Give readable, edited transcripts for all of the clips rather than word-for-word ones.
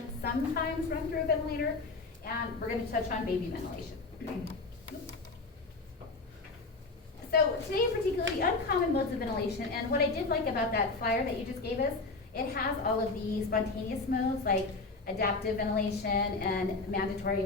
can sometimes run through a ventilator, and we're going to touch on baby ventilation. So today in particular, the uncommon modes of ventilation, and what I did like about that flyer that you just gave us, it has all of the spontaneous modes like adaptive ventilation and mandatory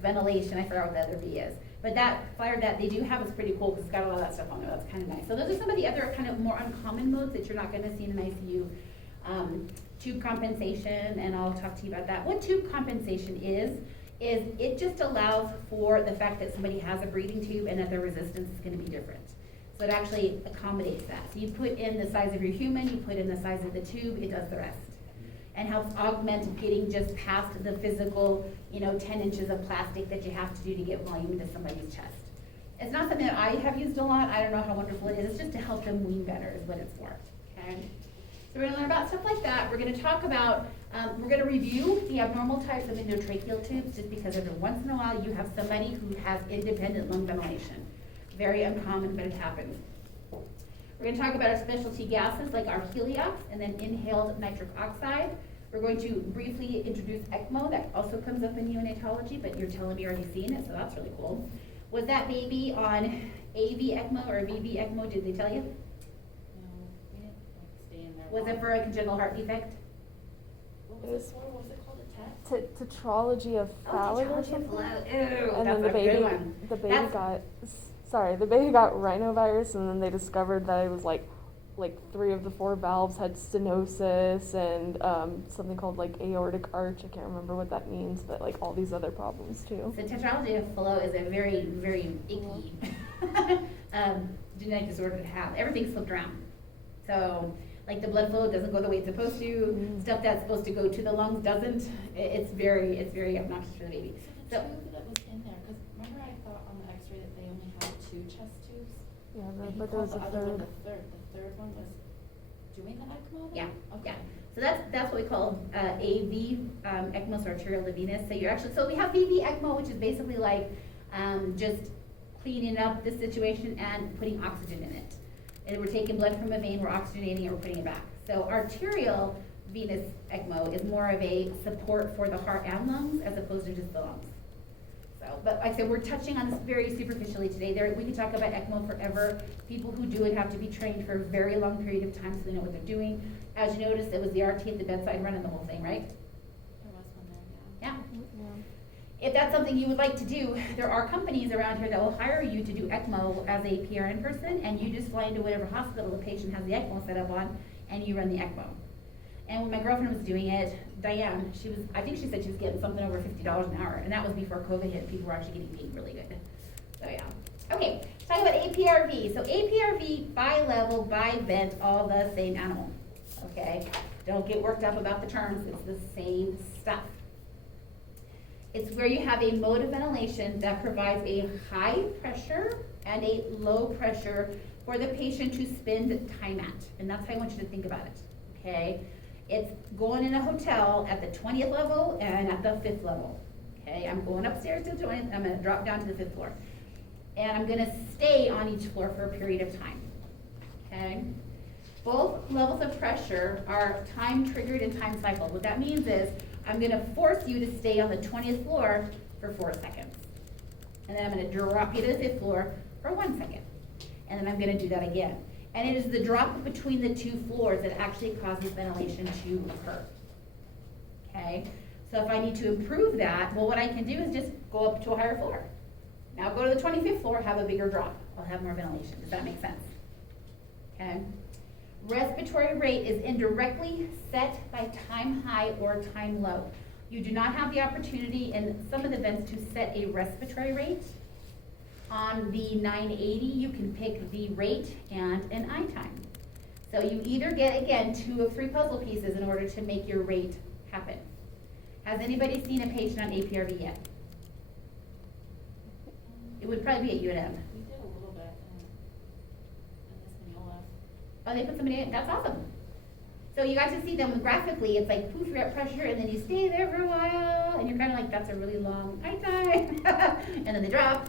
ventilation. I forgot what the other V is. But that flyer that they do have is pretty cool because it's got all that stuff on there. That's kind of nice. So those are some of the other kind of more uncommon modes that you're not going to see in an ICU. Tube compensation, and I'll talk to you about that. What tube compensation is it just allows for the fact that somebody has a breathing tube and that their resistance is going to be different. So it actually accommodates that. So you put in the size of your human, you put in the size of the tube, it does the rest. And helps augment getting just past the physical, 10 inches of plastic that you have to do to get volume into somebody's chest. It's not something that I have used a lot. I don't know how wonderful it is. It's just to help them wean better is what it's for, okay? So we're gonna learn about stuff like that. We're gonna talk about, we're gonna review the abnormal types of endotracheal tubes just because every once in a while you have somebody who has independent lung ventilation. Very uncommon, but it happens. We're going to talk about our specialty gases like our heliox and then inhaled nitric oxide. We're going to briefly introduce ECMO. That also comes up in neonatology, but you're telling me you're already seeing it, so that's really cool. Was that baby on AV ECMO or VV ECMO? Did they tell you? No, we didn't stay in there. Was it for a congenital heart defect? What was it for? What was it called? A test? Tetralogy of Fallot or something. Ew, And that's then the a baby, good one. the baby That's- got rhinovirus, and then they discovered that it was like 3 of the 4 valves had stenosis and something called like aortic arch. I can't remember what that means, but like all these other problems too. So tetralogy of Fallot is a very, very icky genetic disorder to have. Everything's flipped around. So, like the blood flow doesn't go the way it's supposed to. Mm-hmm. Stuff that's supposed to go to the lungs doesn't. It's very obnoxious for the baby. So So, the tube that was in there, because remember I thought on the X-ray that they only had 2 chest tubes. Yeah, And he but there was called a the other one third. the third. The third one was doing the ECMO. yeah, Okay. yeah. So that's what we call AV, ECMO, so arterial to venous. So you're actually, so we have VV ECMO, which is basically like just cleaning up the situation and putting oxygen in it. And we're taking blood from a vein, we're oxygenating it, we're putting it back. So arterial venous ECMO is more of a support for the heart and lungs as opposed to just the lungs. So, but like I said, we're touching on this very superficially today. We can talk about ECMO forever. People who do it have to be trained for a very long period of time so they know what they're doing. As you noticed, it was the RT at the bedside running the whole thing, right? There was one there, yeah. Yeah. If that's something you would like to do, there are companies around here that will hire you to do ECMO as a PRN person, and you just fly into whatever hospital the patient has the ECMO set up on, and you run the ECMO. And when my girlfriend was doing it, Diane, I think she said she was getting something over $50 an hour, and that was before COVID hit. People were actually getting paid really good. So yeah. Okay, talking about APRV. So APRV, bi-level, bi-vent, all the same animal. Okay, don't get worked up about the terms. It's the same stuff. It's where you have a mode of ventilation that provides a high pressure and a low pressure for the patient to spend time at. And that's how I want you to think about it, okay? It's going in a hotel at the 20th level and at the 5th level, okay? I'm going upstairs to the 20th, I'm gonna drop down to the 5th floor. And I'm gonna stay on each floor for a period of time, okay? Both levels of pressure are time triggered and time cycled. What that means is I'm gonna force you to stay on the 20th floor for 4 seconds. And then I'm gonna drop you to the 5th floor for 1 second. And then I'm gonna do that again. And it is the drop between the 2 floors that actually causes ventilation to occur. Okay? So if I need to improve that, well, what I can do is just go up to a higher floor. Now go to the 25th floor, have a bigger drop. I'll have more ventilation. Does that make sense? Okay? Respiratory rate is indirectly set by time high or time low. You do not have the opportunity in some of the vents to set a respiratory rate. On the 980, you can pick the rate and an I time. So you either get, again, 2 of 3 puzzle pieces in order to make your rate happen. Has anybody seen a patient on APRV yet? It would probably be at UNM. We did a little bit in this Neonatal. Oh, they put somebody in? That's awesome. So you guys just see them graphically, it's like poof, you're at pressure, and then you stay there for a while, and you're kind of like, that's a really long night time. And then they drop,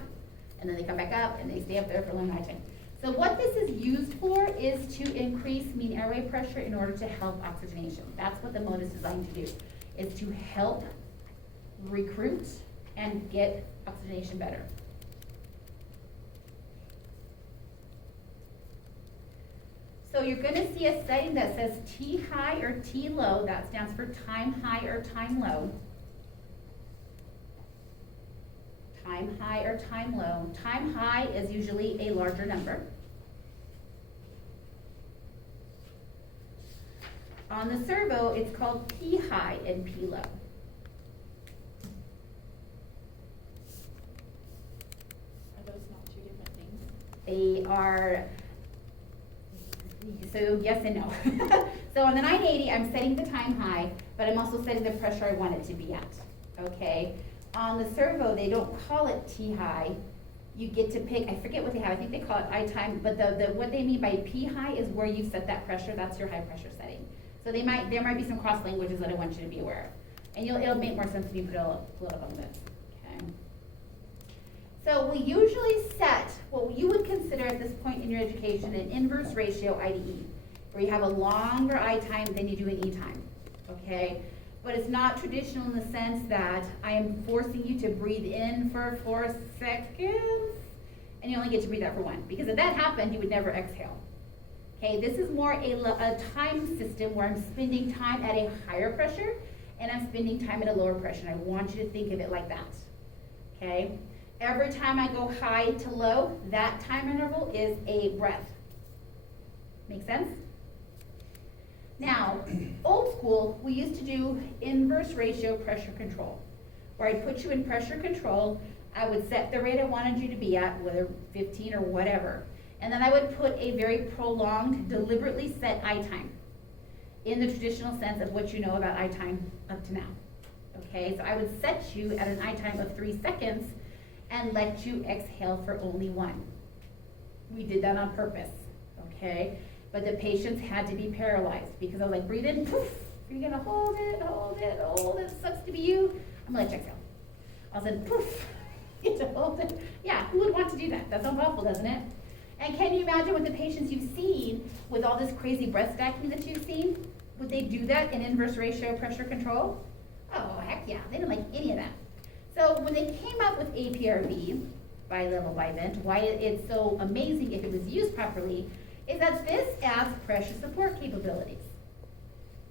and then they come back up, and they stay up there for a long night time. So what this is used for is to increase mean airway pressure in order to help oxygenation. That's what the mode is designed to do, is to help recruit and get oxygenation better. So you're going to see a setting that says T high or T low. That stands for time high or time low. Time high or time low. Time high is usually a larger number. On the servo, it's called P high and P low. Are those not two different things? They are, so yes and no. So on the 980, I'm setting the time high, but I'm also setting the pressure I want it to be at, okay? On the servo, they don't call it T high. You get to pick, I forget what they have, I think they call it I time, but what they mean by P high is where you set that pressure, that's your high pressure setting. So there might be some cross languages that I want you to be aware of. And it'll make more sense when you put it up on this, okay? So we usually set what you would consider at this point in your education an inverse ratio IDE, where you have a longer I time than you do an E time, okay? But it's not traditional in the sense that I am forcing you to breathe in for 4 seconds, and you only get to breathe out for 1. Because if that happened, you would never exhale. Okay, this is more a time system where I'm spending time at a higher pressure, and I'm spending time at a lower pressure. And I want you to think of it like that, okay? Every time I go high to low, that time interval is a breath. Make sense? Now, old school, we used to do inverse ratio pressure control, where I'd put you in pressure control, I would set the rate I wanted you to be at, whether 15 or whatever, and then I would put a very prolonged, deliberately set I time, in the traditional sense of what you know about I time up to now. Okay, so I would set you at an I time of 3 seconds and let you exhale for only 1. We did that on purpose, okay? But the patients had to be paralyzed because I was like, breathe in, poof, you're gonna hold it, hold it, hold it, sucks to be you. I'm gonna let you exhale. All of a sudden, poof, you get to hold it. Yeah, who would want to do that? That sounds awful, doesn't it? And can you imagine with the patients you've seen, with all this crazy breath stacking that you've seen, would they do that in inverse ratio pressure control? Oh, heck yeah, they didn't like any of that. So when they came up with APRV, bi-level bi-vent, why it's so amazing if it was used properly, is that this adds pressure support capabilities.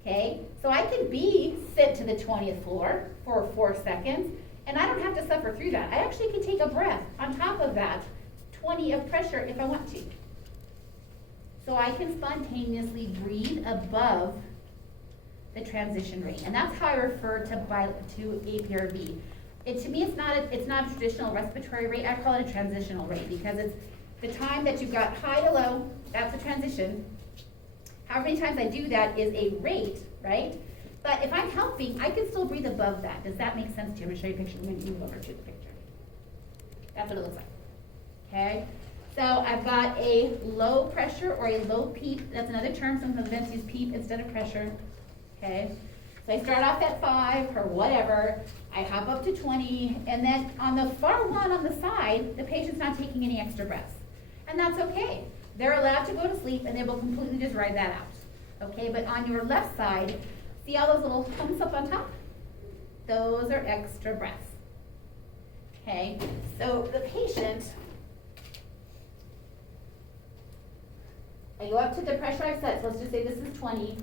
Okay, so I could be sent to the 20th floor for 4 seconds, and I don't have to suffer through that. I actually can take a breath on top of that 20 of pressure if I want to. So I can spontaneously breathe above the transition rate, and that's how I refer to APRV. To me, it's not a traditional respiratory rate. I call it a transitional rate because it's the time that you've got high to low. That's a transition. How many times I do that is a rate, right? But if I'm helping, I can still breathe above that. Does that make sense to you? I'm going to show you a picture. I'm going to move over to the picture. That's what it looks like. Okay? So I've got a low pressure or a low PEEP. That's another term. Sometimes vents use PEEP instead of pressure. Okay? So I start off at 5 or whatever. I hop up to 20. And then on the far one on the side, the patient's not taking any extra breaths. And that's okay. They're allowed to go to sleep and they will completely just ride that out. Okay, but on your left side, see all those little humps up on top? Those are extra breaths. Okay, so the patient, I go up to the pressure I've set, so let's just say this is 20,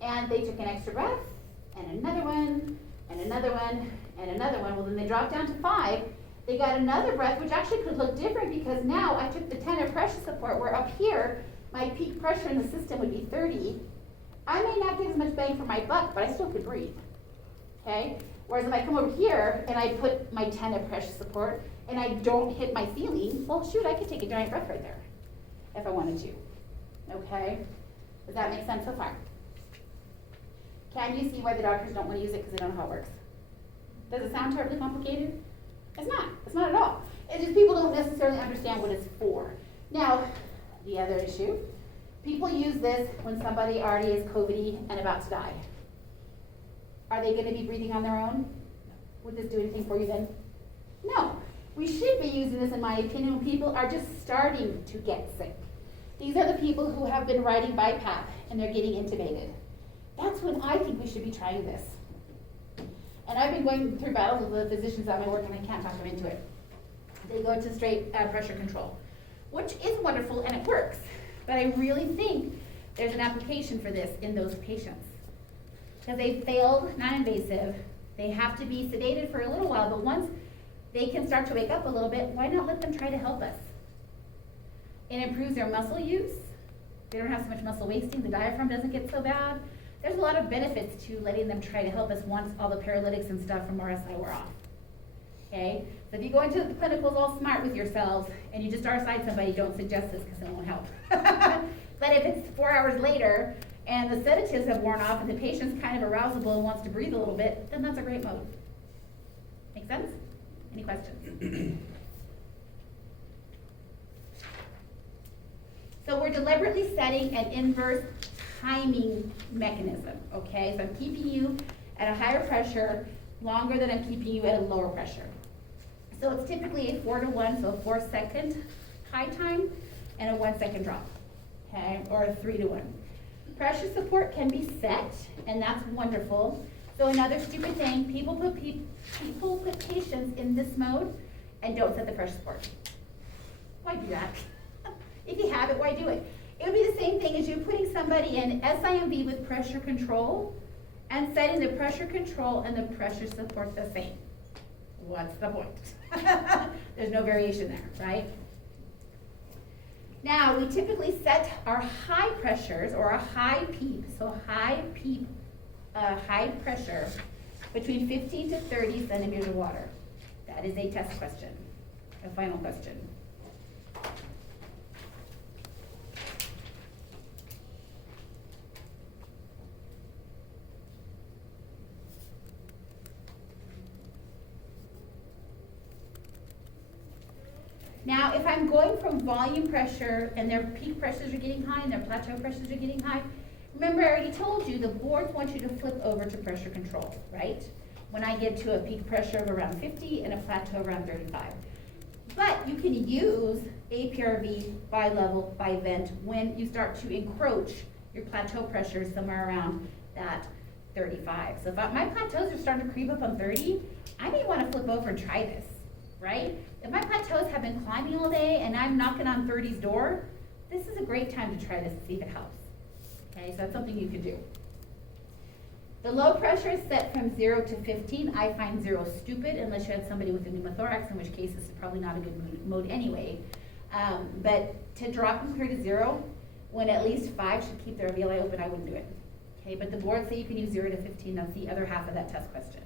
and they took an extra breath, and another one, and another one, and another one. Well, then they dropped down to 5. They got another breath, which actually could look different because now I took the 10 of pressure support, where up here, my peak pressure in the system would be 30. I may not get as much bang for my buck, but I still could breathe, okay? Whereas if I come over here and I put my 10 of pressure support and I don't hit my ceiling, well, shoot, I could take a giant breath right there if I wanted to, okay? Does that make sense so far? Can you see why the doctors don't want to use it because they don't know how it works? Does it sound terribly complicated? It's not. It's not at all. It's just people don't necessarily understand what it's for. Now, the other issue, people use this when somebody already is COVID-y and about to die. Are they going to be breathing on their own? Would this do anything for you then? No. We should be using this, in my opinion, when people are just starting to get sick. These are the people who have been riding BiPAP and they're getting intubated. That's when I think we should be trying this. And I've been going through battles with the physicians at my work, and I can't talk them into it. They go to straight pressure control, which is wonderful and it works. But I really think there's an application for this in those patients. Because they failed non-invasive, they have to be sedated for a little while, but once they can start to wake up a little bit, why not let them try to help us? It improves their muscle use. They don't have so much muscle wasting. The diaphragm doesn't get so bad. There's a lot of benefits to letting them try to help us once all the paralytics and stuff from RSI were off. Okay? So if you go into the clinicals all smart with yourselves and you just RSI somebody, don't suggest this because it won't help. But if it's 4 hours later and the sedatives have worn off and the patient's kind of arousable and wants to breathe a little bit, then that's a great mode. Make sense? Any questions? So we're deliberately setting an inverse timing mechanism, okay? So I'm keeping you at a higher pressure longer than I'm keeping you at a lower pressure. So it's typically a 4-to-1, so a 4-second high time and a 1-second drop, okay? Or a 3-to-1. Pressure support can be set, and that's wonderful. So another stupid thing, people put patients in this mode and don't set the pressure support. Why do that? If you have it, why do it? It would be the same thing as you putting somebody in SIMV with pressure control and setting the pressure control and the pressure support the same. What's the point? There's no variation there, right? Now, we typically set our high pressures or a high PEEP, so high PEEP, high pressure, between 15 to 30 centimeters of water. That is a test question, a final question. Now, if I'm going from volume pressure and their peak pressures are getting high and their plateau pressures are getting high, remember I already told you the boards want you to flip over to pressure control, right? When I get to a peak pressure of around 50 and a plateau around 35. But you can use APRV by level, by vent, when you start to encroach your plateau pressure somewhere around that 35. So if my plateaus are starting to creep up on 30, I may want to flip over and try this, right? If my plateaus have been climbing all day and I'm knocking on 30's door, this is a great time to try this and see if it helps. Okay, so that's something you could do. The low pressure is set from 0 to 15. I find 0 stupid unless you had somebody with a pneumothorax, in which case this is probably not a good mode anyway. But to drop from 3 to 0, when at least 5 should keep their alveoli open, I wouldn't do it. Okay, but the board say you can use 0 to 15. That's the other half of that test question.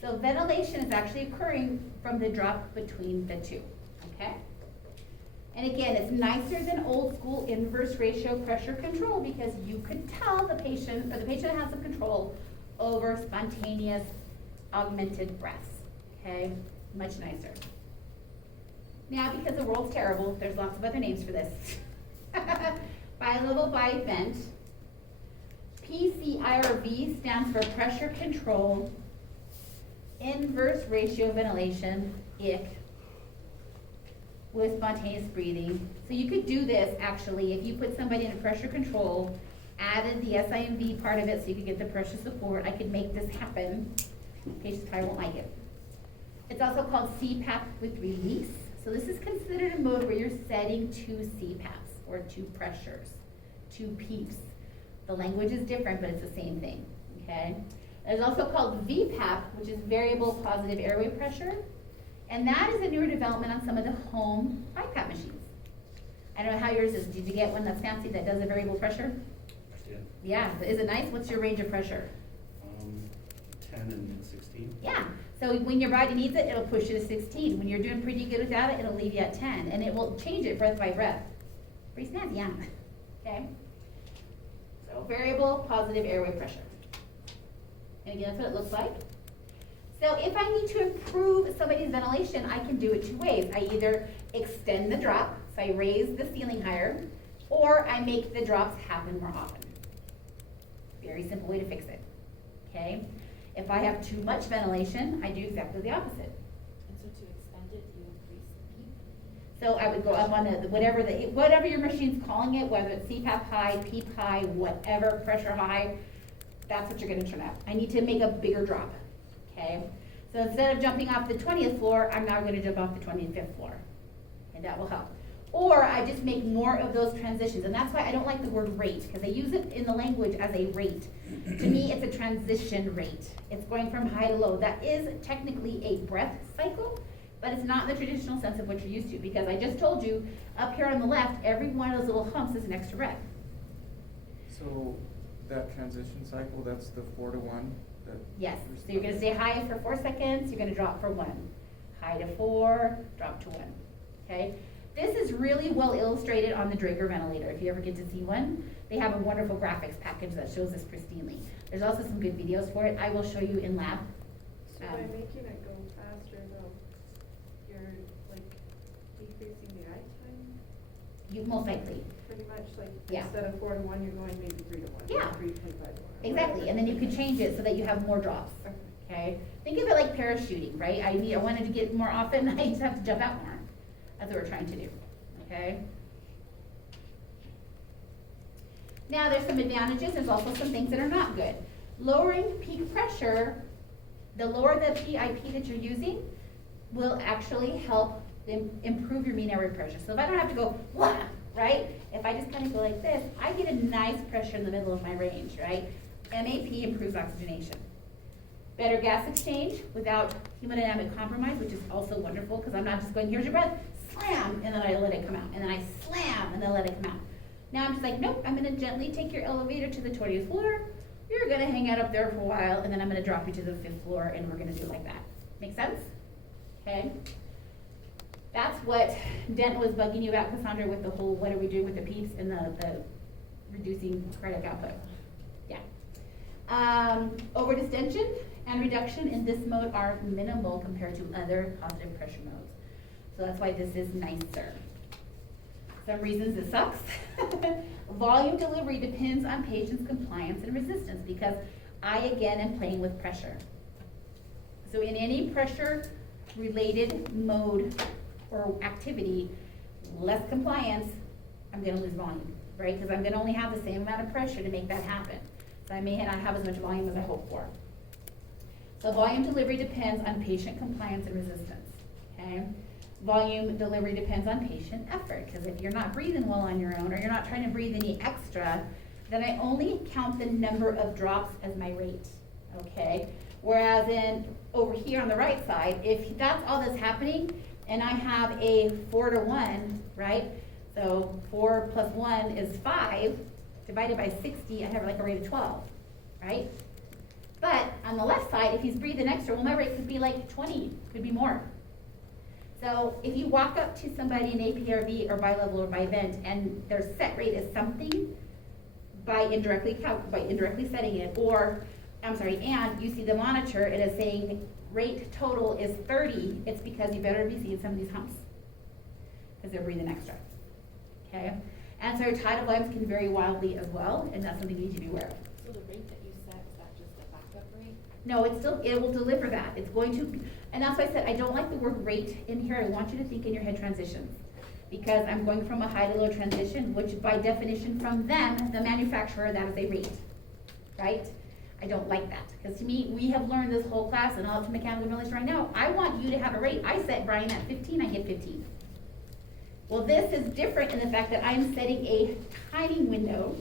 So ventilation is actually occurring from the drop between the two, okay? And again, it's nicer than old school inverse ratio pressure control because you could tell the patient, or the patient has some control over spontaneous augmented breaths, okay? Much nicer. Now, because the world's terrible, there's lots of other names for this. Bi-level by vent. PCIRV stands for pressure control. Inverse ratio ventilation, IC, with spontaneous breathing. So you could do this actually if you put somebody in a pressure control, added the SIMV part of it so you could get the pressure support. I could make this happen. Patients probably won't like it. It's also called CPAP with release. So this is considered a mode where you're setting 2 CPAPs or 2 pressures, 2 PEEPs. The language is different, but it's the same thing, okay? It's also called VPAP, which is variable positive airway pressure. And that is a newer development on some of the home BiPAP machines. I don't know how yours is. Did you get one that's fancy that does a variable pressure? Yeah. Yeah, is it nice? What's your range of pressure? 10 and 16. Yeah, so when your body needs it, it'll push you to 16. When you're doing pretty good without it, it'll leave you at 10. And it will change it breath by breath. Pretty snazzy, yeah. Okay? So variable positive airway pressure. And again, that's what it looks like. So if I need to improve somebody's ventilation, I can do it 2 ways. I either extend the drop, so I raise the ceiling higher, or I make the drops happen more often. Very simple way to fix it, okay? If I have too much ventilation, I do exactly the opposite. And so to extend it, you increase the PEEP? So I would go up on whatever your machine's calling it, whether it's CPAP high, PEEP high, whatever, pressure high, that's what you're gonna turn up. I need to make a bigger drop, okay? So instead of jumping off the 20th floor, I'm now gonna jump off the 25th floor, and that will help. Or I just make more of those transitions, and that's why I don't like the word rate, because they use it in the language as a rate. To me, it's a transition rate. It's going from high to low. That is technically a breath cycle, but it's not in the traditional sense of what you're used to, because I just told you, up here on the left, every one of those little humps is an extra breath. So that transition cycle, that's the 4 to 1? Yes, so you're gonna stay high for 4 seconds, you're gonna drop for 1. High to 4, drop to 1, okay? This is really well illustrated on the Drager ventilator. If you ever get to see one, they have a wonderful graphics package that shows this pristinely. There's also some good videos for it. I will show you in lab. So by making it go faster though, you're like decreasing the eye time? You most likely. Pretty much like Yeah. instead of 4 to 1, you're going maybe 3 to 1. Yeah. 3.5 to 1. Exactly, and then you can change it so that you have more drops, Okay. okay? Think of it like parachuting, right? I wanted to get more often, I just have to jump out more. That's what we're trying to do, okay? Now, there's some advantages, there's also some things that are not good. Lowering peak pressure, the lower the PIP that you're using, will actually help improve your mean airway pressure. So if I don't have to go, wah, right? If I just kind of go like this, I get a nice pressure in the middle of my range, right? MAP improves oxygenation. Better gas exchange without hemodynamic compromise, which is also wonderful, because I'm not just going, here's your breath, slam, and then I let it come out, and then I slam, and then let it come out. Now I'm just like, nope, I'm gonna gently take your elevator to the 20th floor, you're gonna hang out up there for a while, and then I'm gonna drop you to the 5th floor, and we're gonna do it like that. Make sense? Okay? That's what Dent was bugging you about, Cassandra, with the whole, what are we doing with the PEEPs and the reducing cardiac output. Yeah. Overdistension and reduction in this mode are minimal compared to other positive pressure modes. So that's why this is nicer. Some reasons it sucks. Volume delivery depends on patient's compliance and resistance, because I, again, am playing with pressure. So in any pressure-related mode or activity, less compliance, I'm gonna lose volume, right? Because I'm gonna only have the same amount of pressure to make that happen. So I may not have as much volume as I hope for. So volume delivery depends on patient compliance and resistance, okay? Volume delivery depends on patient effort, because if you're not breathing well on your own, or you're not trying to breathe any extra, then I only count the number of drops as my rate, okay? Whereas over here on the right side, if that's all that's happening, and I have a 4 to 1, right? So 4 plus 1 is 5, divided by 60, I have like a rate of 12, right? But on the left side, if he's breathing extra, well, my rate could be like 20, could be more. So if you walk up to somebody in APRV or bilevel or by vent, and their set rate is something, by indirectly setting it, or, and you see the monitor, it is saying rate total is 30, it's because you better be seeing some of these humps, because they're breathing extra, okay? And so tidal volumes can vary wildly as well, and that's something you need to be aware of. So the rate that you set, is that just the backup rate? No, it will deliver that. It's going to, and that's why I said I don't like the word rate in here. I want you to think in your head transitions. Because I'm going from a high to low transition, which by definition from them, the manufacturer, that is a rate, right? I don't like that. Because to me, we have learned this whole class, and all up to mechanical ventilation right now, I want you to have a rate. I set Brian at 15, I get 15. Well, this is different in the fact that I'm setting a timing window,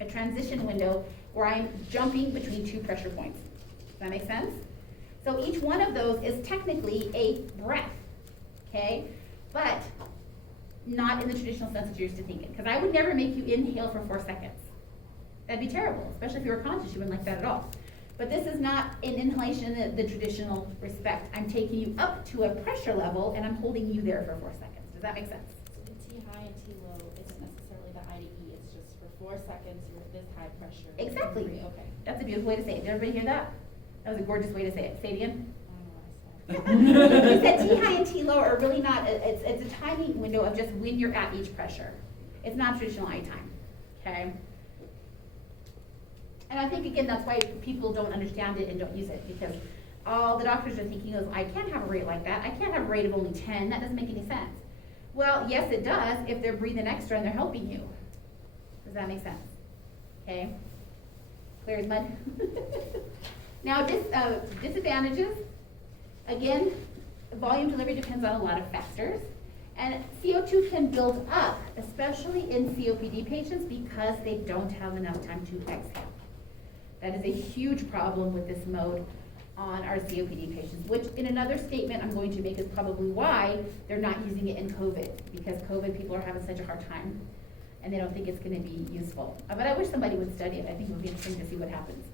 a transition window, where I'm jumping between two pressure points. Does that make sense? So each one of those is technically a breath, okay? But not in the traditional sense that you're used to thinking. Because I would never make you inhale for 4 seconds. That'd be terrible, especially if you were conscious, you wouldn't like that at all. But this is not an inhalation in the traditional respect. I'm taking you up to a pressure level, and I'm holding you there for 4 seconds. Does that make sense? So the T high and T low isn't necessarily the I to E, it's just for 4 seconds, you're at this high pressure. Exactly. Okay. That's a beautiful way to say it. Did everybody hear that? That was a gorgeous way to say it. Say it again. I don't know what I said. You said T high and T low are really not, it's a timing window of just when you're at each pressure. It's not traditional eye time, okay? And I think, again, that's why people don't understand it and don't use it, because all the doctors are thinking is, I can't have a rate like that, I can't have a rate of only 10, that doesn't make any sense. Well, yes, it does, if they're breathing extra and they're helping you. Does that make sense? Okay? Clear as mud? Now, disadvantages, again, volume delivery depends on a lot of factors. And CO2 can build up, especially in COPD patients, because they don't have enough time to exhale. That is a huge problem with this mode on our COPD patients, which in another statement I'm going to make is probably why they're not using it in COVID, because COVID people are having such a hard time and they don't think it's going to be useful. But I wish somebody would study it. I think it would be interesting to see what happens.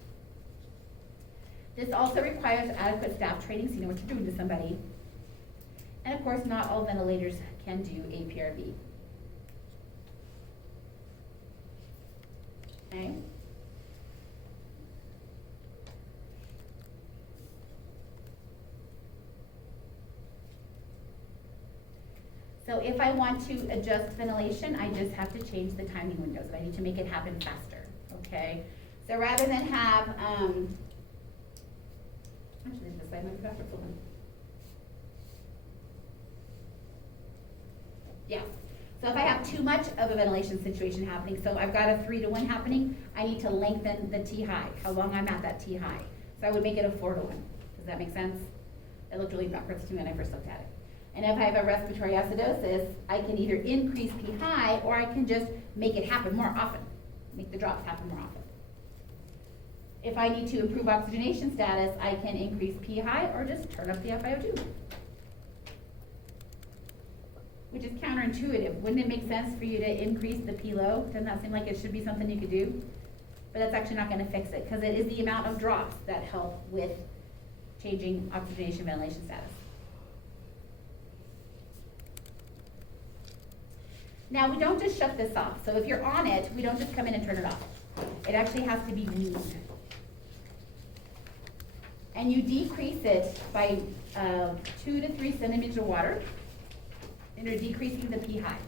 This also requires adequate staff training, so you know what you're doing to somebody. And of course, not all ventilators can do APRV. Okay? So if I want to adjust ventilation, I just have to change the timing windows. I need to make it happen faster, okay? So rather than have, actually, this side might be backwards, hold on. Yeah, so if I have too much of a ventilation situation happening, so I've got a 3-to-1 happening, I need to lengthen the T high, how long I'm at that T high. So I would make it a 4-to-1. Does that make sense? It looked really backwards to me when I first looked at it. And if I have a respiratory acidosis, I can either increase P high or I can just make it happen more often, make the drops happen more often. If I need to improve oxygenation status, I can increase P high or just turn up the FiO2. Which is counterintuitive. Wouldn't it make sense for you to increase the P low? Doesn't that seem like it should be something you could do? But that's actually not going to fix it, because it is the amount of drops that help with changing oxygenation ventilation status. Now, we don't just shut this off. So if you're on it, we don't just come in and turn it off. It actually has to be weaned. And you decrease it by 2 to 3 centimeters of water, and you're decreasing the P high.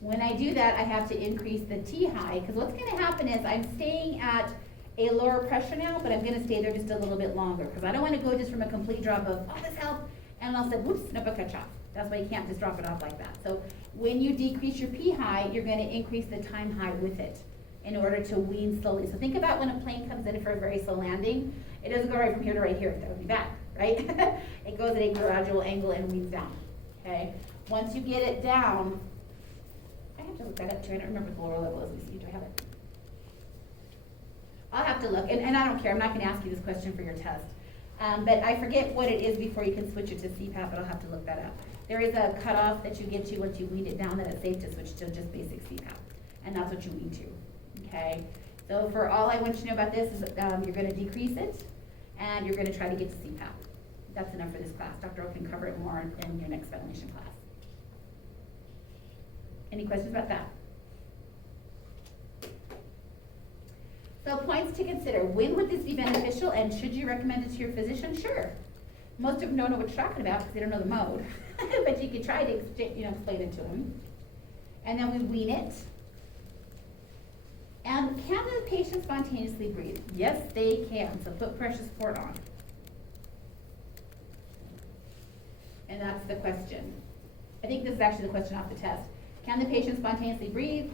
When I do that, I have to increase the T high, because what's going to happen is I'm staying at a lower pressure now, but I'm going to stay there just a little bit longer, because I don't want to go just from a complete drop of, oh, this helped, and I'll say, whoops, nope, I cut you off. That's why you can't just drop it off like that. So when you decrease your P high, you're going to increase the time high with it in order to wean slowly. So think about when a plane comes in for a very slow landing. It doesn't go right from here to right here. That would be bad, right? It goes at a gradual angle and weans down, okay? Once you get it down, I have to look that up too. I don't remember what the lower level is. Let me see. Do I have it? I'll have to look, and I don't care, I'm not going to ask you this question for your test. But I forget what it is before you can switch it to CPAP, but I'll have to look that up. There is a cutoff that you get to once you wean it down that it's safe to switch to just basic CPAP, and that's what you wean to, okay? So for all I want you to know about this is you're going to decrease it, and you're going to try to get to CPAP. That's enough for this class. Dr. O can cover it more in your next ventilation class. Any questions about that? So points to consider. When would this be beneficial, and should you recommend it to your physician? Sure. Most of them don't know what you're talking about because they don't know the mode. But you could try to explain it to them. And then we wean it. And can the patient spontaneously breathe? Yes, they can. So put pressure support on. And that's the question. I think this is actually the question off the test. Can the patient spontaneously breathe?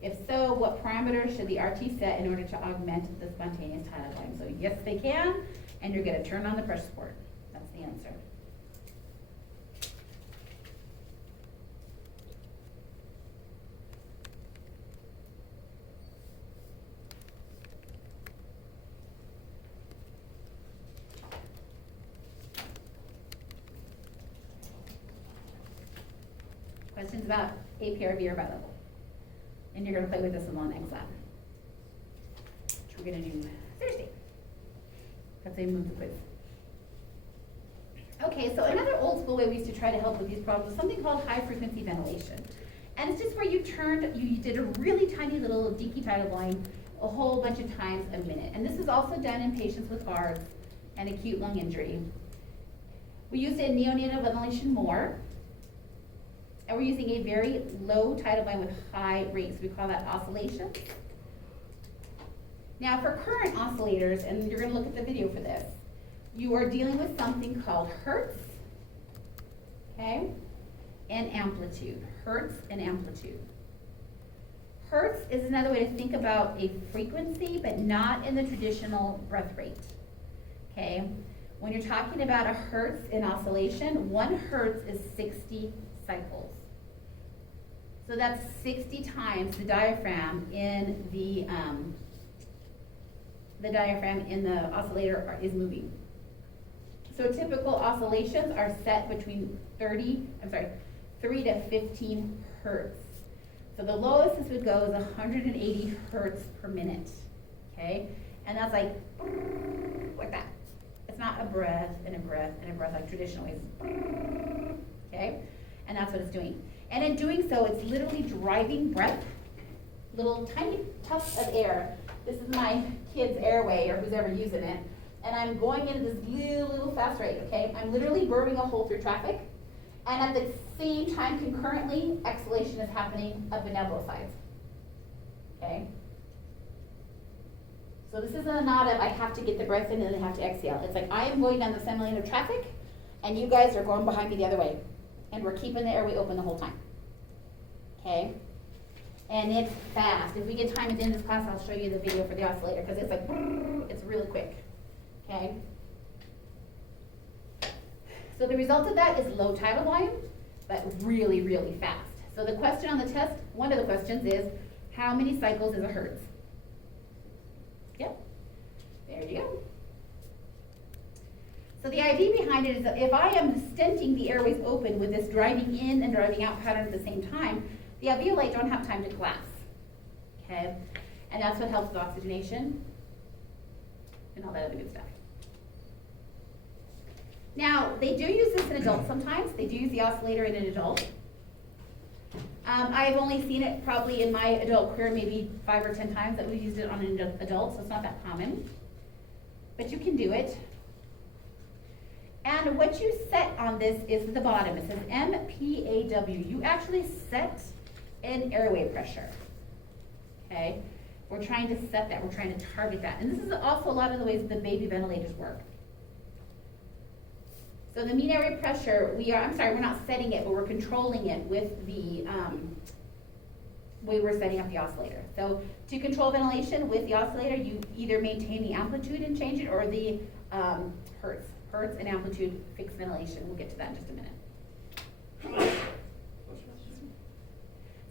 If so, what parameters should the RT set in order to augment the spontaneous tidal volume? So yes, they can, and you're going to turn on the pressure support. That's the answer. Questions about APRV or bilevel? And you're going to play with this in the next lab, which we're going to do Thursday. That's how you move the quiz. Okay, so another old school way we used to try to help with these problems is something called high frequency ventilation. And it's just where you did a really tiny little deepy tidal volume a whole bunch of times a minute. And this is also done in patients with ARDS and acute lung injury. We use it in neonatal ventilation more. And we're using a very low tidal volume with high rates. We call that oscillation. Now for current oscillators, and you're gonna look at the video for this, you are dealing with something called hertz, okay, and amplitude. Hertz and amplitude. Hertz is another way to think about a frequency, but not in the traditional breath rate, okay? When you're talking about a hertz in oscillation, 1 hertz is 60 cycles. So that's 60 times the diaphragm in the oscillator is moving. So typical oscillations are set between 3 to 15 hertz. So the lowest this would go is 180 hertz per minute, okay? And that's like that. It's not a breath and a breath and a breath like traditional ways, okay? And that's what it's doing. And in doing so, it's literally driving breath, little tiny puffs of air. This is my kid's airway, or who's ever using it. And I'm going into this little fast rate, okay? I'm literally burning a hole through traffic. And at the same time, concurrently, exhalation is happening up and down both sides, okay? So this isn't not of I have to get the breath in and then I have to exhale. It's like I am going down the same lane of traffic, and you guys are going behind me the other way. And we're keeping the airway open the whole time, okay? And it's fast. If we get time at the end of this class, I'll show you the video for the oscillator, because it's like, it's really quick, okay? So the result of that is low tidal volume, but really, really fast. So the question on the test, one of the questions is, how many cycles is a hertz? Yep, there you go. So the idea behind it is that if I am stenting the airways open with this driving in and driving out pattern at the same time, the alveoli don't have time to collapse, okay? And that's what helps with oxygenation and all that other good stuff. Now, they do use this in adults sometimes. They do use the oscillator in an adult. I've only seen it probably in my adult career maybe 5 or 10 times that we've used it on an adult, so it's not that common. But you can do it. And what you set on this is at the bottom. It says MPAW. You actually set an airway pressure, okay? We're trying to set that. We're trying to target that. And this is also a lot of the ways the baby ventilators work. So the mean airway pressure, we're not setting it, but we're controlling it with the way we're setting up the oscillator. So to control ventilation with the oscillator, you either maintain the amplitude and change it, or the hertz and amplitude fixed ventilation. We'll get to that in just a minute.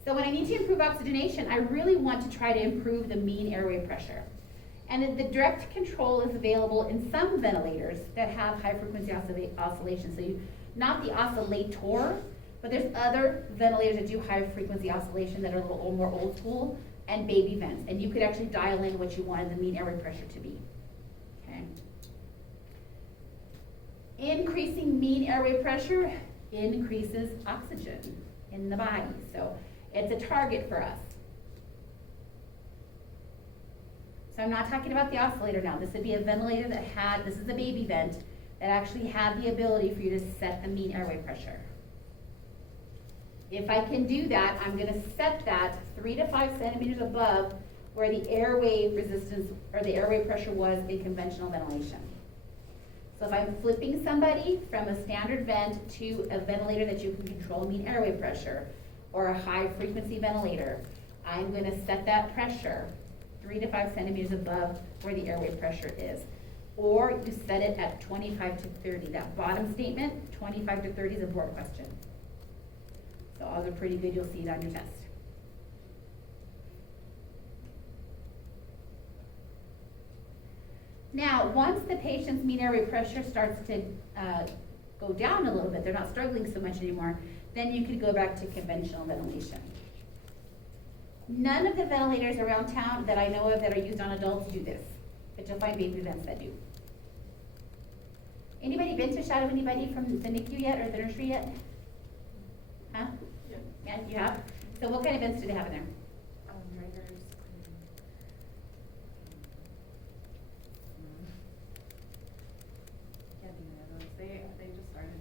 So when I need to improve oxygenation, I really want to try to improve the mean airway pressure. And the direct control is available in some ventilators that have high frequency oscillation. So not the oscillator, but there's other ventilators that do high frequency oscillation that are a little more old school, and baby vents. And you could actually dial in what you wanted the mean airway pressure to be, okay? Increasing mean airway pressure increases oxygen in the body. So it's a target for us. So I'm not talking about the oscillator now. This would be a ventilator that this is a baby vent, that actually had the ability for you to set the mean airway pressure. If I can do that, I'm going to set that 3 to 5 centimeters above where the airway resistance or the airway pressure was in conventional ventilation. So if I'm flipping somebody from a standard vent to a ventilator that you can control mean airway pressure, or a high frequency ventilator, I'm going to set that pressure 3 to 5 centimeters above where the airway pressure is. Or you set it at 25 to 30. That bottom statement, 25 to 30, is a board question. So all are pretty good. You'll see it on your test. Now, once the patient's mean airway pressure starts to go down a little bit, they're not struggling so much anymore, then you could go back to conventional ventilation. None of the ventilators around town that I know of that are used on adults do this, but you'll find baby vents that do. Anybody been to shadow anybody from the NICU yet, or the nursery yet? Huh? Yeah. Yeah, you have? So what kind of vents do they have in there? Writers. Yeah, the Neonatal. They just started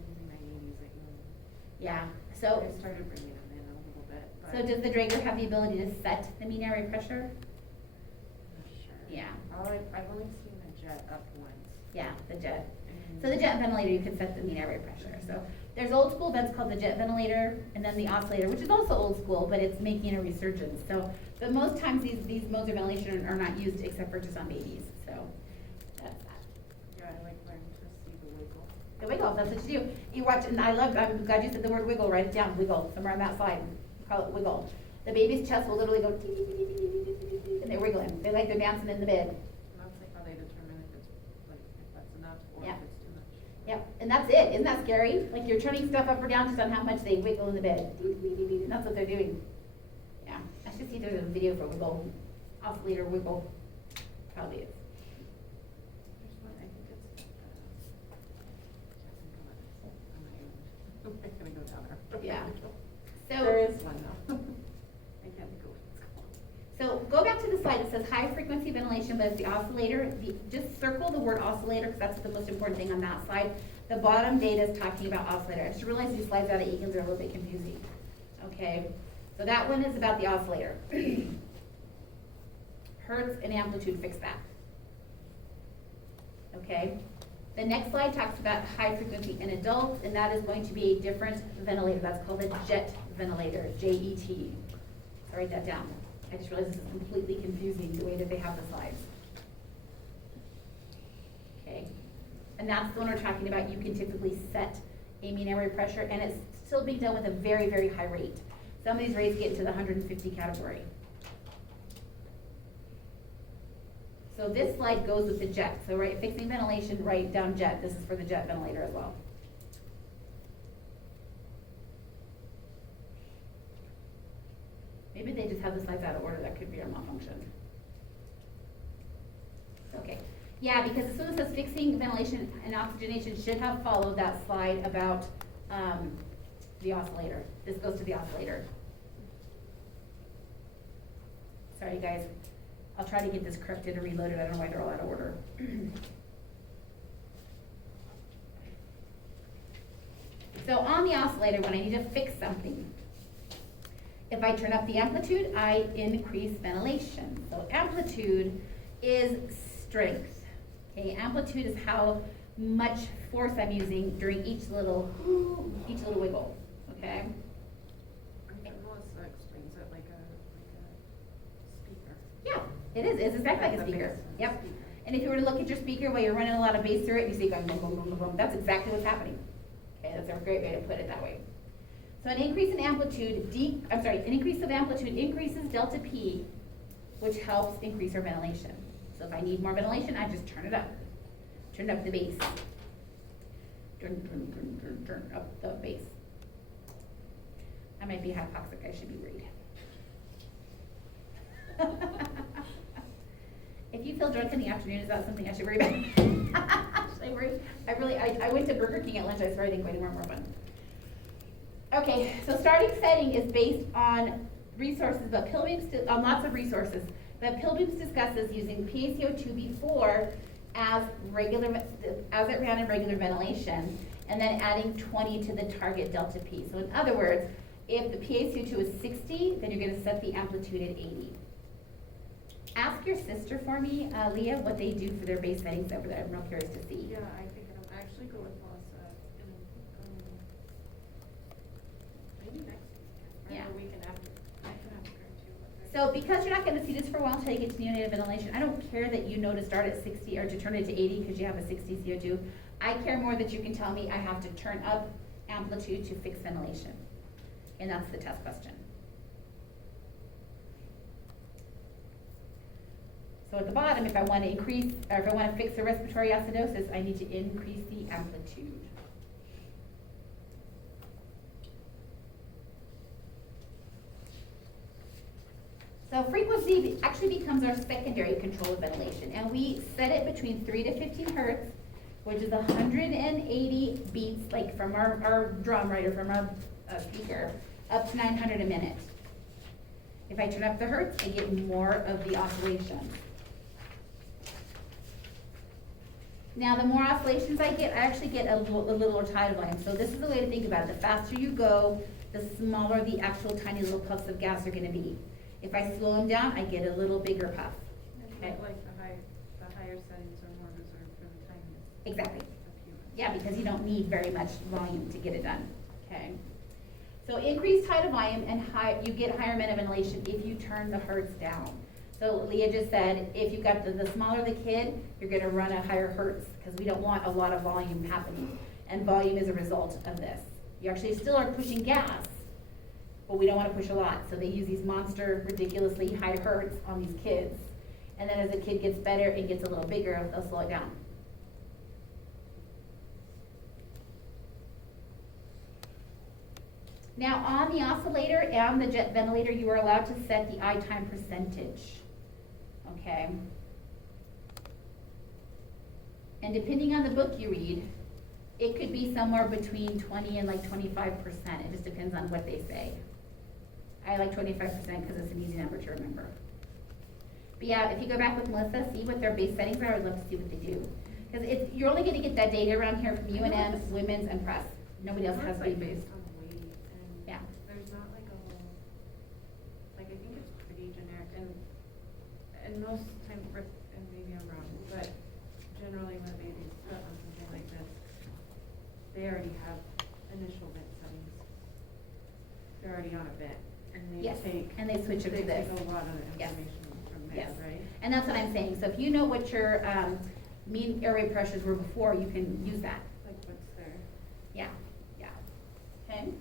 Draeger have the ability to set the mean airway pressure? Yeah. I've only seen the jet up once. Yeah, the jet. So the jet ventilator, you can set the mean airway pressure. So there's old school vents called the jet ventilator, and then the oscillator, which is also old school, but it's making a resurgence. So, but most times these modes of ventilation are not used except for just on babies. So that's that. Yeah, I like learning to see the wiggle. The wiggle, that's what you do. You watch, and I'm glad you said the word wiggle, write it down, wiggle, somewhere on that slide. Call it wiggle. The baby's chest will literally go tee, tee, tee, tee, tee, tee, tee, and they're wiggling. They like they're dancing in the bed. And that's like how they determine if it's like, if that's enough or Yeah. if it's too much. Yep, and that's it. Isn't that scary? Like you're turning stuff up or down just on how much they wiggle in the bed. And that's what they're doing. Yeah, I should see if there's a video for wiggle, oscillator wiggle. Probably is. There's one, I think it's, I'm not gonna go down there. Yeah. There So, is one though. I can't think of what it's called. so go back to the slide that says high frequency ventilation, but it's the oscillator. Just circle the word oscillator because that's the most important thing on that slide. The bottom data is talking about oscillator. I just realized these slides out of Egan's are a little bit confusing. Okay, so that one is about the oscillator. Hertz and amplitude, fix that. Okay, the next slide talks about high frequency in adults, and that is going to be a different ventilator. That's called a jet ventilator, J-E-T. So write that down. I just realized this is completely confusing the way that they have the slides. Okay, and that's the one we're talking about. You can typically set a mean airway pressure, and it's still being done with a very, very high rate. Some of these rates get into the 150 category. So this slide goes with the jet. So right, fixing ventilation, write down jet. This is for the jet ventilator as well. Maybe they just have the slides out of order. That could be a malfunction. Okay. Yeah, because as soon as it says fixing ventilation and oxygenation should have followed that slide about the oscillator. This goes to the oscillator. Sorry guys. I'll try to get this corrected and reloaded. I don't know why they're all out of order. So on the oscillator, when I need to fix something, if I turn up the amplitude, I increase ventilation. So amplitude is strength. Okay, amplitude is how much force I'm using during each little wiggle. Okay. I think Melissa explains it like a speaker. Yeah, it is. It's exactly like a Like the speaker. bass in a Yep. speaker. And if you were to look at your speaker while you're running a lot of bass through it, you see it going boom, boom, boom, boom, boom. That's exactly what's happening. Okay, that's a great way to put it that way. So an increase in amplitude, an increase of amplitude increases delta P, which helps increase our ventilation. So if I need more ventilation, I just turn it up. Turn up the bass. Turn up the bass. I might be hypoxic, I should be worried. If you feel drunk in the afternoon, is that something I should worry about? Should I worry? I went to Burger King at lunch, I swear I didn't go anywhere more fun. Okay, so starting setting is based on resources, but Pilbeam's, on lots of resources. But Pilbeam's discusses using PaCO2 before as it ran in regular ventilation, and then adding 20 to the target delta P. So in other words, if the PaCO2 is 60, then you're gonna set the amplitude at 80. Ask your sister for me, Leah, what they do for their base settings over there. I'm real curious to see. Yeah, I think it'll actually go with Melissa in, maybe next week, or Yeah. the weekend after. I can ask her too. what they're So because you're not gonna see this for a while until you get to neonatal ventilation, I don't care that you know to start at 60 or to turn it to 80 because you have a 60 CO2. I care more that you can tell me I have to turn up amplitude to fix ventilation. And that's the test question. So at the bottom, if I want to increase, or if I want to fix the respiratory acidosis, I need to increase the amplitude. So frequency actually becomes our secondary control of ventilation, and we set it between 3 to 15 hertz, which is 180 beats, like from our drum, right, or from our speaker, up to 900 a minute. If I turn up the hertz, I get more of the oscillation. Now, the more oscillations I get, I actually get a little more tidal volume. So this is the way to think about it. The faster you go, the smaller the actual tiny little puffs of gas are gonna be. If I slow them down, I get a little bigger puff. Okay. Like the higher settings are more reserved for the tiniest Exactly. of humans. Yeah, because you don't need very much volume to get it done, okay? So increased tidal volume and you get higher ventilation if you turn the hertz down. So Leah just said, if you've got the smaller the kid, you're gonna run a higher hertz, because we don't want a lot of volume happening. And volume is a result of this. You actually still are pushing gas, but we don't wanna push a lot. So they use these monster, ridiculously high hertz on these kids. And then as the kid gets better and gets a little bigger, they'll slow it down. Now, on the oscillator and the jet ventilator, you are allowed to set the eye time percentage, okay? And depending on the book you read, it could be somewhere between 20 and like 25%. It just depends on what they say. I like 25% because it's an easy number to remember. But yeah, if you go back with Melissa, see what their base settings are. I'd love to see what they do. Because you're only gonna get that data around here from UNM, Women's, and Press. Nobody else has It's like base. based on weight and Yeah. there's not like a whole, like I think it's pretty generic and most times, and maybe I'm wrong, but generally when a baby's put on something like this, they already have initial vent settings. They're already on a vent and they Yes, take. and they switch them to They this. take a lot of Yes. information from there, Yes. right? And that's what I'm saying. So if you know what your mean airway pressures were before, you can use that. Like what's there. Yeah, yeah. Okay.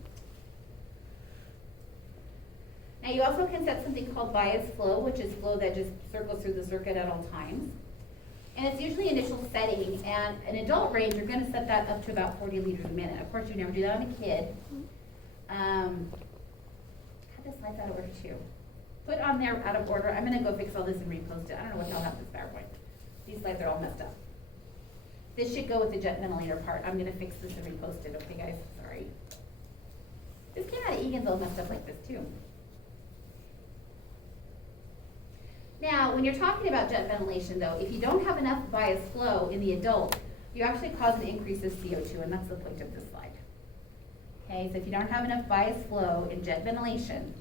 Now you also can set something called bias flow, which is flow that just circles through the circuit at all times. And it's usually initial setting, and an adult range, you're gonna set that up to about 40 liters a minute. Of course, you never do that on a kid. Cut the slides out of order too. Put on there out of order. I'm gonna go fix all this and repost it. I don't know what the hell happened to this PowerPoint. These slides are all messed up. This should go with the jet ventilator part. I'm gonna fix this and repost it, okay guys? Sorry. This came out of Egan's all messed up like this too. Now, when you're talking about jet ventilation though, if you don't have enough bias flow in the adult, you actually cause an increase of CO2, and that's the point of this slide. Okay, so if you don't have enough bias flow in jet ventilation,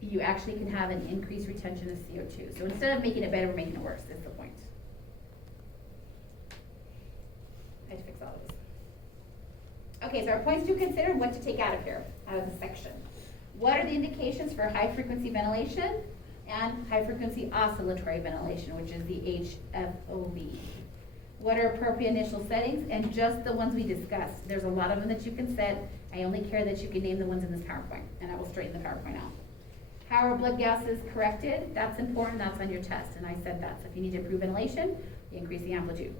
you actually can have an increased retention of CO2. So instead of making it better, we're making it worse, is the point. I had to fix all of this. Okay, so our points to consider and what to take out of here, out of the section. What are the indications for high frequency ventilation and high frequency oscillatory ventilation, which is the HFOV? What are appropriate initial settings, and just the ones we discussed. There's a lot of them that you can set. I only care that you can name the ones in this PowerPoint, and I will straighten the PowerPoint out. How are blood gases corrected? That's important, that's on your test, and I said that. So if you need to improve ventilation, you increase the amplitude.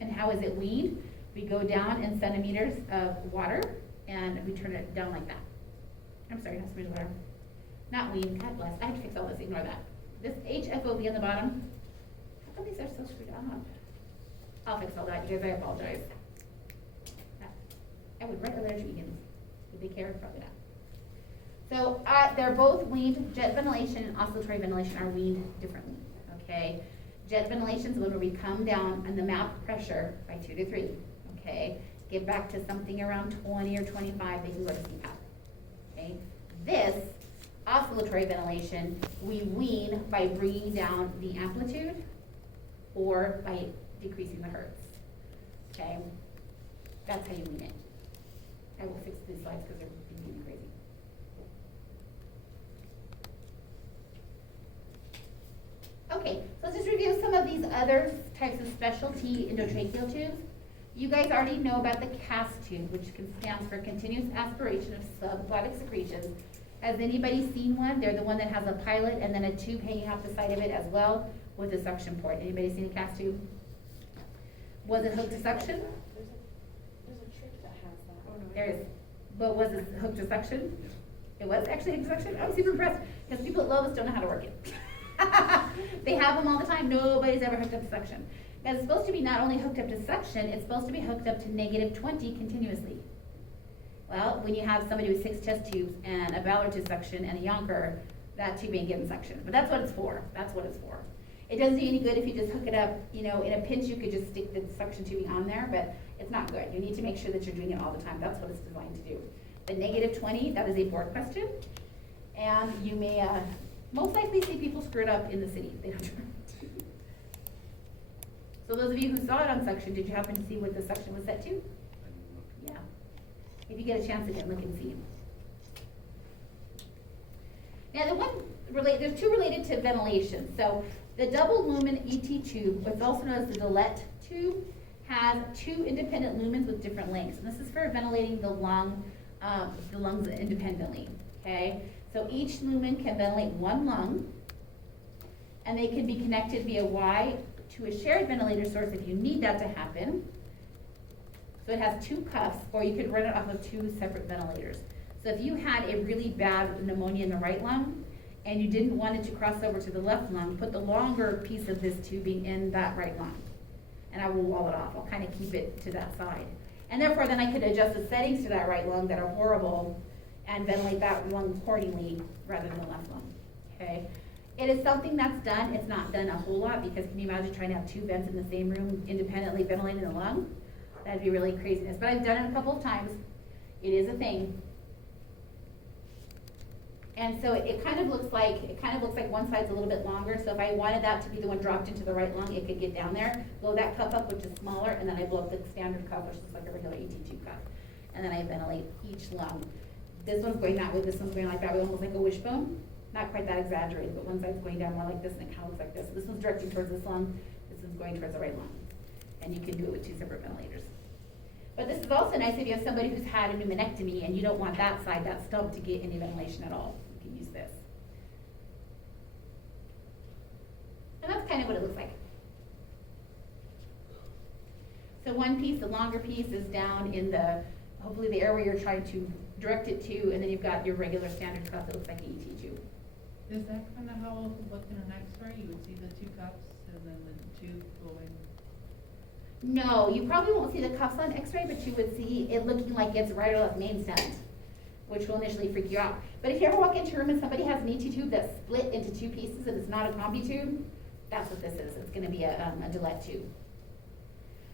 And how is it weaned? We go down in centimeters of water, and we turn it down like that. I'm sorry, not centimeters of water. Not weaned, God bless, I have to fix all this, ignore that. This HFOV on the bottom, how come these are so screwed up? I'll fix all that, you guys, I apologize. I would write a letter to Egan. Would they care? Probably not. So they're both weaned. Jet ventilation and oscillatory ventilation are weaned differently, okay? Jet ventilation is when we come down on the map pressure by 2 to 3, okay? Get back to something around 20 or 25, they can go to CPAP, okay? This oscillatory ventilation, we wean by bringing down the amplitude or by decreasing the hertz, okay? That's how you wean it. I will fix these slides because they're being crazy. Okay, so let's just review some of these other types of specialty endotracheal tubes. You guys already know about the CAS tube, which stands for continuous aspiration of subglottic secretions. Has anybody seen one? They're the one that has a pilot and then a tube hanging off the side of it as well with a suction port. Anybody seen a CAS tube? Was it hooked to suction? There's a trick that has that. Oh, no, There is, but was it hooked to suction? It was actually hooked to suction? I was super impressed, because people at Lowe's don't know how to work it. They have them all the time, nobody's ever hooked up to suction. Because it's supposed to be not only hooked up to suction, it's supposed to be hooked up to -20 continuously. Well, when you have somebody with 6 chest tubes and a Ballard to suction and a Yonker, that tube ain't getting suction. But that's what it's for, that's what it's for. It doesn't do any good if you just hook it up, you know, in a pinch, you could just stick the suction tubing on there, but it's not good. You need to make sure that you're doing it all the time. That's what it's designed to do. The -20, that is a board question. And you may most likely see people screw it up in the city. They don't. So those of you who saw it on suction, did you happen to see what the suction was set to? I didn't look. Yeah. If you get a chance again, look and see. Now there's two related to ventilation. So the double lumen ET tube, what's also known as the Gillette tube, has 2 independent lumens with different lengths. And this is for ventilating the lungs independently, okay? So each lumen can ventilate 1 lung, and they can be connected via Y to a shared ventilator source if you need that to happen. So it has 2 cuffs, or you could run it off of 2 separate ventilators. So if you had a really bad pneumonia in the right lung, and you didn't want it to cross over to the left lung, put the longer piece of this tubing in that right lung. And I will wall it off. I'll kind of keep it to that side. And therefore, then I could adjust the settings to that right lung that are horrible and ventilate that lung accordingly rather than the left lung, okay? It is something that's done. It's not done a whole lot because can you imagine trying to have 2 vents in the same room independently ventilating the lung? That'd be really craziness. But I've done it a couple of times. It is a thing. And so it kind of looks like one side's a little bit longer. So if I wanted that to be the one dropped into the right lung, it could get down there, blow that cuff up, which is smaller, and then I blow up the standard cuff, which is like a regular ET tube cuff. And then I ventilate each lung. This one's going that way, this one's going like that way, almost like a wishbone. Not quite that exaggerated, but one side's going down more like this and it kind of looks like this. This one's directing towards this lung, this one's going towards the right lung. And you can do it with 2 separate ventilators. But this is also nice if you have somebody who's had a pneumonectomy and you don't want that side, that stump, to get any ventilation at all. You can use this. And that's kind of what it looks like. So one piece, the longer piece, is down in the, hopefully the airway you're trying to direct it to, and then you've got your regular standard cuff that looks like an ET tube. Is that kind of how it looked in an X-ray? You would see the 2 cups and then the tube going? No, you probably won't see the cuffs on X-ray, but you would see it looking like it's right or left main stent, which will initially freak you out. But if you ever walk into a room and somebody has an ET tube that's split into 2 pieces and it's not a combi tube, that's what this is. It's going to be a Gillette tube.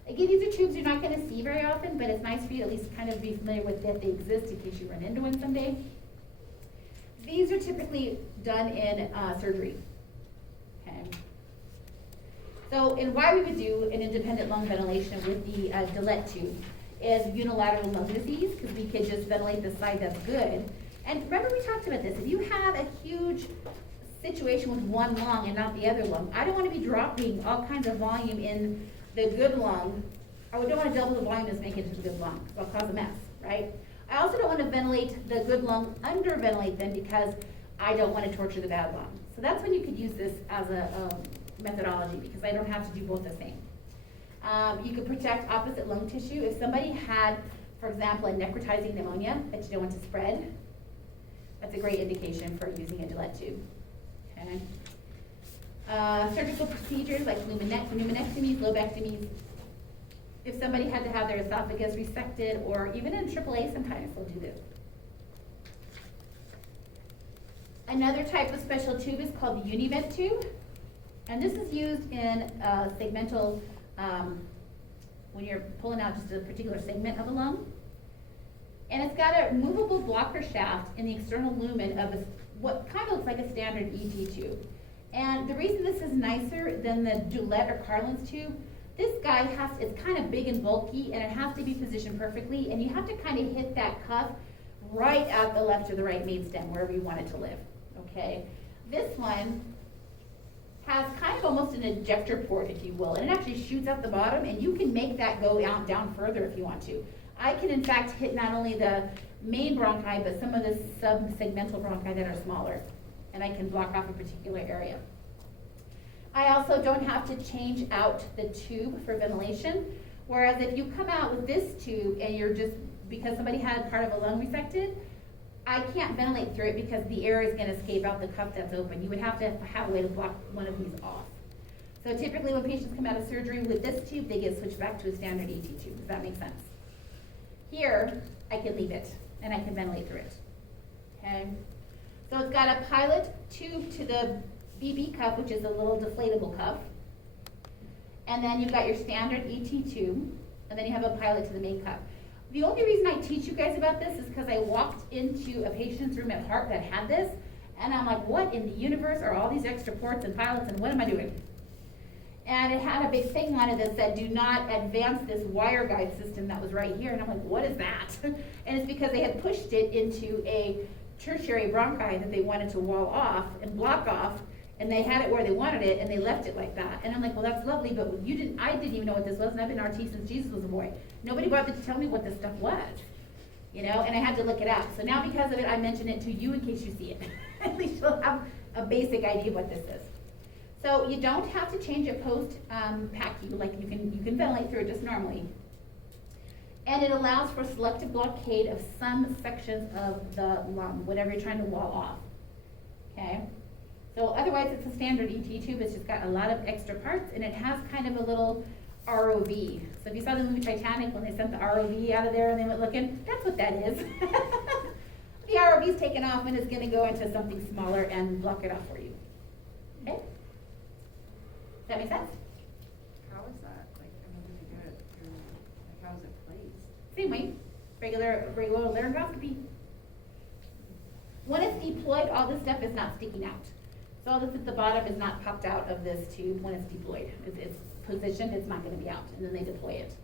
Again, these are tubes you're not going to see very often, but it's nice for you to at least kind of be familiar with that they exist in case you run into one someday. These are typically done in surgery. Okay. So, and why we would do an independent lung ventilation with the Gillette tube is unilateral lung disease, because we could just ventilate the side that's good. And remember we talked about this. If you have a huge situation with one lung and not the other lung, I don't want to be dropping all kinds of volume in the good lung. I don't want to double the volume as make it into the good lung, because I'll cause a mess, right? I also don't want to ventilate the good lung, under-ventilate them, because I don't want to torture the bad lung. So that's when you could use this as a methodology, because I don't have to do both the same. You could protect opposite lung tissue. If somebody had, for example, a necrotizing pneumonia that you don't want to spread, that's a great indication for using a Gillette tube. Okay. Surgical procedures like pneumonectomies, lobectomies. If somebody had to have their esophagus resected, or even in AAA sometimes they'll do this. Another type of special tube is called the Univent tube. And this is used in segmental, when you're pulling out just a particular segment of a lung. And it's got a movable blocker shaft in the external lumen of what kind of looks like a standard ET tube. And the reason this is nicer than the Gillette or Carlin's tube, this guy it's kind of big and bulky, and it has to be positioned perfectly, and you have to kind of hit that cuff right at the left or the right main stem, wherever you want it to live, okay? This one has kind of almost an ejector port, if you will, and it actually shoots out the bottom, and you can make that go out down further if you want to. I can, in fact, hit not only the main bronchi, but some of the subsegmental bronchi that are smaller, and I can block off a particular area. I also don't have to change out the tube for ventilation, whereas if you come out with this tube and you're just, because somebody had part of a lung resected, I can't ventilate through it because the air is going to escape out the cuff that's open. You would have to have a way to block one of these off. So typically when patients come out of surgery with this tube, they get switched back to a standard ET tube. Does that make sense? Here, I can leave it and I can ventilate through it. Okay? So it's got a pilot tube to the BB cuff, which is a little deflatable cuff. And then you've got your standard ET tube, and then you have a pilot to the main cuff. The only reason I teach you guys about this is because I walked into a patient's room at Heart that had this, and I'm like, what in the universe are all these extra ports and pilots, and what am I doing? And it had a big thing on it that said, do not advance this wire guide system that was right here. And I'm like, what is that? And it's because they had pushed it into a tertiary bronchi that they wanted to wall off and block off, and they had it where they wanted it, and they left it like that. And I'm like, well, that's lovely, but I didn't even know what this was, and I've been RT since Jesus was a boy. Nobody bothered to tell me what this stuff was, and I had to look it up. So now because of it, I mention it to you in case you see it. At least you'll have a basic idea of what this is. So you don't have to change it post PACU, like you can ventilate through it just normally. And it allows for selective blockade of some sections of the lung, whatever you're trying to wall off. Okay? So otherwise it's a standard ET tube, it's just got a lot of extra parts, and it has kind of a little ROV. So if you saw the movie Titanic when they sent the ROV out of there and they went looking, that's what that is. The ROV is taken off and it's going to go into something smaller and block it off for you. Okay? Does that make sense? How is that, like, in order to get it through, like, how is it placed? Same way, regular laryngoscopy. When it's deployed, all this stuff is not sticking out. So all this at the bottom is not popped out of this tube when it's deployed. It's positioned, it's not going to be out, and then they deploy it.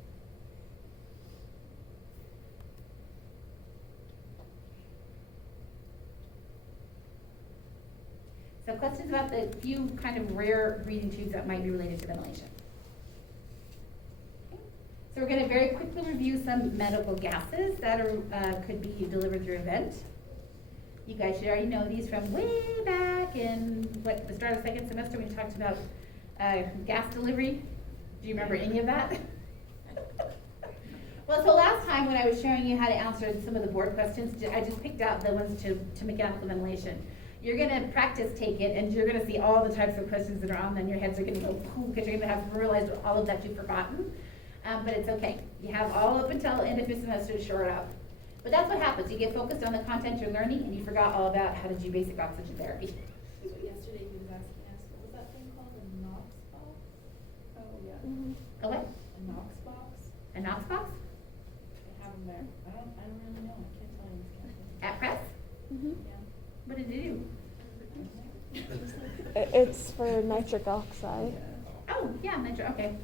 So questions about the few kind of rare breathing tubes that might be related to ventilation. Okay. So we're going to very quickly review some medical gases that could be delivered through a vent. You guys should already know these from way back in the start of second semester when we talked about gas delivery. Do you remember any of that? Well, so last time when I was showing you how to answer some of the board questions, I just picked out the ones to mechanical ventilation. You're going to practice take it, and you're going to see all the types of questions that are on them. Your heads are going to go boom, because you're going to have realized all of that you've forgotten. But it's okay. You have all up until end of the semester to shore it up. But that's what happens. You get focused on the content you're learning, and you forgot all about how to do basic oxygen therapy. So yesterday he was asking us, what was that thing called, a Knox box? Oh, yeah. Mm-hmm. A what? A Knox box? A Knox box? They have them there. I don't really know, I can't tell you this kind of thing. At press? Mm-hmm. Yeah. What did it do? It's for nitric oxide. Oh, yeah, okay.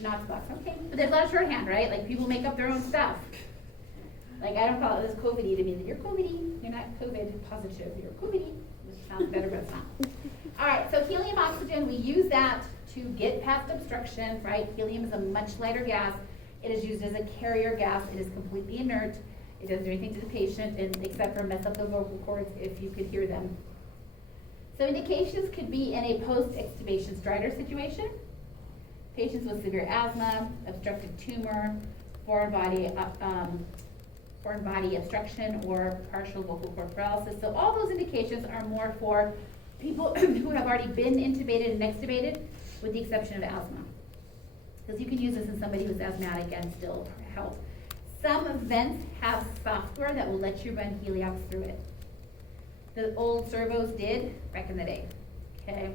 Knox box, okay. But there's a lot of shorthand, right? Like people make up their own stuff. Like I don't call it this COVID-y to mean you're COVID-y. You're not COVID positive, you're COVID-y. This sounds better, but it's not. All right, so helium oxygen, we use that to get past obstruction, right? Helium is a much lighter gas. It is used as a carrier gas. It is completely inert. It doesn't do anything to the patient, except for mess up the vocal cords if you could hear them. So indications could be in a post-extubation stridor situation. Patients with severe asthma, obstructive tumor, foreign body obstruction, or partial vocal cord paralysis. So all those indications are more for people who have already been intubated and extubated, with the exception of asthma. Because you can use this in somebody who's asthmatic and still help. Some vents have software that will let you run Heliox through it. The old servos did back in the day. Okay.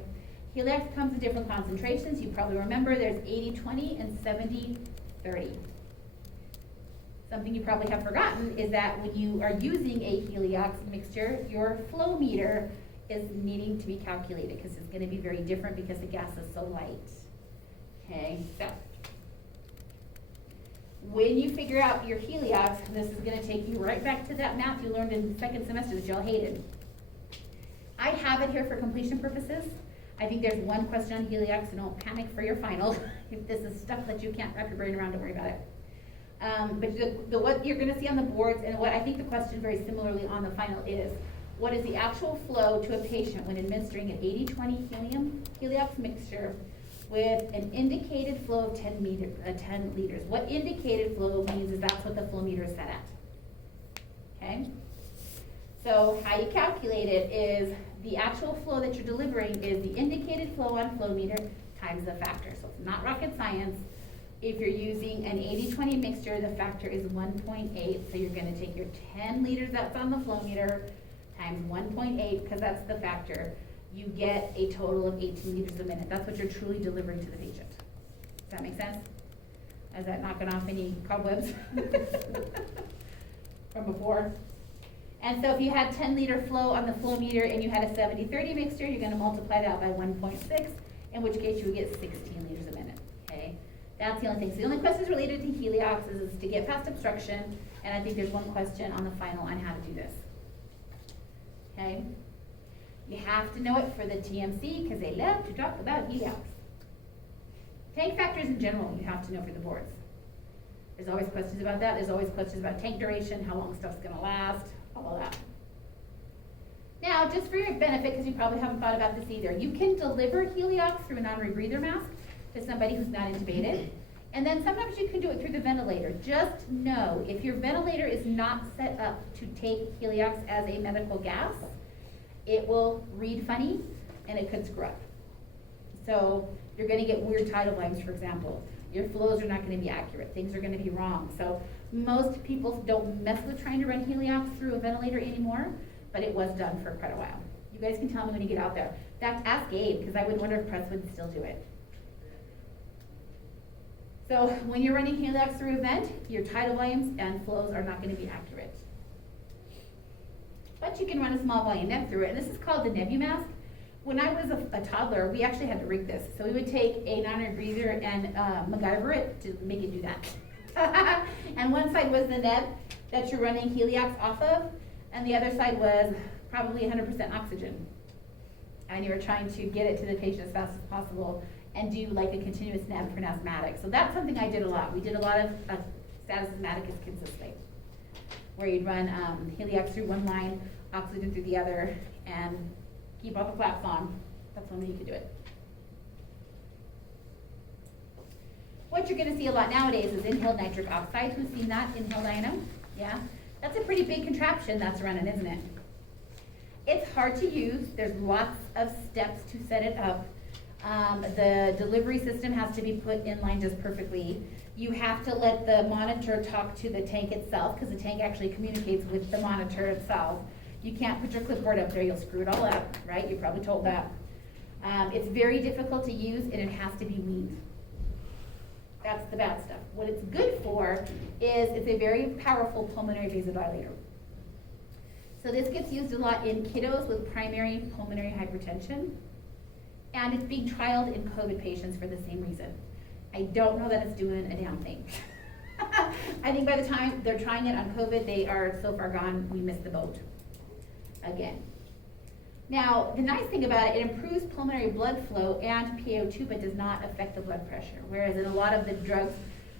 Heliox comes in different concentrations. You probably remember there's 80-20 and 70-30. Something you probably have forgotten is that when you are using a Heliox mixture, your flow meter is needing to be calculated because it's going to be very different because the gas is so light. Okay, so when you figure out your Heliox, this is going to take you right back to that math you learned in the second semester that y'all hated. I have it here for completion purposes. I think there's one question on Heliox, so don't panic for your final. If this is stuff that you can't wrap your brain around, don't worry about it. But what you're going to see on the boards, and what I think the question very similarly on the final is, what is the actual flow to a patient when administering an 80-20 Heliox mixture with an indicated flow of 10 liters? What indicated flow means is that's what the flow meter is set at. Okay? So how you calculate it is the actual flow that you're delivering is the indicated flow on flow meter times the factor. So it's not rocket science. If you're using an 80-20 mixture, the factor is 1.8. So you're going to take your 10 liters that's on the flow meter times 1.8, because that's the factor. you get a total of 18 liters a minute. That's what you're truly delivering to the patient. Does that make sense? Is that knocking off any cobwebs from before? And so if you had 10-liter flow on the flow meter and you had a 70-30 mixture, you're gonna multiply that by 1.6, in which case you would get 16 liters a minute, okay? That's the only thing. So the only questions related to heliox is to get past obstruction, and I think there's one question on the final on how to do this. Okay? You have to know it for the TMC because they love to talk about heliox. Tank factors in general, you have to know for the boards. There's always questions about that. There's always questions about tank duration, how long stuff's gonna last, all of that. Now, just for your benefit, because you probably haven't thought about this either, you can deliver heliox through a non-rebreather mask to somebody who's not intubated. And then sometimes you can do it through the ventilator. Just know, if your ventilator is not set up to take heliox as a medical gas, it will read funny and it could screw up. So you're gonna get weird tidal volumes, for example. Your flows are not gonna be accurate. Things are gonna be wrong. So most people don't mess with trying to run heliox through a ventilator anymore, but it was done for quite a while. You guys can tell me when you get out there. In fact, ask Gabe, because I would wonder if Press would still do it. So when you're running heliox through a vent, your tidal volumes and flows are not gonna be accurate. But you can run a small volume neb through it, and this is called the NebuMask. When I was a toddler, we actually had to rig this. So we would take a non-rebreather and MacGyver it to make it do that. And one side was the neb that you're running heliox off of, and the other side was probably 100% oxygen. And you were trying to get it to the patient as fast as possible and do like a continuous neb for an asthmatic. So that's something I did a lot. We did a lot of status asthmaticus consistently, where you'd run heliox through one line, oxygen through the other, and keep all the flaps on. That's one way you could do it. What you're gonna see a lot nowadays is inhaled nitric oxide. Who's seen that? Inhaled INO? Yeah? That's a pretty big contraption that's running, isn't it? It's hard to use. There's lots of steps to set it up. The delivery system has to be put in line just perfectly. You have to let the monitor talk to the tank itself, because the tank actually communicates with the monitor itself. You can't put your clipboard up there, you'll screw it all up, right? You're probably told that. It's very difficult to use, and it has to be weaned. That's the bad stuff. What it's good for is it's a very powerful pulmonary vasodilator. So this gets used a lot in kiddos with primary pulmonary hypertension, and it's being trialed in COVID patients for the same reason. I don't know that it's doing a damn thing. I think by the time they're trying it on COVID, they are so far gone, we missed the boat again. Now, the nice thing about it improves pulmonary blood flow and PaO2, but does not affect the blood pressure. Whereas in a lot of the drugs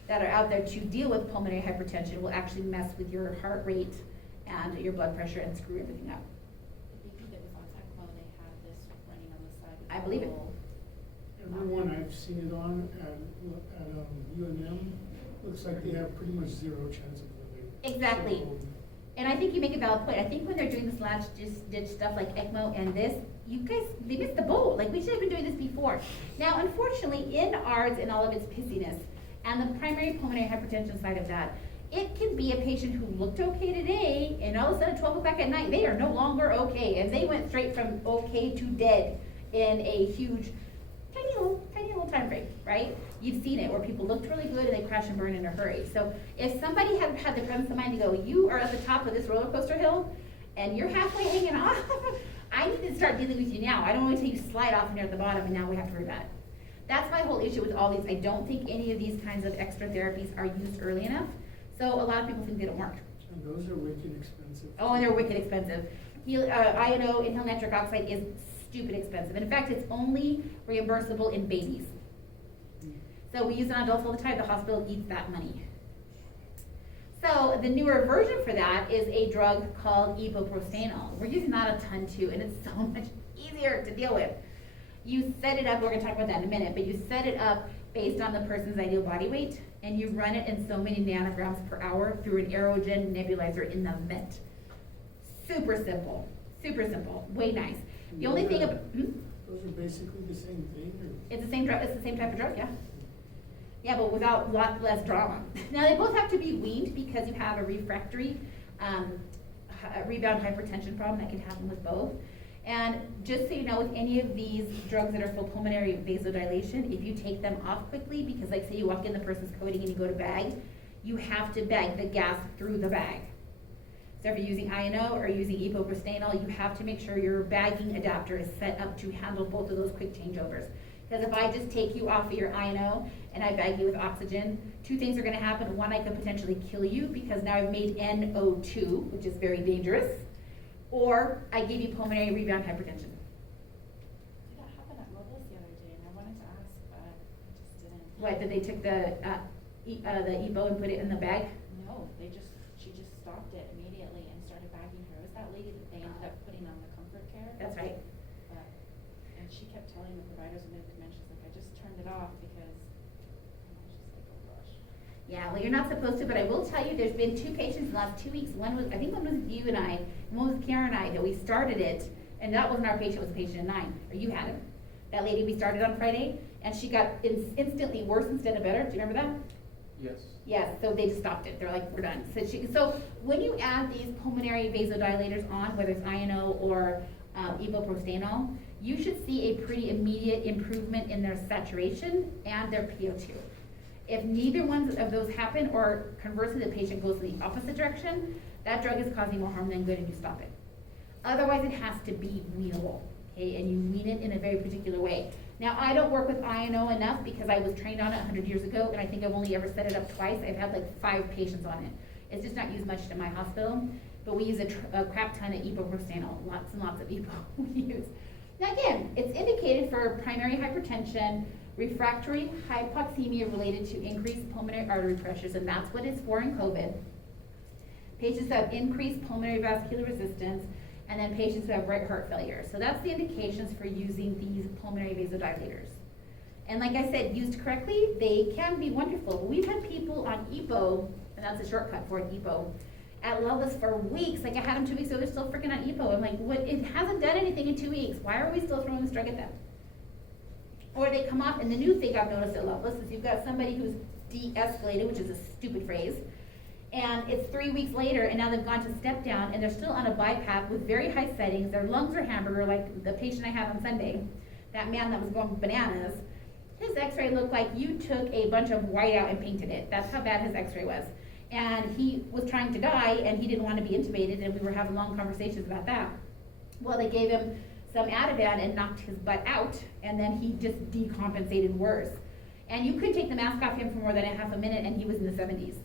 that are out there to deal with pulmonary hypertension will actually mess with your heart rate and your blood pressure and screw everything up. The baby that was on ECMO, they had this running on the side. with I the believe it. little- Everyone I've seen it on at UNM, looks like they have pretty much zero chance of living. Exactly. So, And I think you make a valid point. I think when they're doing this latch ditch stuff like ECMO and this, you guys, they missed the boat. Like, we should have been doing this before. Now, unfortunately, in ARDS and all of its pissiness, and the primary pulmonary hypertension side of that, it can be a patient who looked okay today, and all of a sudden at 12 o'clock at night, they are no longer okay. And they went straight from okay to dead in a huge, tiny little time frame, right? You've seen it where people looked really good and they crash and burn in a hurry. So if somebody had the presence of mind to go, you are at the top of this roller coaster hill and you're halfway hanging off, I need to start dealing with you now. I don't want to wait till you slide off and you're at the bottom and now we have to worry about it. That's my whole issue with all these. I don't think any of these kinds of extra therapies are used early enough. So a lot of people think they don't work. And those are wicked expensive. Oh, and they're wicked expensive. INO, inhaled nitric oxide, is stupid expensive. In fact, it's only reimbursable in babies. So we use it on adults all the time. The hospital eats that money. So the newer version for that is a drug called ibuprofen. We're using that a ton too, and it's so much easier to deal with. You set it up, we're gonna talk about that in a minute, but you set it up based on the person's ideal body weight, and you run it in so many nanograms per hour through an aerogen nebulizer in the vent. Super simple, way nice. The only thing, Those are basically the same thing, or? it's the same drug, it's the same type of drug, yeah. Yeah, but without a lot less drama. Now, they both have to be weaned because you have a refractory rebound hypertension problem that can happen with both. And just so you know, with any of these drugs that are for pulmonary vasodilation, if you take them off quickly, because like say you walk in, the person's coding and you go to bag, you have to bag the gas through the bag. So if you're using INO or using ibuprostanol, you have to make sure your bagging adapter is set up to handle both of those quick changeovers. Because if I just take you off of your INO and I bag you with oxygen, two things are gonna happen. One, I could potentially kill you because now I've made NO2, which is very dangerous. Or I gave you pulmonary rebound hypertension. That happened at Loveless the other day, and I wanted to ask, but I just didn't. What, did they took the EPO and put it in the bag? No, she just stopped it immediately and started bagging her. It was that lady that they ended up putting on the comfort care. That's right. But, and she kept telling the providers when they would come in, she's like, I just turned it off because, and I was just like, oh gosh. Yeah, well, you're not supposed to, but I will tell you, there's been 2 patients in the last 2 weeks. I think one was you and I, and one was Karen and I, that we started it, and that wasn't our patient, it was a patient in 9, or you had him. That lady we started on Friday, and she got instantly worse instead of better. Do you remember that? Yes. Yes, so they just stopped it. They're like, we're done. So when you add these pulmonary vasodilators on, whether it's INO or ibuprostanol, you should see a pretty immediate improvement in their saturation and their PO2. If neither one of those happen, or conversely the patient goes in the opposite direction, that drug is causing more harm than good and you stop it. Otherwise it has to be weanable, okay, and you wean it in a very particular way. Now I don't work with INO enough because I was trained on it 100 years ago, and I think I've only ever set it up twice. I've had like 5 patients on it. It's just not used much in my hospital, but we use a crap ton of ibuprostanol, lots and lots of EPO we use. Now again, it's indicated for primary hypertension, refractory hypoxemia related to increased pulmonary artery pressures, and that's what it's for in COVID. Patients who have increased pulmonary vascular resistance, and then patients who have right heart failure. So that's the indications for using these pulmonary vasodilators. And like I said, used correctly, they can be wonderful. We've had people on EPO, and that's a shortcut for an EPO, at Loveless for weeks. Like I had them 2 weeks ago, they're still freaking on EPO. I'm like, what? It hasn't done anything in 2 weeks. Why are we still throwing this drug at them? Or they come off, and the new thing I've noticed at Loveless is you've got somebody who's de-escalated, which is a stupid phrase, and it's 3 weeks later, and now they've gone to step down, and they're still on a BiPAP with very high settings. Their lungs are hamburger, like the patient I had on Sunday, that man that was going bananas. His x-ray looked like you took a bunch of white out and painted it. That's how bad his x-ray was. And he was trying to die, and he didn't want to be intubated, and we were having long conversations about that. Well, they gave him some Ativan and knocked his butt out, and then he just decompensated worse. And you could take the mask off him for more than a half a minute, and he was in the 70s.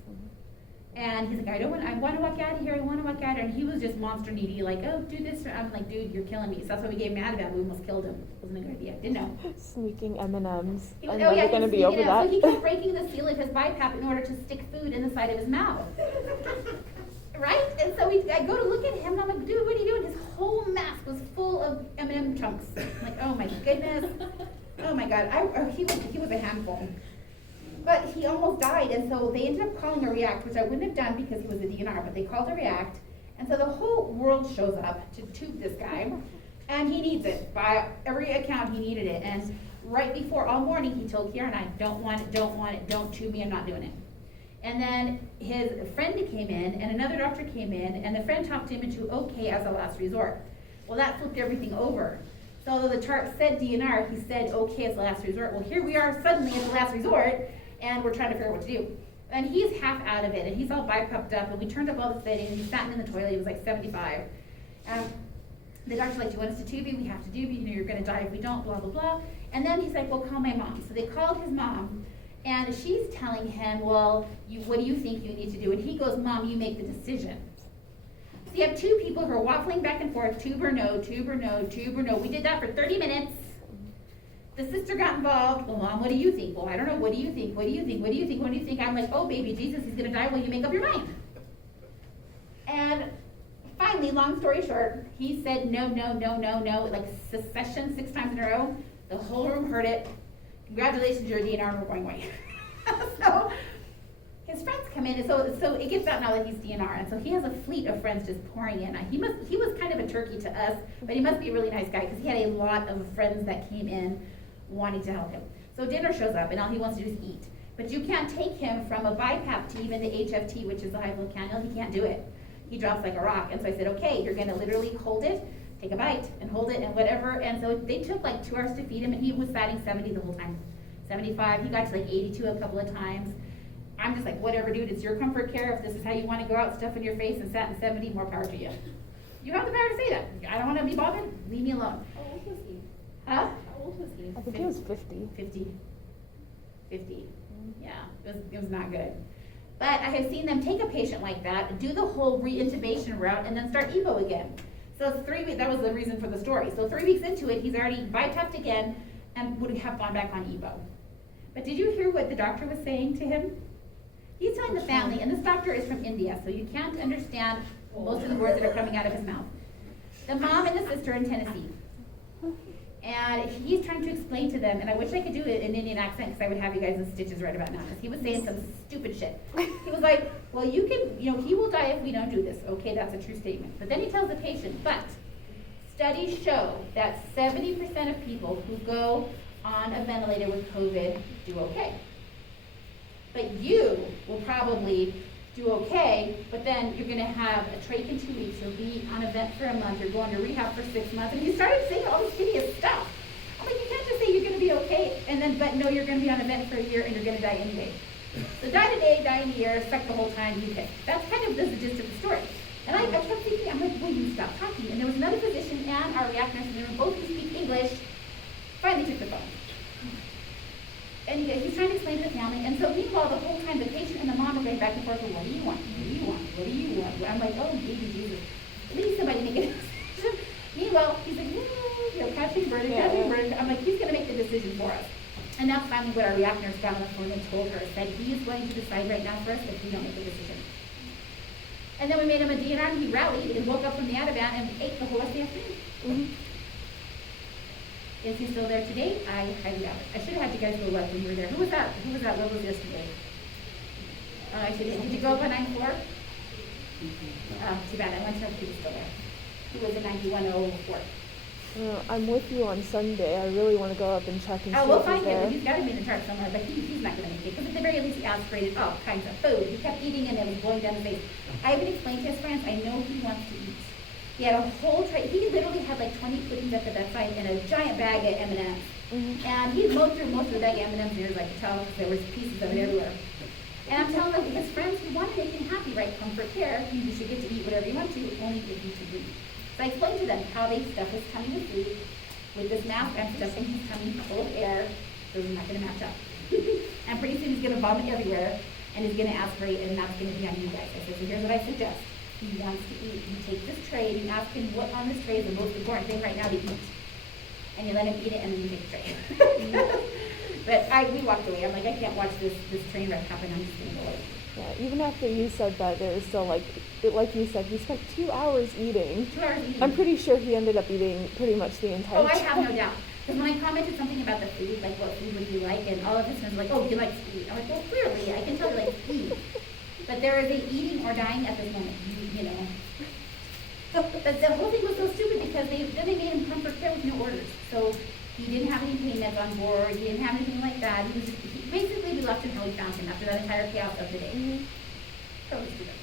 And he's like, I want to walk out of here, I want to walk out of here. And he was just monster needy, like, oh, do this. I'm like, dude, you're killing me. So that's why we gave him Ativan. We almost killed him. Wasn't a good idea. Didn't know. Sneaking M&Ms. He was, And oh yeah, they're going to he be was over sneaking that. out. So he kept breaking the seal of his BiPAP in order to stick food in the side of his mouth. Right? And so I go to look at him, and I'm like, dude, what are you doing? His whole mask was full of M&M chunks. I'm like, oh my goodness. Oh my God. He was a handful. But he almost died, and so they ended up calling a REACT, which I wouldn't have done because he was a DNR, but they called a REACT, and so the whole world shows up to tube this guy, and he needs it. By every account, he needed it. And right before, all morning, he told Kiara and I, don't want it, don't tube me, I'm not doing it. And then his friend came in, and another doctor came in, and the friend talked him into okay as a last resort. Well, that flipped everything over. So the chart said DNR, he said okay as a last resort. Well, here we are suddenly at the last resort, and we're trying to figure out what to do. And he's half out of it, and he's all BiPAP'd up, and we turned up all the settings, and he sat in the toilet, he was like 75. The doctor's like, do you want us to tube you? We have to tube you, you know, you're gonna die if we don't, blah, blah, blah. And then he's like, well, call my mom. So they called his mom, and she's telling him, well, what do you think you need to do? And he goes, Mom, you make the decision. So you have 2 people who are waffling back and forth, tube or no, tube or no, tube or no. We did that for 30 minutes. The sister got involved. Well, Mom, what do you think? Well, I don't know. What do you think? What do you think? What do you think? What do you think? I'm like, oh, baby Jesus, he's going to die. Well, you make up your mind. And finally, long story short, he said no, no, no, no, no, like secession 6 times in a row. The whole room heard it. Congratulations, you're a DNR, and we're going away. So his friends come in, and so it gets out now that he's DNR, and so he has a fleet of friends just pouring in. He was kind of a turkey to us, but he must be a really nice guy because he had a lot of friends that came in wanting to help him. So dinner shows up, and all he wants to do is eat. But you can't take him from a BiPAP to even the HFT, which is the high flow cannula. He can't do it. He drops like a rock. And so I said, okay, you're going to literally hold it, take a bite and hold it and whatever. And so they took like 2 hours to feed him, and he was fatting 70 the whole time. 75, he got to like 82 a couple of times. I'm just like, whatever, dude, it's your comfort care. If this is how you want to go out, stuff in your face and sat in 70, more power to you. You have the power to say that. I don't want to be bothered, leave me alone. How old was he? Huh? How old was he? I think he was 50. 50. Yeah, it was not good. But I have seen them take a patient like that, do the whole re-intubation route, and then start EVO again. So it's 3 weeks, that was the reason for the story. So 3 weeks into it, he's already BiPAP'd again and would have gone back on EVO. But did you hear what the doctor was saying to him? He's telling the family, and this doctor is from India, so you can't understand most of the words that are coming out of his mouth. The mom and the sister in Tennessee. And he's trying to explain to them, and I wish I could do it in Indian accent because I would have you guys in stitches right about now, because he was saying some stupid shit. He was like, well, you can, he will die if we don't do this. Okay, that's a true statement. But then he tells the patient, but studies show that 70% of people who go on a ventilator with COVID do okay. But you will probably do okay, but then you're gonna have a trach in 2 weeks, you'll be on a vent for a month, you're going to rehab for 6 months, and he started saying all this hideous stuff. I'm like, you can't just say you're gonna be okay, and then, but no, you're gonna be on a vent for a year and you're gonna die anyway. So die today, die in a year, suck the whole time, you pick. That's kind of the gist of the story. And I kept thinking, I'm like, will you stop talking? And there was another physician and our react nurse, and they were both who speak English, finally took the phone. And he's trying to explain to the family, and so meanwhile, the whole time, the patient and the mom are going back and forth, what do you want? What do you want? What do you want? I'm like, oh, baby Jesus, please somebody make a decision. Meanwhile, he's like, catching burden. I'm like, he's going to make the decision for us. And that's finally what our react nurse got on the phone and told her, said he is going to decide right now for us if we don't make a decision. And then we made him a DNR, and he rallied and woke up from the Ativan and ate the whole rest of the afternoon. Mm-hmm. Is he still there today? I highly doubt it. I should have had you guys go up when you were there. Who was that? What was yesterday? I should have. Did you go up on 94? Too bad. I went to know if he was still there. Who was in 9104? I'm with you on Sunday. I really want to go up and check and see we'll if find he's there. him. He's got to be in the chart somewhere, but he's not going to make it. Because at the very least, he aspirated all kinds of food. He kept eating and it was blowing down his face. I even explained to his friends, I know he wants to eat. He had a whole tray. He literally had like 20 puddings at the bedside and a giant bag of M&Ms. Mm-hmm. And he mowed through most of the bag of M&Ms ears, I could tell, because there was pieces of it everywhere. And I'm telling them, his friends who want to make him happy, right? Comfort care, you should get to eat whatever you want to, only if you can breathe. So I explained to them how they stuff his tummy with food. With this mask, I'm stuffing his tummy full of air. Those are not going to match up. And pretty soon he's going to vomit everywhere, and he's going to aspirate, and that's going to be on you guys. I said, so here's what I suggest. He wants to eat. You take this tray and you ask him what on this tray is the most important thing right now to eat. And you let him eat it and then you take the tray. But we walked away. I'm like, I can't watch this train wreck happen. I'm just going to go away. Yeah, even after you said that, there was still like you said, he spent 2 hours eating. 2 hours eating. I'm pretty sure he ended up eating pretty much the entire I have no doubt. Because when I commented something about the food, like what food would you like, and all of his friends were like, oh, he likes to eat. I'm like, well, clearly, I can tell he likes to eat. But there is a eating or dying at this moment, you know. But the whole thing was so stupid because then they made him comfort care with no orders. So he didn't have any pain meds on board, he didn't have anything like that. Basically, we left him how we found him after that entire chaos of the day. Mm-hmm. Totally stupid.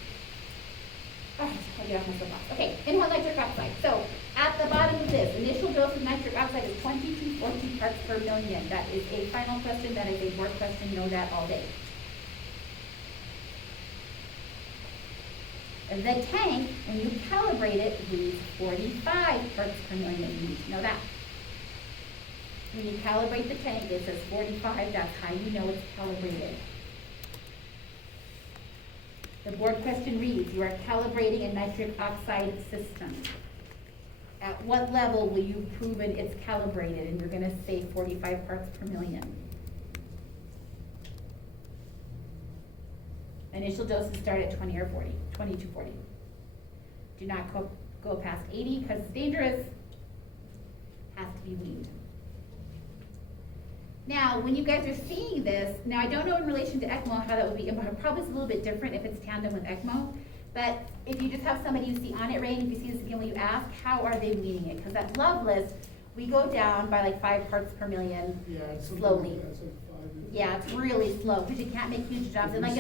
Alright, I'll get off my soapbox. Okay, inhaled nitric oxide. So, at the bottom of this, initial dose of nitric oxide is 20 to 40 parts per million. That is a final question, that is a board question, know that all day. The tank, when you calibrate it, reads 45 parts per million. You need to know that. When you calibrate the tank, it says 45. That's how you know it's calibrated. The board question reads, you are calibrating a nitric oxide system. At what level will you prove it's calibrated? And you're going to say 45 parts per million. Initial doses start at 20 or 40, 20 to 40. Do not go past 80 because it's dangerous. Has to be weaned. Now, when you guys are seeing this, now I don't know in relation to ECMO how that would be, probably it's a little bit different if it's tandem with ECMO, but if you just have somebody you see on it, right, if you see this again, will you ask, how are they weaning it? Because at Loveless, we go down by like 5 parts per million slowly. That's like 5. Yeah, it's really slow because you can't make huge jumps. And like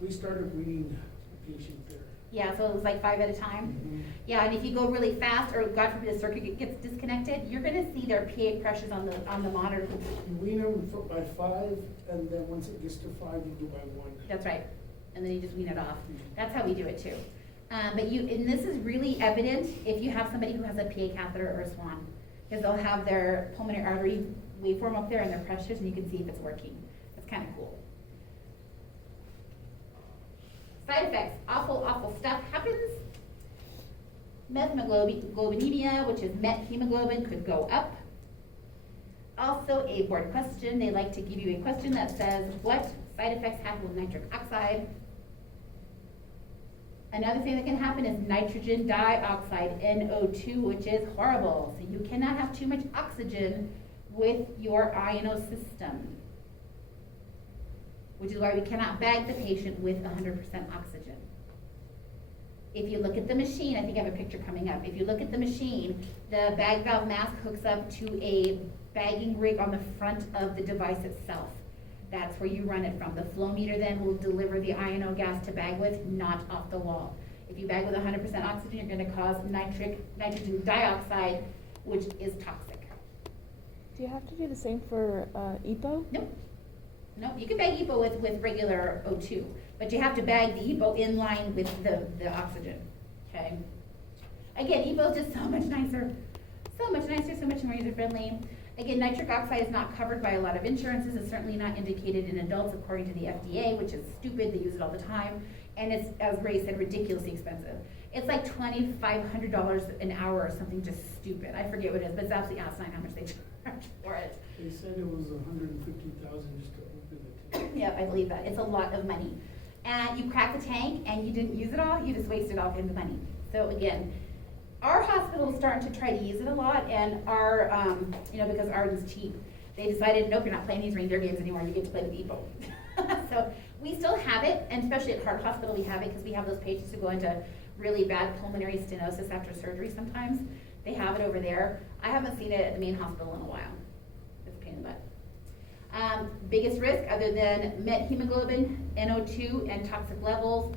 We started weaning a patient there. Yeah, so it was like 5 at a time. Mhm. Yeah, and if you go really fast, or God forbid the circuit gets disconnected, you're gonna see their PA pressures on the monitor. You wean them by 5, and then once it gets to 5, you do by 1. That's right, and then you just wean it off. That's how we do it too. And this is really evident if you have somebody who has a PA catheter or a swan, because they'll have their pulmonary artery waveform up there and their pressures, and you can see if it's working. That's kind of cool. Side effects, awful stuff happens. Methemoglobinemia, which is met hemoglobin, could go up. Also a board question, they like to give you a question that says, what side effects happen with nitric oxide? Another thing that can happen is nitrogen dioxide, NO2, which is horrible. So you cannot have too much oxygen with your INO system, which is why we cannot bag the patient with 100% oxygen. If you look at the machine, I think I have a picture coming up. If you look at the machine, the bag valve mask hooks up to a bagging rig on the front of the device itself. That's where you run it from. The flow meter then will deliver the INO gas to bag with, not off the wall. If you bag with 100% oxygen, you're gonna cause nitrogen dioxide, which is toxic. Do you have to do the same for EPO? Nope, you can bag EPO with regular O2, but you have to bag the EPO in line with the oxygen, okay? Again, EPO is just so much nicer, so much more user-friendly. Again, nitric oxide is not covered by a lot of insurances. It's certainly not indicated in adults according to the FDA, which is stupid. They use it all the time. And it's, as Ray said, ridiculously expensive. It's like $2,500 an hour or something just stupid. I forget what it is, but it's absolutely asinine how much they charge for it. They said it was 150,000 just to open the tank. Yep, I believe that. It's a lot of money. And you crack the tank and you didn't use it all, you just wasted all kinds of money. So again, our hospital is starting to try to use it a lot, and our, because ours is cheap, they decided, nope, you're not playing these reindeer games anymore, you get to play with EPO. So we still have it, and especially at Heart Hospital we have it because we have those patients who go into really bad pulmonary stenosis after surgery sometimes. They have it over there. I haven't seen it at the main hospital in a while. It's a pain in the butt. Biggest risk, other than met hemoglobin, NO2, and toxic levels,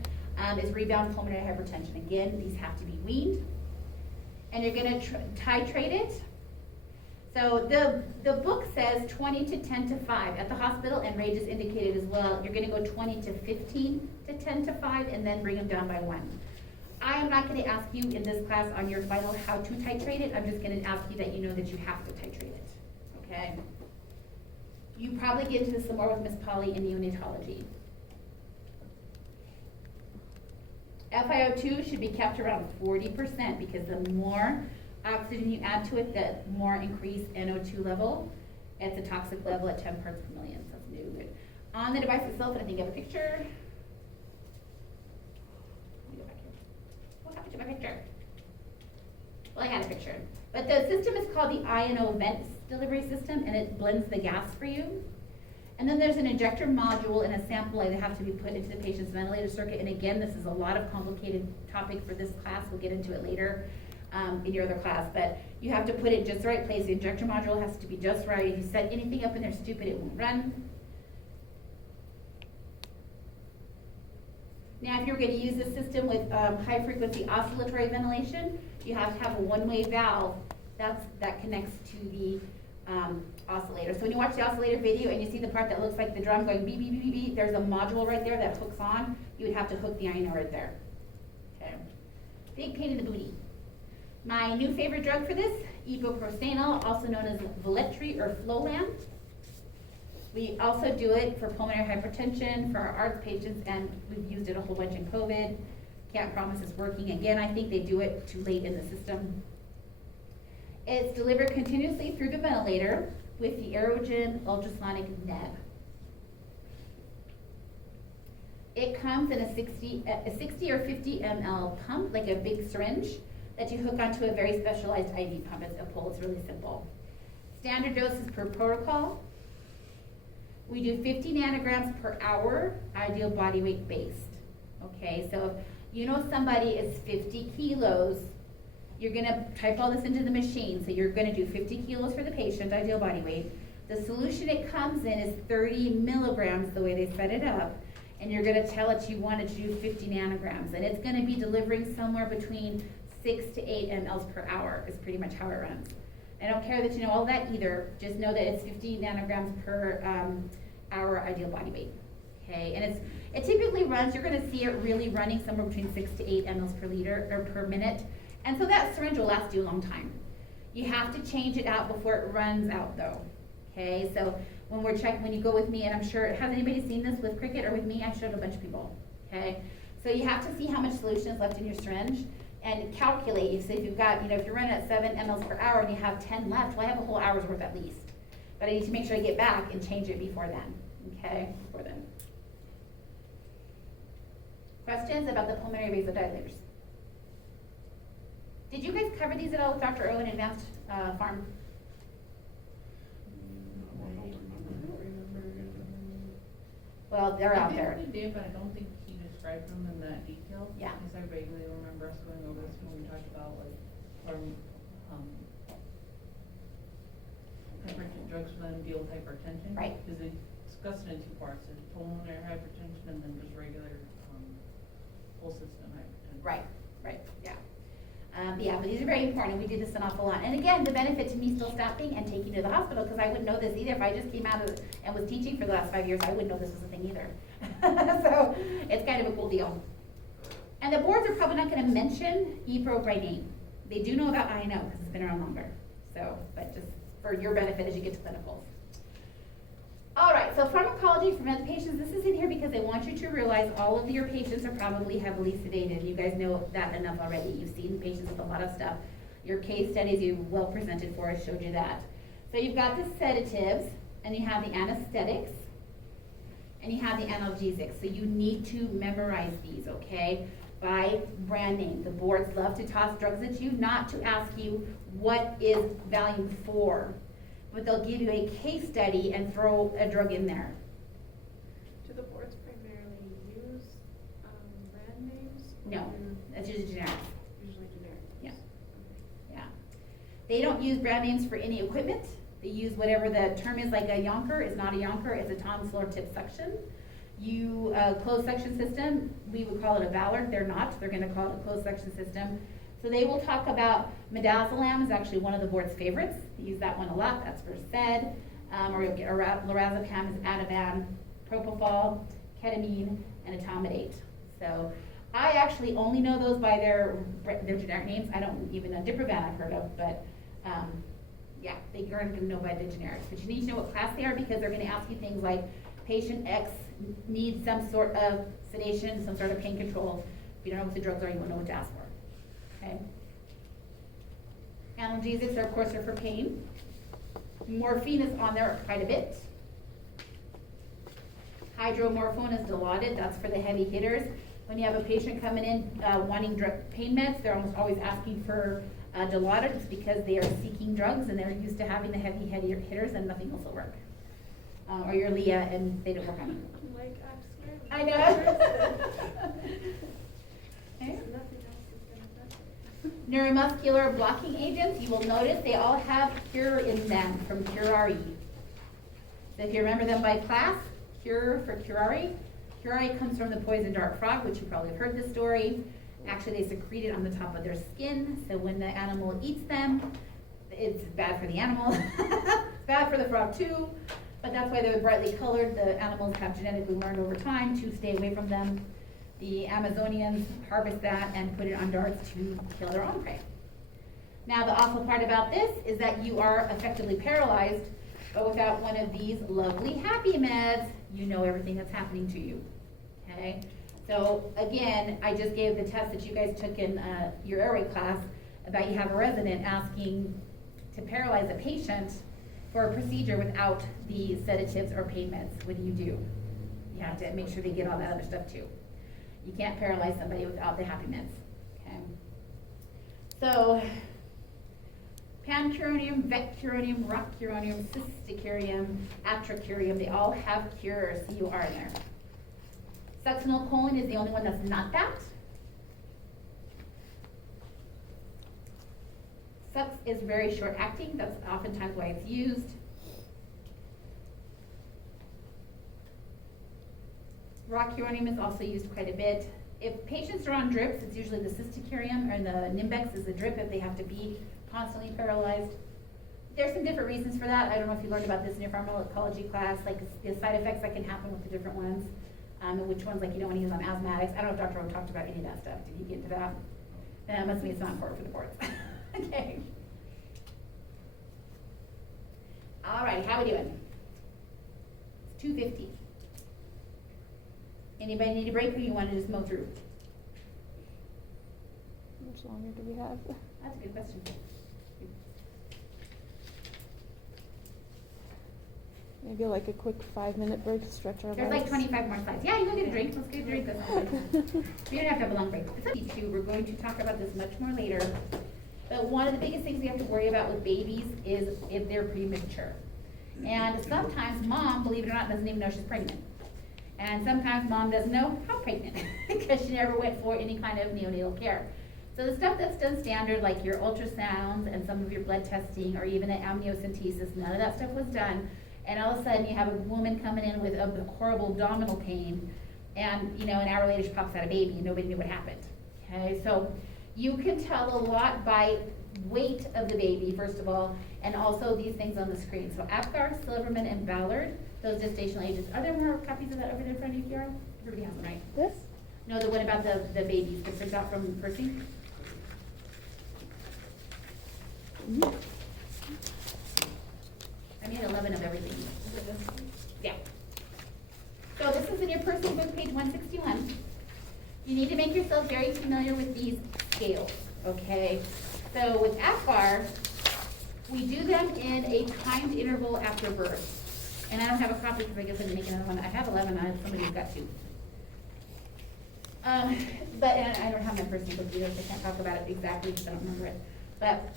is rebound pulmonary hypertension. Again, these have to be weaned. And you're going to titrate it. So the book says 20 to 10 to 5 at the hospital, and Ray just indicated as well, you're going to go 20 to 15 to 10 to 5, and then bring them down by 1. I am not going to ask you in this class on your final how to titrate it. I'm just going to ask you that you know that you have to titrate it. Okay? You probably get into this some more with Miss Polly in neonatology. FiO2 should be kept around 40% because the more oxygen you add to it, the more increased NO2 level. It's a toxic level at 10 parts per million, so it's no good. On the device itself, and I think I have a picture. Let me go back here. What happened to my picture? Well, I had a picture. But the system is called the INO vent delivery system, and it blends the gas for you. And then there's an injector module and a sample that have to be put into the patient's ventilator circuit. And again, this is a lot of complicated topic for this class. We'll get into it later in your other class. But you have to put it just the right place. The injector module has to be just right. If you set anything up in there stupid, it won't run. Now, if you're going to use this system with high frequency oscillatory ventilation, you have to have a one-way valve that connects to the oscillator. So when you watch the oscillator video and you see the part that looks like the drum going beep, beep, beep, beep, beep, there's a module right there that hooks on. You would have to hook the INO right there. Okay. Big pain in the booty. My new favorite drug for this, ibuprostanol, also known as Veletri or Flolan. We also do it for pulmonary hypertension, for our ARDS patients, and we've used it a whole bunch in COVID. Can't promise it's working. Again, I think they do it too late in the system. It's delivered continuously through the ventilator with the Aerogen ultrasonic neb. It comes in a 60 or 50 ml pump, like a big syringe, that you hook onto a very specialized IV pump. It's a pull. It's really simple. Standard doses per protocol. We do 50 nanograms per hour, ideal body weight based. Okay, so if you know somebody is 50 kilos, you're going to type all this into the machine. So you're going to do 50 kilos for the patient, ideal body weight. The solution it comes in is 30 milligrams, the way they set it up. and you're gonna tell it you want it to do 50 nanograms, and it's gonna be delivering somewhere between 6 to 8 mLs per hour is pretty much how it runs. I don't care that you know all that either, just know that it's 50 nanograms per hour ideal body weight. Okay, and it typically runs, you're gonna see it really running somewhere between 6 to 8 mLs per liter or per minute, and so that syringe will last you a long time. You have to change it out before it runs out though. Okay, so when we're checking, when you go with me, and I'm sure, has anybody seen this with Cricket or with me? I showed a bunch of people. Okay, so you have to see how much solution is left in your syringe and calculate. So if you've got, if you're running at 7 mLs per hour and you have 10 left, well, I have a whole hour's worth at least. But I need to make sure I get back and change it before then. Okay, before then. Questions about the pulmonary vasodilators? Did you guys cover these at all with Dr. Earl in Advanced Farm? I don't remember. Well, they're out I there. think we did, but I don't think he described them in that detail. Yeah. Because I vaguely remember us going over this when we talked about like, drugs for them deal with hypertension. Right. Because they discussed it in 2 parts, there's pulmonary hypertension and then just regular, whole system hypertension. Right, yeah. Yeah, but these are very important, and we do this an awful lot. And again, the benefit to me still stopping and taking you to the hospital, because I wouldn't know this either. If I just came out of and was teaching for the last 5 years, I wouldn't know this was a thing either. So it's kind of a cool deal. And the boards are probably not going to mention EPRO by name. They do know about INO because it's been around longer. So, but just for your benefit as you get to clinicals. All right, so pharmacology for med patients, this is in here because I want you to realize all of your patients are probably heavily sedated. You guys know that enough already. You've seen patients with a lot of stuff. Your case studies you well presented for us showed you that. So you've got the sedatives, and you have the anesthetics, and you have the analgesics. So you need to memorize these, okay, by brand name. The boards love to toss drugs at you, not to ask you what is Valium for, but they'll give you a case study and throw a drug in there. Do the boards primarily use brand names? No, or that's usually generic. Usually generic. Yeah. Okay. Yeah. They don't use brand names for any equipment. They use whatever the term is, like a yonker is not a yonker, it's a Tom's floor tip suction. Closed suction system, we would call it a Ballard. They're not. They're going to call it a closed suction system. So they will talk about midazolam is actually one of the board's favorites. They use that one a lot. That's for SED. Or you'll get lorazepam is Ativan, propofol, ketamine, and etomidate. So I actually only know those by their generic names. I don't even know Diprovan I've heard of, but yeah, they are going to know by the generics. But you need to know what class they are because they're going to ask you things like patient X needs some sort of sedation, some sort of pain control. If you don't know what the drugs are, you won't know what to ask for. Okay. Analgesics, of course, are for pain. Morphine is on there quite a bit. Hydromorphone is Dilaudid. That's for the heavy hitters. When you have a patient coming in wanting pain meds, they're almost always asking for Dilaudid. It's because they are seeking drugs and they're used to having the heavy hitters and nothing else will work. Or your Leah and they don't work on it. Like, I swear. I know. Okay. So nothing else is gonna affect it. Neuromuscular blocking agents, you will notice they all have Cure in them from Curare. So if you remember them by class, Cure for Curare. Curare comes from the poison dart frog, which you probably have heard the story. Actually, they secrete it on the top of their skin, so when the animal eats them, it's bad for the animal. It's bad for the frog too, but that's why they're brightly colored. The animals have genetically learned over time to stay away from them. The Amazonians harvest that and put it on darts to kill their own prey. Now, the awful part about this is that you are effectively paralyzed, but without one of these lovely happy meds, you know everything that's happening to you. Okay? So again, I just gave the test that you guys took in your airway class about you have a resident asking to paralyze a patient for a procedure without the sedatives or pain meds. What do? You have to make sure they get all that other stuff too. You can't paralyze somebody without the happy meds. Okay. So, pancuronium, vecuronium, rocuronium, cysticurium, atracurium, they all have cure, C-U-R in there. Succinylcholine is the only one that's not that. Sux is very short acting, that's oftentimes why it's used. Rocuronium is also used quite a bit. If patients are on drips, it's usually the Cystocurium, or the Nimbex is the drip if they have to be constantly paralyzed. There's some different reasons for that. I don't know if you learned about this in your pharmacology class, like the side effects that can happen with the different ones, and which ones like you don't want to use on asthmatics. I don't know if Dr. O talked about any of that stuff. Did he get into that? That must mean it's not important for the boards. Okay. All right, how we doing? It's 2:50. Anybody need a break, or you want to just mow through? How much longer do we have? That's a good question. Maybe like a quick 5-minute break to stretch our There's legs. like 25 more slides. Yeah, you go get a drink. Let's get a drink. That's fine. We don't have to have a long break. It's up to you. We're going to talk about this much more later. But one of the biggest things we have to worry about with babies is if they're premature. And sometimes mom, believe it or not, doesn't even know she's pregnant. And sometimes mom doesn't know how pregnant because she never went for any kind of neonatal care. So the stuff that's done standard, like your ultrasounds and some of your blood testing, or even an amniocentesis, none of that stuff was done. And all of a sudden you have a woman coming in with a horrible abdominal pain, and an hour later she pops out a baby and nobody knew what happened. Okay, so you can tell a lot by weight of the baby, first of all, and also these things on the screen. So Apgar, Silverman, and Ballard, those gestational ages. Are there more copies of that over there in front of you, Kiara? Everybody has them, right? This? No, the one about the babies, the printout from Percy? I made 11 of everything. Yeah. So this is in your Percy book, page 161. You need to make yourself very familiar with these scales, okay? So with Apgar, we do them in a timed interval after birth. And I don't have a copy because I guess I didn't make another one. I have 11, somebody's got 2. And I don't have my Percy book either, so I can't talk about it exactly because I don't remember it. But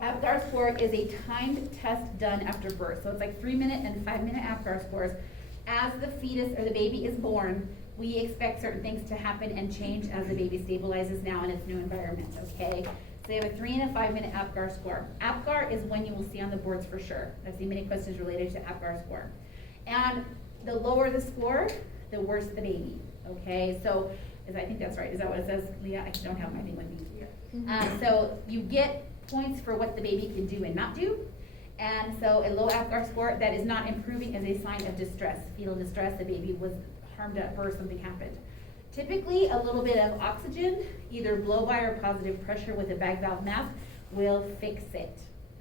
Apgar score is a timed test done after birth. So it's like 3-minute and 5-minute Apgar scores. As the fetus or the baby is born, we expect certain things to happen and change as the baby stabilizes now in its new environment, okay? So you have a 3- and a 5-minute Apgar score. Apgar is one you will see on the boards for sure. I've seen many questions related to Apgar score. And the lower the score, the worse the baby, okay? So, I think that's right. Is that what it says, Leah? I don't have my thing with me. Yeah. So you get points for what the baby can do and not do. And so a low Apgar score that is not improving is a sign of distress, fetal distress. The baby was harmed at birth, something happened. Typically, a little bit of oxygen, either blow-by or positive pressure with a bag valve mask, will fix it,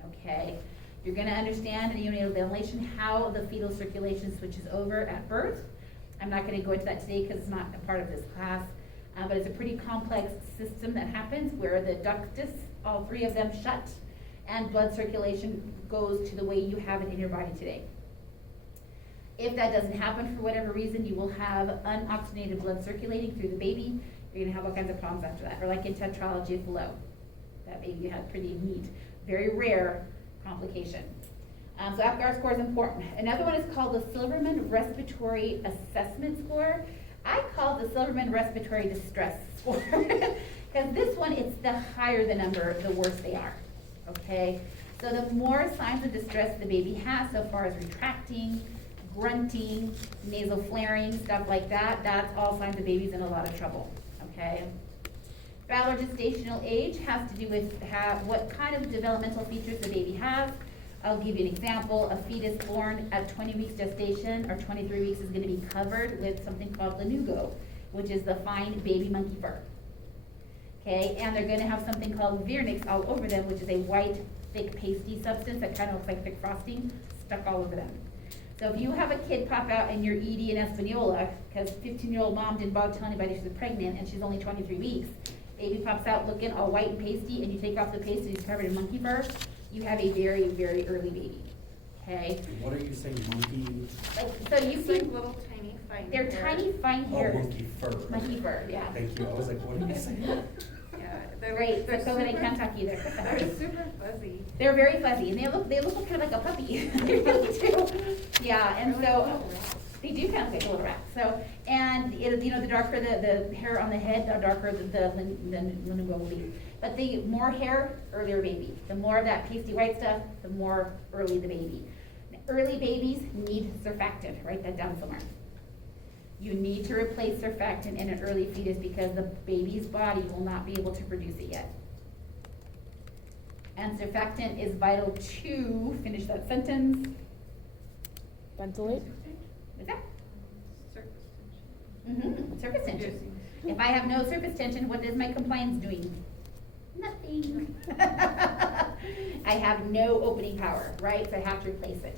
okay? You're gonna understand in neonatal ventilation how the fetal circulation switches over at birth. I'm not gonna go into that today because it's not a part of this class, but it's a pretty complex system that happens where the ductus, all 3 of them shut, and blood circulation goes to the way you have it in your body today. If that doesn't happen for whatever reason, you will have unoxygenated blood circulating through the baby. You're gonna have all kinds of problems after that, or like in tetralogy below. That baby had pretty neat, very rare complication. So Apgar score is important. Another one is called the Silverman Respiratory Assessment Score. I call the Silverman Respiratory Distress Score. Because this one, it's the higher the number, the worse they are, okay? So the more signs of distress the baby has, so far as retracting, grunting, nasal flaring, stuff like that, that's all signs the baby's in a lot of trouble, okay? Ballard gestational age has to do with what kind of developmental features the baby has. I'll give you an example. A fetus born at 20 weeks gestation or 23 weeks is going to be covered with something called lanugo, which is the fine baby monkey fur. Okay, and they're going to have something called vernix all over them, which is a white, thick, pasty substance that kind of looks like thick frosting stuck all over them. So if you have a kid pop out in your ED and Espanola, because 15-year-old mom didn't bother telling anybody she was pregnant and she's only 23 weeks, baby pops out looking all white and pasty, and you take off the paste and he's covered in monkey fur, you have a very, very early baby, okay? What are you saying, monkey? So you It's like see, little tiny fine. they're hair. tiny, fine Oh, hairs. monkey fur. Monkey fur, yeah. Thank you, I was like, what are you saying? Yeah, they're Great, they're so COVID, I super- can't talk either. They're super fuzzy. They're very fuzzy, and they look kind of like a puppy. They really do. Yeah, and They're like so little rats. they do kind of look like a little rat. So, and the darker the hair on the head, the darker the lanugo will be. But the more hair, earlier baby. The more of that pasty white stuff, the more early the baby. Early babies need surfactant. Write that down somewhere. You need to replace surfactant in an early fetus because the baby's body will not be able to produce it yet. And surfactant is vital to, finish that sentence. Ventilate? What's that? Surface tension. Surface tension. Reducing. If I have no surface tension, what is my compliance doing? Nothing. I have no opening power, right? So I have to replace it.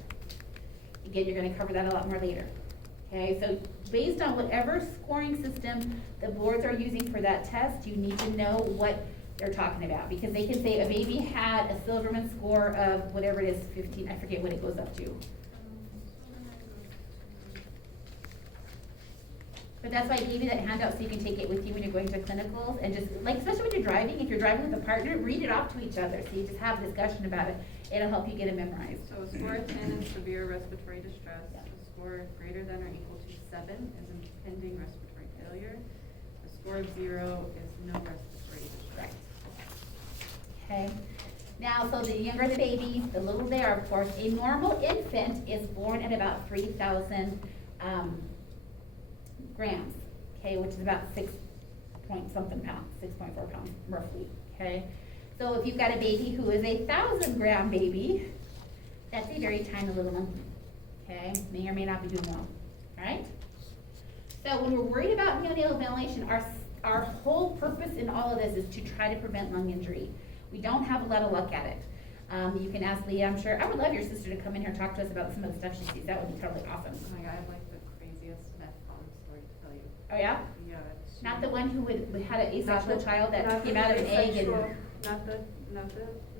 Again, you're gonna cover that a lot more later. Okay, so based on whatever scoring system the boards are using for that test, you need to know what they're talking about. Because they can say a baby had a Silverman score of whatever it is, 15, I forget what it goes up to. But that's why I gave you that handout so you can take it with you when you're going to clinicals and just, like, especially when you're driving, if you're driving with a partner, read it off to each other. So you just have a discussion about it. It'll help you get it memorized. So a score of 10 is severe respiratory distress. A score greater than or equal to 7 is impending respiratory failure. A score of 0 is no respiratory distress. Okay, now, so the younger the baby, the little they are, of course. A normal infant is born at about 3,000 grams, okay, which is about 6 point something pounds, 6.4 pounds roughly, okay? So if you've got a baby who is a 1,000-gram baby, that's a very tiny little monkey, okay? May or may not be doing well, all right? So when we're worried about neonatal ventilation, our whole purpose in all of this is to try to prevent lung injury. We don't have a lot of luck at it. You can ask Leah, I'm sure. I would love your sister to come in here and talk to us about some of the stuff she sees. That would be totally awesome. Oh my God, I have like the craziest meth bomb story to tell you. Oh, yeah? Yeah. Not the one who had an asexual child Not that the came out of an egg and... asexual, Not the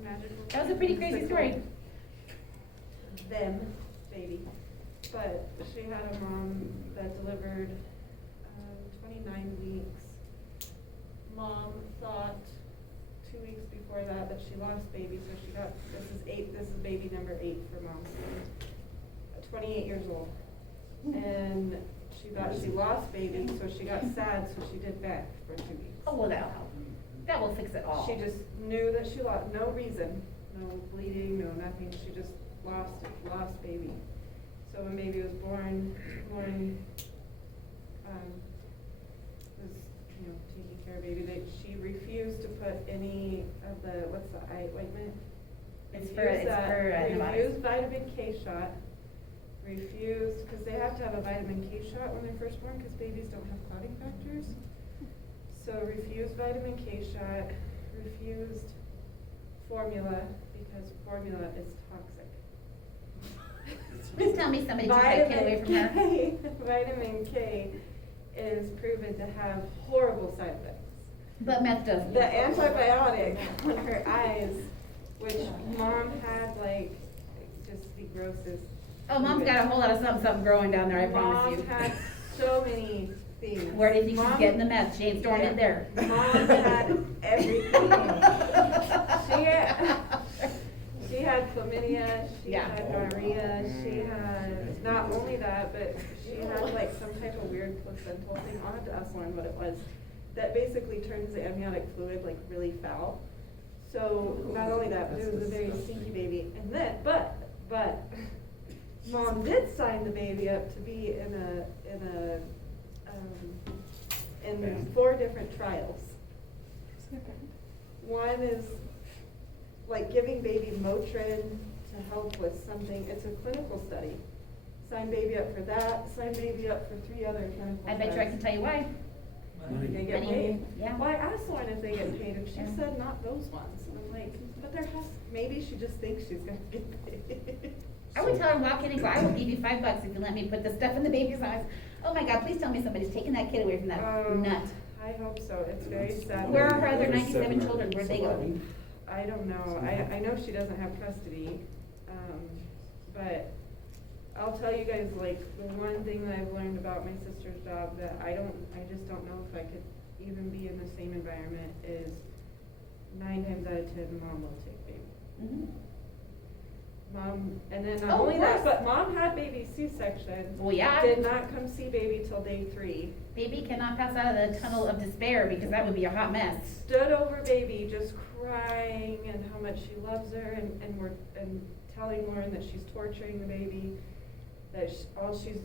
magical. That was a pretty crazy story. Them, baby. But she had a mom that delivered 29 weeks. Mom thought 2 weeks before that she lost baby, so she got, this is baby number 8 for mom. 28 years old. And she thought she lost baby, so she got sad, so she did back for 2 weeks. Oh, well, that'll help. That will fix it all. She just knew that she lost, no reason, no bleeding, no nothing, she just lost baby. So when baby was born, was, taking care of baby, she refused to put any of the, what's the eye ointment? It's for antibiotics. Refused vitamin K shot, refused, because they have to have a vitamin K shot when they're first born, because babies don't have clotting factors. So refused vitamin K shot, refused formula, because formula is toxic. Please tell me somebody took that kid away from her. Vitamin K is proven to have horrible side effects. But meth doesn't. The antibiotic on her eyes, which mom had just the grossest. Oh, mom's got a whole lot of something growing down there, I promise you. Mom had so many things. Where do you think she's Mom- getting the meth? She ain't storing it there. Mom had everything. She had chlamydia, she Yeah. had gonorrhea, she had, not only that, but she had some type of weird placental thing, I'll have to ask Lauren what it was, that basically turns the amniotic fluid really foul. So, not only that, but it was a very stinky baby, and then, but, mom did sign the baby up to be in 4 different trials. One is giving baby Motrin to help with something. It's a clinical study. Sign baby up for that. Sign baby up for 3 other clinical. I bet you I can tell you why. They get Money. paid. Yeah. Well, I asked Lauren if they get paid, and she Yeah. said not those ones. And I'm like, but there has. Maybe she just thinks she's gonna get paid. I would tell her, walk in and go, I will give you $5 if you let me put the stuff in the baby's eyes. Oh my God, please tell me somebody's taking that kid away from that nut. I hope so. It's very sad. Where are her other 97 children? Where'd they go? I don't know. I know she doesn't have custody, but I'll tell you guys, the one thing that I've learned about my sister's job that I just don't know if I could even be in the same environment is 9 times out of 10, mom will take baby. Mhm. Mom, and then Oh, not only that, of but mom had baby C-section. Well, yeah. Did not come see baby till day 3. Baby cannot pass out of the tunnel of despair because that would be a hot mess. Stood over baby, just crying and how much she loves her, and telling Lauren that she's torturing the baby. that she's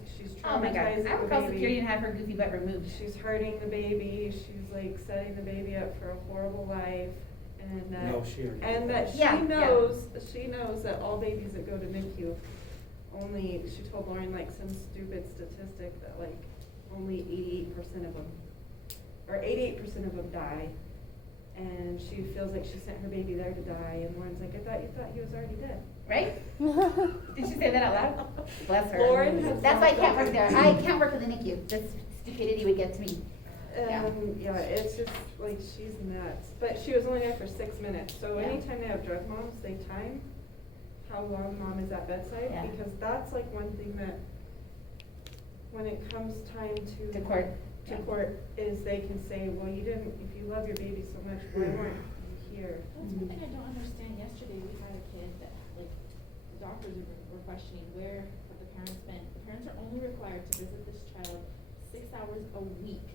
Oh my God, traumatizing I would the call security baby. and have her goofy butt removed. She's hurting the baby, she's like setting the baby up for a horrible life, and that. No, she already And did that that. she Yeah, yeah. knows that all babies that go to NICU, only, she told Lauren like some stupid statistic that like only 88% of them, or 88% of them die. And she feels like she sent her baby there to die, and Lauren's like, I thought you thought he was already dead. Right? Did she say that out loud? Bless her. Lauren has That's why I can't not work there. I can't work in the NICU. This stupidity would get to me. Yeah. Yeah, it's just like she's nuts. But she was only there for 6 minutes. So Yeah. anytime they have drug moms, they time how long mom is at bedside, Yeah. because that's like one thing that when it comes time to To court. to Yeah. court is they can say, well, you didn't, if you love your baby so much, why weren't you here? That's one thing I don't understand. Yesterday, we had a kid that, like, the doctors were questioning where have the parents been. The parents are only required to visit this child 6 hours a week,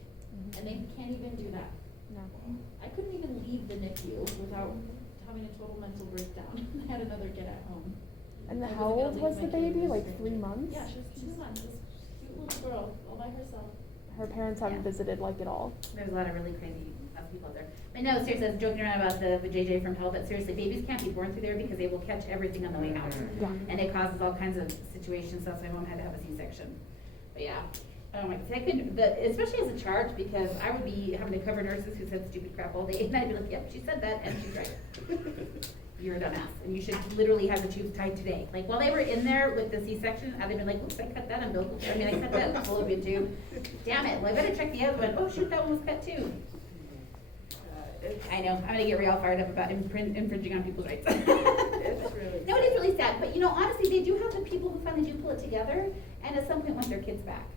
and they can't even do that. No. I couldn't even leave the NICU without having a total mental breakdown. I had another kid at home. And I how wasn't old gonna was leave the my kid baby? with a Like stranger. 3 months? Yeah, she was 2 months. This cute little girl, all by herself. Her parents haven't Yeah. visited like at all. There's a lot of really crazy people out there. But no, seriously, I was joking around about the JJ from hell, but seriously, babies can't be born through there because they will catch everything on the way out. Yeah. And it causes all kinds of situations, that's why mom had to have a C-section. But yeah, oh my, especially as a charge, because I would be having to cover nurses who said stupid crap all day, and I'd be like, yep, she said that, and she's right. You're a dumbass, and you should literally have the tubes tied today. Like, while they were in there with the C-section, I'd been like, oops, I cut that umbilical, I cut that fallopian tube. Damn it, well, I better check the other one. Oh shoot, that one was cut too. I know, I'm gonna get real fired up about infringing on people's rights. It's really. No, it is really sad, but you know, honestly, they do have the people who finally do pull it together, and at some point want their kids back.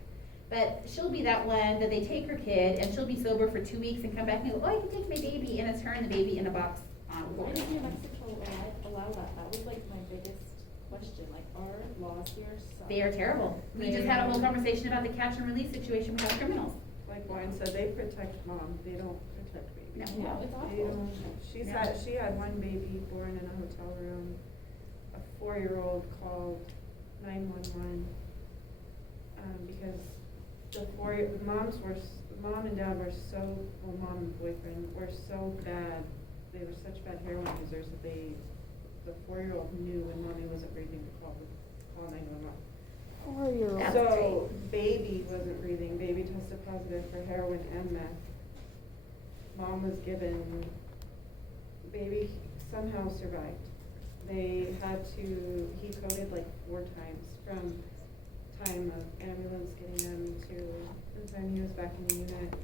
But she'll be that one that they take her kid, and she'll be sober for 2 weeks and come back and go, oh, I can take my baby, and it's her and the baby in a box on Why board. did New Mexico allow that? That was like my biggest question. Like, our laws here suck. They are terrible. We just had a whole conversation about the catch and release situation with our criminals. Like Lauren said, they protect mom, they don't protect baby. No. No, it's They awful. don't. She had one baby born in a hotel room. A 4-year-old called 911, because mom and dad were so, well, mom and boyfriend were so bad, they were such bad heroin users that the 4-year-old knew when mommy wasn't breathing to call 911. 4-year-old. That's So, baby wasn't breathing, baby tested positive for heroin and meth. Mom was given, baby somehow survived. They had to, he coded like 4 times from time of ambulance getting them to the time he was back in the unit.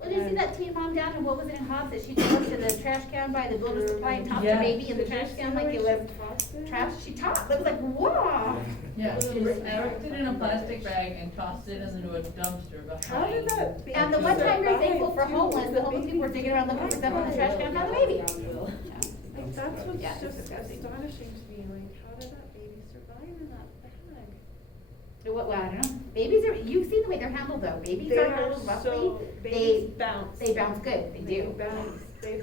Well, did you see that teen mom down, and what was it in Hobbs, that she drove to the trash can by the builder supply and tossed her Yeah. baby in the trash can like it was trash? She tossed, it was like, whoa! Yeah, she wrapped it in a plastic bag and tossed it into a dumpster behind. How did that baby And the one time you're survive, thankful for too? homeless, the homeless people were digging around looking for stuff on the trash can, found the baby. Like, that's what's Yeah, it's just disgusting. astonishing to me, like, how did that baby survive in that bag? Well, I don't know. Babies are, you've seen the way they're handled though. Babies They are are handled roughly. so, babies bounce. They bounce good. They do. Bounce.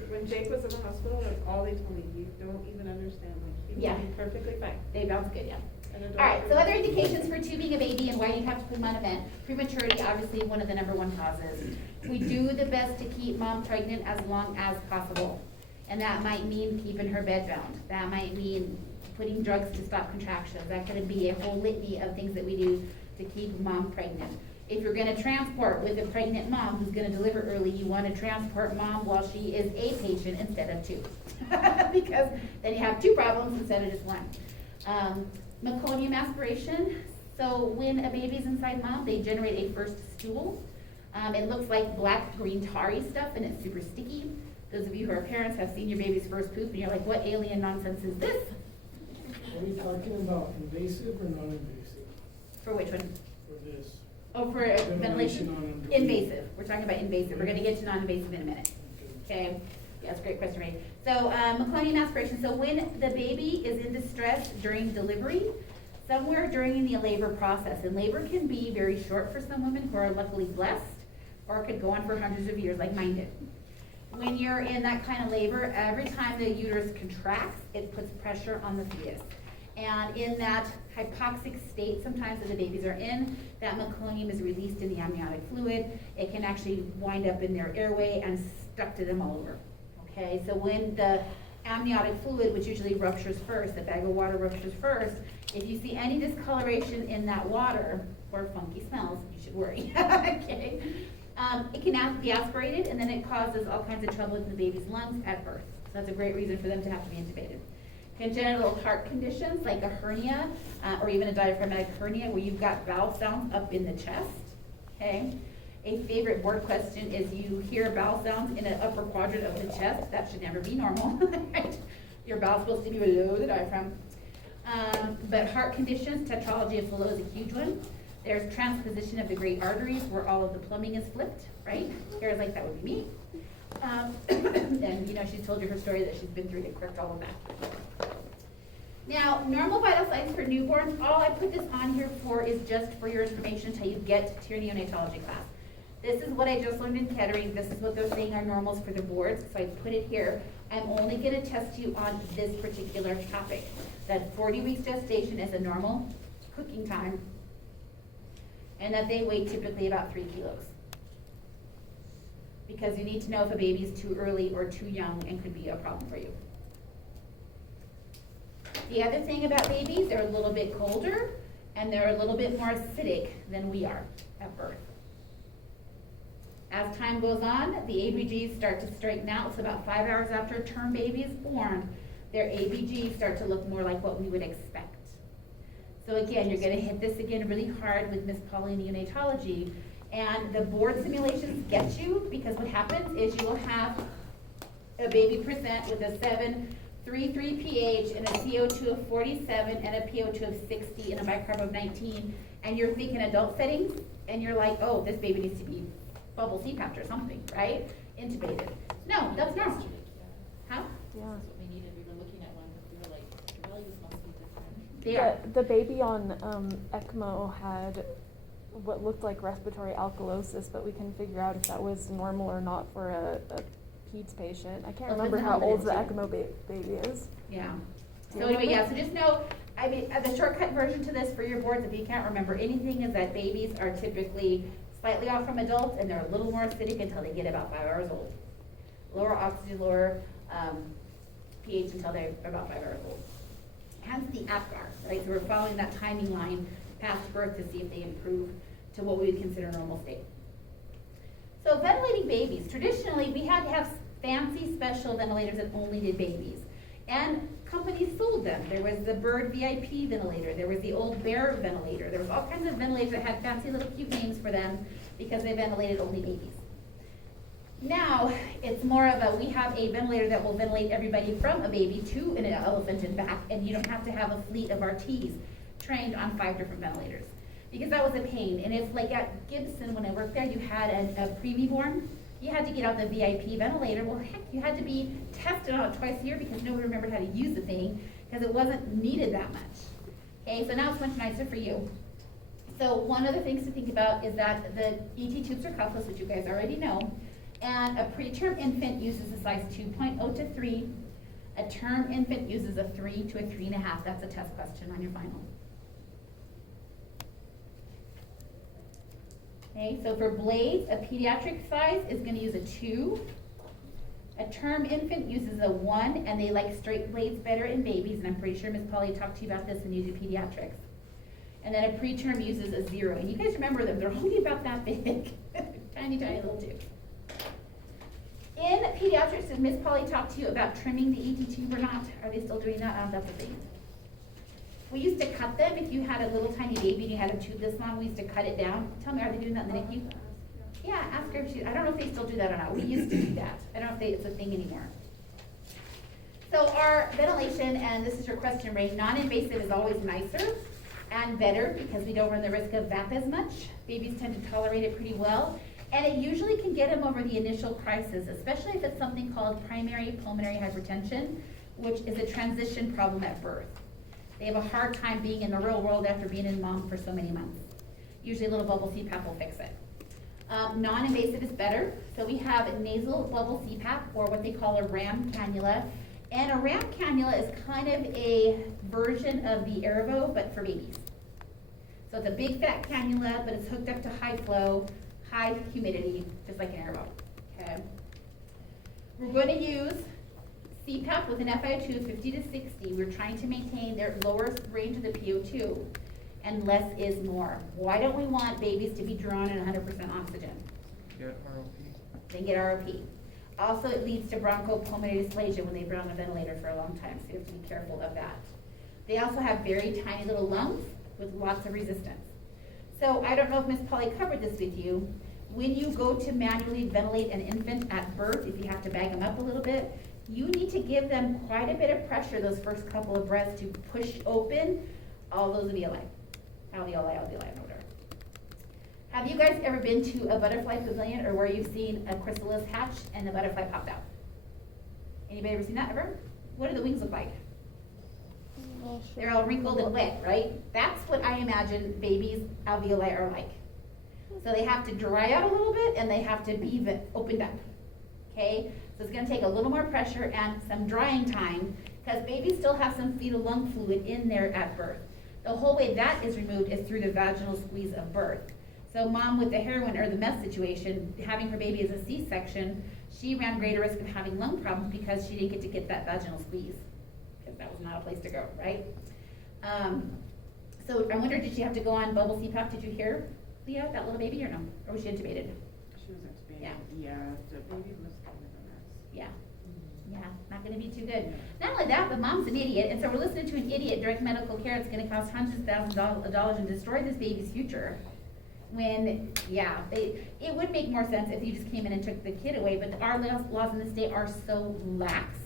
When Jake was in the hospital, that's all they told me, you don't even understand, like, he Yeah. will be perfectly fine. They bounce good, yeah. And a All right, so doctor- other indications for tubing a baby and why you have to put them on a vent. Prematurity, obviously one of the #1 causes. We do the best to keep mom pregnant as long as possible. And that might mean keeping her bedbound. That might mean putting drugs to stop contractions. That could be a whole litany of things that we do to keep mom pregnant. If you're gonna transport with a pregnant mom who's gonna deliver early, you wanna transport mom while she is a patient instead of 2. Because then you have 2 problems instead of just 1. Meconium aspiration. So when a baby's inside mom, they generate a first stool. It looks like black green tarry stuff and it's super sticky. Those of you who are parents have seen your baby's first poop and you're like, what alien nonsense is this? Are we talking about invasive or non-invasive For which one? for this? Oh, for Ventilation ventilation? on them. Invasive. We're talking about invasive. We're gonna get to non-invasive in a minute. Okay, yeah, that's a great question, Ray. So, meconium aspiration, so when the baby is in distress during delivery, somewhere during the labor process, and labor can be very short for some women who are luckily blessed, or it could go on for hundreds of years like mine did. When you're in that kind of labor, every time the uterus contracts, it puts pressure on the fetus. And in that hypoxic state, sometimes that the babies are in, that meconium is released in the amniotic fluid. It can actually wind up in their airway and stuck to them all over. Okay, so when the amniotic fluid, which usually ruptures first, the bag of water ruptures first, if you see any discoloration in that water or funky smells, you should worry. Okay, it can be aspirated, and then it causes all kinds of trouble in the baby's lungs at birth. So that's a great reason for them to have to be intubated. Congenital heart conditions like a hernia or even a diaphragmatic hernia where you've got valve sounds up in the chest. Okay. A favorite board question is you hear valve sounds in an upper quadrant of the chest. That should never be normal. Right? Your valve's supposed to be below the diaphragm. But heart conditions, tetralogy of Fallot is a huge one. There's transposition of the great arteries where all of the plumbing is flipped, right? Here's like that would be me. And you know, she's told you her story that she's been through to correct all of that. Now, normal vital signs for newborns, all I put this on here for is just for your information until you get to your neonatology class. This is what I just learned in Kettering. This is what they're saying are normals for the boards, so I put it here. I'm only going to test you on this particular topic. That 40 weeks gestation is a normal cooking time, and that they weigh typically about 3 kilos. Because you need to know if a baby's too early or too young and could be a problem for you. The other thing about babies, they're a little bit colder and they're a little bit more acidic than we are at birth. As time goes on, the ABGs start to straighten out. So about 5 hours after a term baby is born, their ABGs start to look more like what we would expect. So again, you're going to hit this again really hard with Miss Polly neonatology. And the board simulations get you because what happens is you will have a baby present with a 7.33 pH and a CO2 of 47 and a PO2 of 60 and a bicarb of 19, and you're thinking adult settings, and you're like, oh, this baby needs to be bubble CPAP or something, right? Intubated. No, that's normal. How? Yeah. That's what we needed. We were looking at one, we were like, the values must be different. They are. The baby on ECMO had what looked like respiratory alkalosis, but we couldn't figure out if that was normal or not for a peds patient. I can't Well, remember depends how on old the the age. ECMO baby is. Yeah. Do So you anyway, yeah, remember? so just know, I mean, the shortcut version to this for your boards, if you can't remember anything, is that babies are typically slightly off from adults and they're a little more acidic until they get about 5 hours old. Lower oxygen, lower pH until they're about 5 hours old. Hence the APGAR, right? So we're following that timing line past birth to see if they improve to what we would consider normal state. So ventilating babies, traditionally we had to have fancy special ventilators that only did babies. And companies sold them. There was the Bird VIP ventilator, there was the old Bear ventilator, there was all kinds of ventilators that had fancy little cute names for them because they ventilated only babies. Now, it's more of a, we have a ventilator that will ventilate everybody from a baby to an elephant and back, and you don't have to have a fleet of RTs trained on 5 different ventilators. Because that was a pain. And if, like at Gibson, when I worked there, you had a preemie-born, you had to get out the VIP ventilator. Well, heck, you had to be tested on it twice a year because nobody remembered how to use the thing because it wasn't needed that much. Okay, so now it's much nicer for you. So one of the things to think about is that the ET tubes are cuffless, which you guys already know, and a preterm infant uses a size 2.0 to 3. A term infant uses a 3 to a 3.5. That's a test question on your final. Okay, so for blades, a pediatric size is going to use a 2. A term infant uses a 1, and they like straight blades better in babies, and I'm pretty sure Ms. Polly talked to you about this when you do pediatrics. And then a preterm uses a 0, and you guys remember them, they're only about that big, tiny, tiny little tubes. In pediatrics, did Ms. Polly talk to you about trimming the ET tube or not? Are they still doing that? That's a thing. We used to cut them. If you had a little tiny baby and you had a tube this long, we used to cut it down. Tell me, are they doing that in the NICU? Yeah, ask her if she, I don't know if they still do that or not. We used to do that. I don't know if it's a thing anymore. So our ventilation, and this is your question, Ray, non-invasive is always nicer and better because we don't run the risk of VAP as much. Babies tend to tolerate it pretty well. And it usually can get them over the initial crisis, especially if it's something called primary pulmonary hypertension, which is a transition problem at birth. They have a hard time being in the real world after being in mom for so many months. Usually a little bubble CPAP will fix it. Non-invasive is better. So we have nasal bubble CPAP, or what they call a RAM cannula. And a ramp cannula is kind of a version of the Airvo, but for babies. So it's a big fat cannula, but it's hooked up to high flow, high humidity, just like an Airvo, okay? We're going to use CPAP with an FiO2 of 50 to 60. We're trying to maintain their lower range of the PO2, and less is more. Why don't we want babies to be drawn in 100% oxygen? Get ROP. They get ROP. Also, it leads to bronchopulmonary dysplasia when they've been on a ventilator for a long time, so you have to be careful of that. They also have very tiny little lungs with lots of resistance. So I don't know if Ms. Polly covered this with you. When you go to manually ventilate an infant at birth, if you have to bag them up a little bit, you need to give them quite a bit of pressure those first couple of breaths to push open all those alveoli. Alveoli, or whatever. Have you guys ever been to a butterfly pavilion or where you've seen a chrysalis hatch and the butterfly popped out? Anybody ever seen that ever? What do the wings look like? They're all wrinkled and wet, right? That's what I imagine babies' alveoli are like. So they have to dry out a little bit and they have to be opened up, okay? So it's gonna take a little more pressure and some drying time because babies still have some fetal lung fluid in there at birth. The whole way that is removed is through the vaginal squeeze of birth. So mom with the heroin or the meth situation, having her baby as a C-section, she ran greater risk of having lung problems because she didn't get that vaginal squeeze. Because that was not a place to go, right? So I wonder, did she have to go on bubble CPAP? Did you hear, Leah, that little baby or no? Or was she intubated? She was intubated. Yeah. Yeah, the baby was kind of a mess. Yeah. Yeah, not gonna be too good. Not only that, but mom's an idiot, and so we're listening to an idiot direct medical care. It's gonna cost hundreds of thousands of dollars and destroy this baby's future. When, yeah, it would make more sense if you just came in and took the kid away, but our laws in the state are so lax,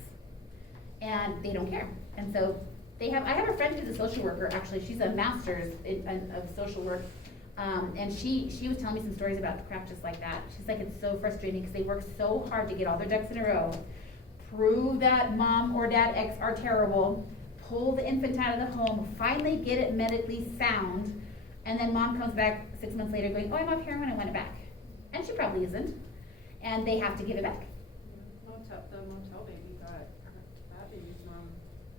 and they don't care. And so I have a friend who's a social worker, actually, she's a master's of social work, and she was telling me some stories about crap just like that. She's like, it's so frustrating because they work so hard to get all their ducks in a row, prove that mom or dad X are terrible, pull the infant out of the home, finally get it medically sound, and then mom comes back 6 months later going, oh, I'm off heroin, I want it back. And she probably isn't. And they have to give it back. The motel baby got, that baby's mom,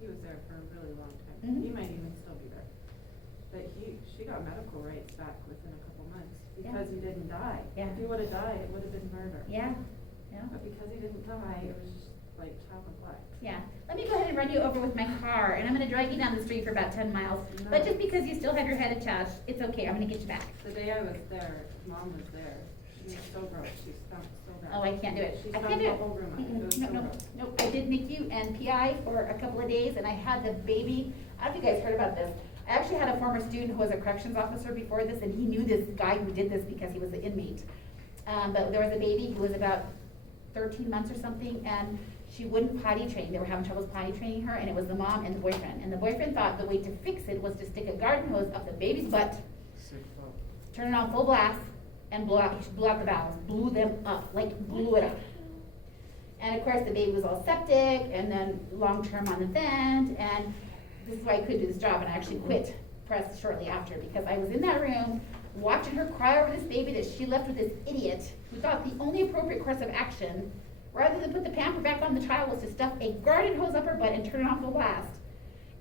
he was there for a really long time. Mhm. He might even still be there. But she got medical rights back within a couple months because he didn't die. Yeah. If he would've died, it would've been murder. Yeah, yeah. But because he didn't die, it was just like child neglect. Yeah, let me go ahead and run you over with my car, and I'm gonna drag you down the street for about 10 miles. But just because you still have your head attached, it's okay, I'm gonna get you back. The day I was there, mom was there. She was so gross. She stunk so bad. Oh, I can't do it. She I stunk can't do the it. whole room. It was No, so no, gross. nope. I did NICU and PI for a couple of days, and I had the baby. I don't know if you guys heard about this. I actually had a former student who was a corrections officer before this, and he knew this guy who did this because he was an inmate. But there was a baby who was about 13 months or something, and she wouldn't potty train. They were having troubles potty training her, and it was the mom and the boyfriend. And the boyfriend thought the way to fix it was to stick a garden hose up the baby's butt, Sick fuck. turn it on full blast, and blew out the valves, blew them up, like blew it up. And of course, the baby was all septic, and then long-term on the vent, and this is why I couldn't do this job, and I actually quit press shortly after, because I was in that room watching her cry over this baby that she left with this idiot who thought the only appropriate course of action, rather than put the pamper back on the child, was to stuff a garden hose up her butt and turn it on full blast.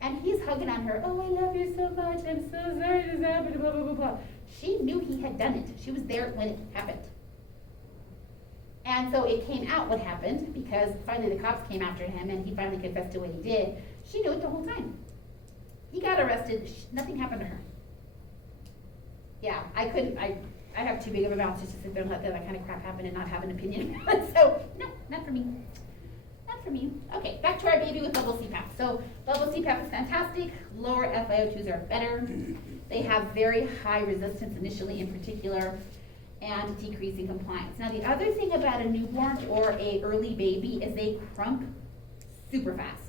And he's hugging on her, oh, I love you so much, I'm so sorry this happened, blah, blah, blah, blah. She knew he had done it. She was there when it happened. And so it came out what happened, because finally the cops came after him and he finally confessed to what he did. She knew it the whole time. He got arrested, nothing happened to her. Yeah, I couldn't, I have too big of a mouth just to sit there and let that kind of crap happen and not have an opinion. So, no, not for me. Not for me. Okay, back to our baby with bubble CPAP. So, bubble CPAP is fantastic. Lower FiO2s are better. They have very high resistance initially in particular, and decreasing compliance. Now, the other thing about a newborn or a early baby is they crump super fast.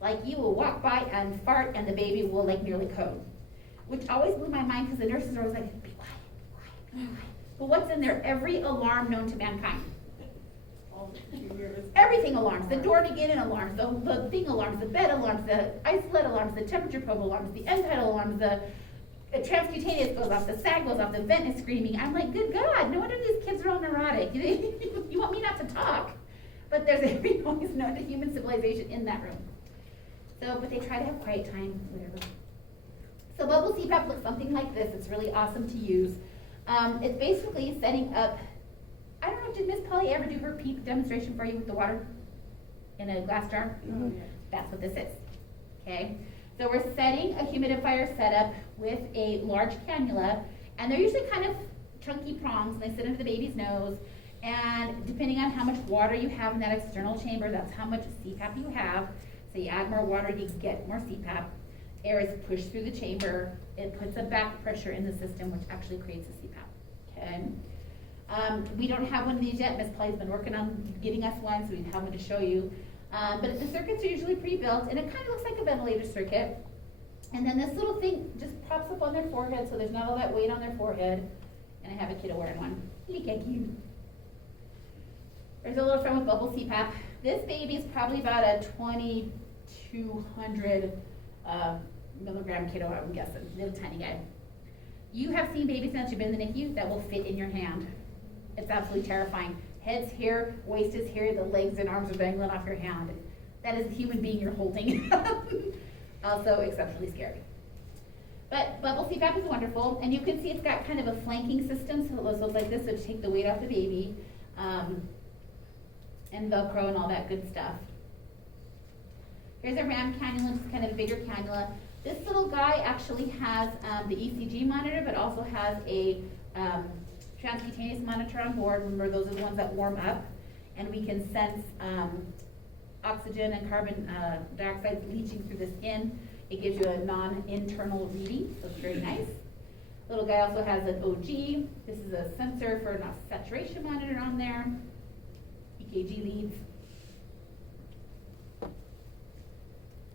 Like, you will walk by and fart and the baby will like nearly code, which always blew my mind because the nurses are always like, be quiet, be quiet, be quiet. But what's in there? Every alarm known to mankind. Everything alarms. The door to get in alarms, the thing alarms, the bed alarms, the isolate alarms, the temperature probe alarms, the end tidal alarms, the transcutaneous goes off, the sag goes off, the vent is screaming. I'm like, good God, no wonder these kids are all neurotic. You want me not to talk. but there's every noise known to human civilization in that room. So, but they try to have quiet time, whatever. So bubble CPAP looks something like this. It's really awesome to use. It's basically setting up, I don't know, did Miss Polly ever do her PEEP demonstration for you with the water in a glass jar? Mhm. That's what this is, okay? So we're setting a humidifier setup with a large cannula, and they're usually kind of chunky prongs, and they sit under the baby's nose, and depending on how much water you have in that external chamber, that's how much CPAP you have. So you add more water, you get more CPAP. Air is pushed through the chamber, it puts a back pressure in the system, which actually creates a CPAP, okay? We don't have one of these yet. Miss Polly's been working on getting us one, so we have one to show you. But the circuits are usually pre-built, and it kind of looks like a ventilator circuit. And then this little thing just pops up on their forehead, so there's not all that weight on their forehead. And I have a kiddo wearing one. Look at you. There's a little friend with bubble CPAP. This baby is probably about a 2,200 milligram kiddo, I'm guessing, little tiny guy. You have seen babies since you've been in the NICU that will fit in your hand. It's absolutely terrifying. Head's here, waist is here, the legs and arms are dangling off your hand. That is the human being you're holding. Also exceptionally scary. But bubble CPAP is wonderful, and you can see it's got kind of a flanking system, so it looks like this, so to take the weight off the baby, and Velcro and all that good stuff. Here's a RAM cannula, which is kind of a bigger cannula. This little guy actually has the ECG monitor, but also has a transcutaneous monitor on board. Remember, those are the ones that warm up, and we can sense oxygen and carbon dioxide leaching through the skin. It gives you a non-internal reading, so it's very nice. Little guy also has an OG. This is a sensor for a saturation monitor on there. EKG leads.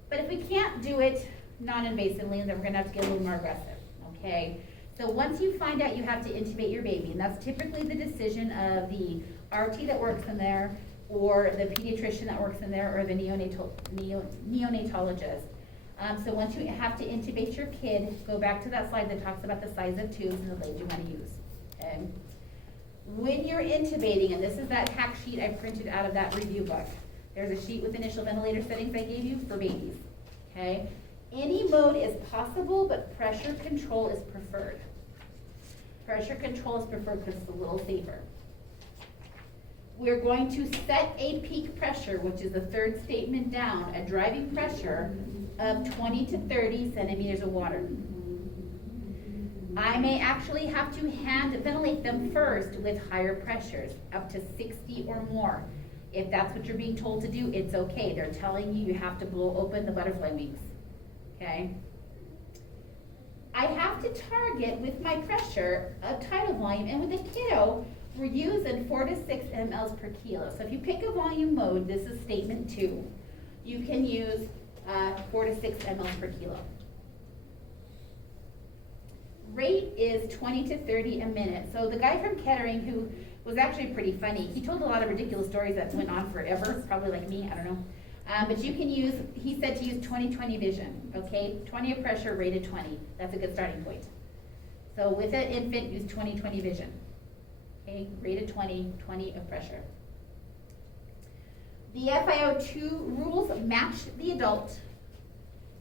But if we can't do it non-invasively, then we're gonna have to get a little more aggressive, okay? So once you find out you have to intubate your baby, and that's typically the decision of the RT that works in there, or the pediatrician that works in there, or the neonatologist. So once you have to intubate your kid, go back to that slide that talks about the size of tubes and the legs you want to use, okay? When you're intubating, and this is that hack sheet I printed out of that review book, there's a sheet with initial ventilator settings I gave you for babies, okay? Any mode is possible, but pressure control is preferred. Pressure control is preferred because it's a little safer. We're going to set a peak pressure, which is the third statement down, a driving pressure of 20 to 30 centimeters of water. I may actually have to hand ventilate them first with higher pressures, up to 60 or more. If that's what you're being told to do, it's okay. They're telling you you have to blow open the butterfly wings, okay? I have to target with my pressure a tidal volume, and with a kiddo, we're using 4 to 6 mLs per kilo. So if you pick a volume mode, this is statement 2, you can use 4 to 6 mLs per kilo. Rate is 20 to 30 a minute. So the guy from Kettering, who was actually pretty funny, he told a lot of ridiculous stories that went on forever, probably like me, I don't know. But you can use, he said to use 20-20 vision, okay? 20 of pressure, rated 20. That's a good starting point. So with an infant, use 20-20 vision. Okay, rated 20, 20 of pressure. The FiO2 rules match the adult,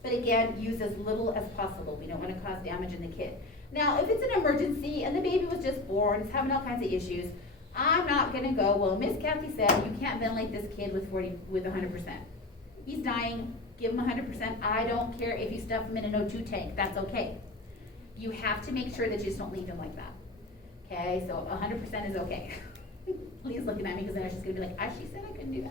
but again, use as little as possible. We don't want to cause damage in the kid. Now, if it's an emergency and the baby was just born, it's having all kinds of issues, I'm not going to go, well, Miss Kathy said you can't ventilate this kid with 100%. He's dying, give him 100%. I don't care if you stuff him in an O2 tank, that's okay. You have to make sure that you just don't leave him like that. Okay, so 100% is okay. Lee's looking at me because then she's going to be like, she said I couldn't do that.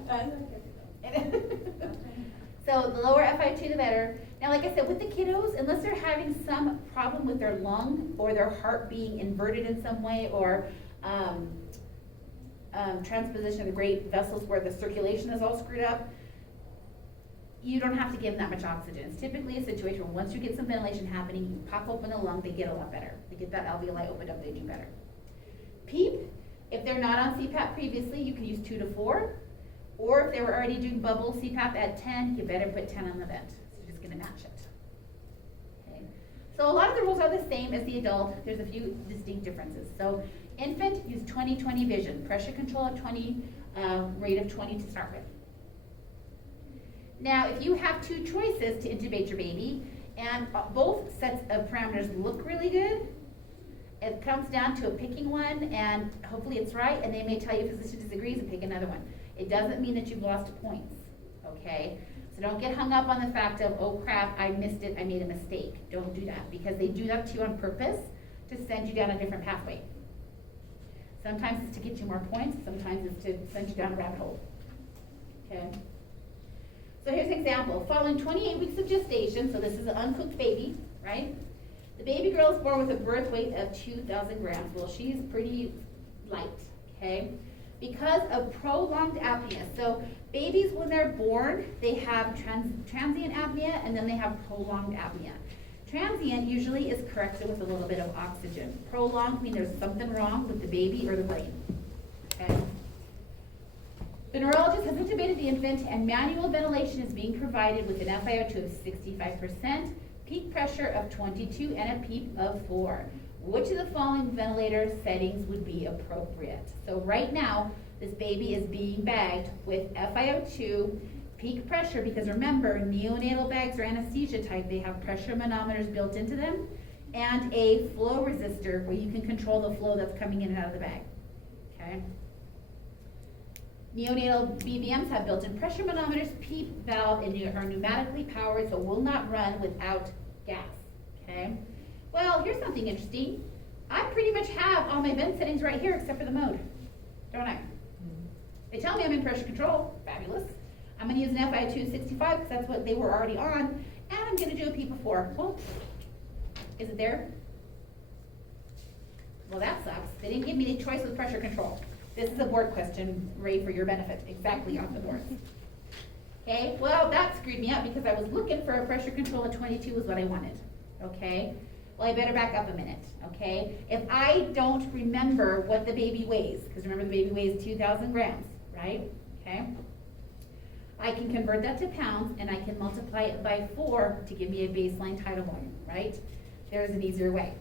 So the lower FiO2, the better. Now, like I said, with the kiddos, unless they're having some problem with their lung or their heart being inverted in some way, or transposition of the great vessels where the circulation is all screwed up, you don't have to give them that much oxygen. It's typically a situation where once you get some ventilation happening, you pop open the lung, they get a lot better. They get that alveoli opened up, they do better. PEEP, if they're not on CPAP previously, you can use 2 to 4. Or if they were already doing bubble CPAP at 10, you better put 10 on the vent. So you're just gonna match it. Okay. So a lot of the rules are the same as the adult. There's a few distinct differences. So infant, use 20-20 vision. Pressure control at 20 rate of 20 to start with. Now, if you have two choices to intubate your baby, and both sets of parameters look really good, it comes down to a picking one, and hopefully it's right, and they may tell you physician disagrees and pick another one. It doesn't mean that you've lost points, okay? So don't get hung up on the fact of, oh crap, I missed it, I made a mistake. Don't do that, because they do that to you on purpose to send you down a different pathway. Sometimes it's to get you more points, sometimes it's to send you down a rabbit hole, okay? So here's an example. Following 28 weeks of gestation, so this is an uncooked baby, right? The baby girl is born with a birth weight of 2,000 grams. Well, she's pretty light, okay? Because of prolonged apnea. So babies, when they're born, they have transient apnea, and then they have prolonged apnea. Transient usually is corrected with a little bit of oxygen. Prolonged means there's something wrong with the baby or the brain, okay? The neurologist has intubated the infant, and manual ventilation is being provided with an FiO2 of 65%, peak pressure of 22, and a PEEP of 4. Which of the following ventilator settings would be appropriate? So right now, this baby is being bagged with FiO2, peak pressure, because remember, neonatal bags are anesthesia type. They have pressure manometers built into them, and a flow resistor where you can control the flow that's coming in and out of the bag, okay? Neonatal BVMs have built-in pressure manometers, PEEP valve, and are pneumatically powered, so will not run without gas, okay? Well, here's something interesting. I pretty much have all my vent settings right here except for the mode, don't I? They tell me I'm in pressure control, fabulous. I'm gonna use an FiO2 65 because that's what they were already on, and I'm gonna do a PEEP of 4. Well, is it there? Well, that sucks. They didn't give me the choice with pressure control. This is a board question, Ray, for your benefit, exactly on the board. Okay, well, that screwed me up because I was looking for a pressure control of 22 was what I wanted, okay? Well, I better back up a minute, okay? If I don't remember what the baby weighs, because remember the baby weighs 2,000 grams, right? Okay? I can convert that to pounds, and I can multiply it by 4 to give me a baseline tidal volume, right? There's an easier way.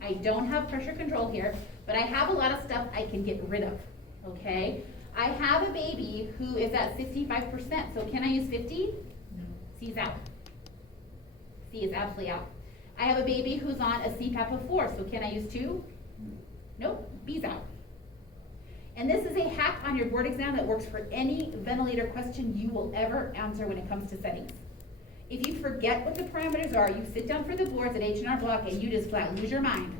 I don't have pressure control here, but I have a lot of stuff I can get rid of, okay? I have a baby who is at 65%, so can I use 50? No. C's out. C is absolutely out. I have a baby who's on a CPAP of 4, so can I use 2? Nope, B's out. And this is a hack on your board exam that works for any ventilator question you will ever answer when it comes to settings. If you forget what the parameters are, you sit down for the boards at H&R Block and you just flat lose your mind.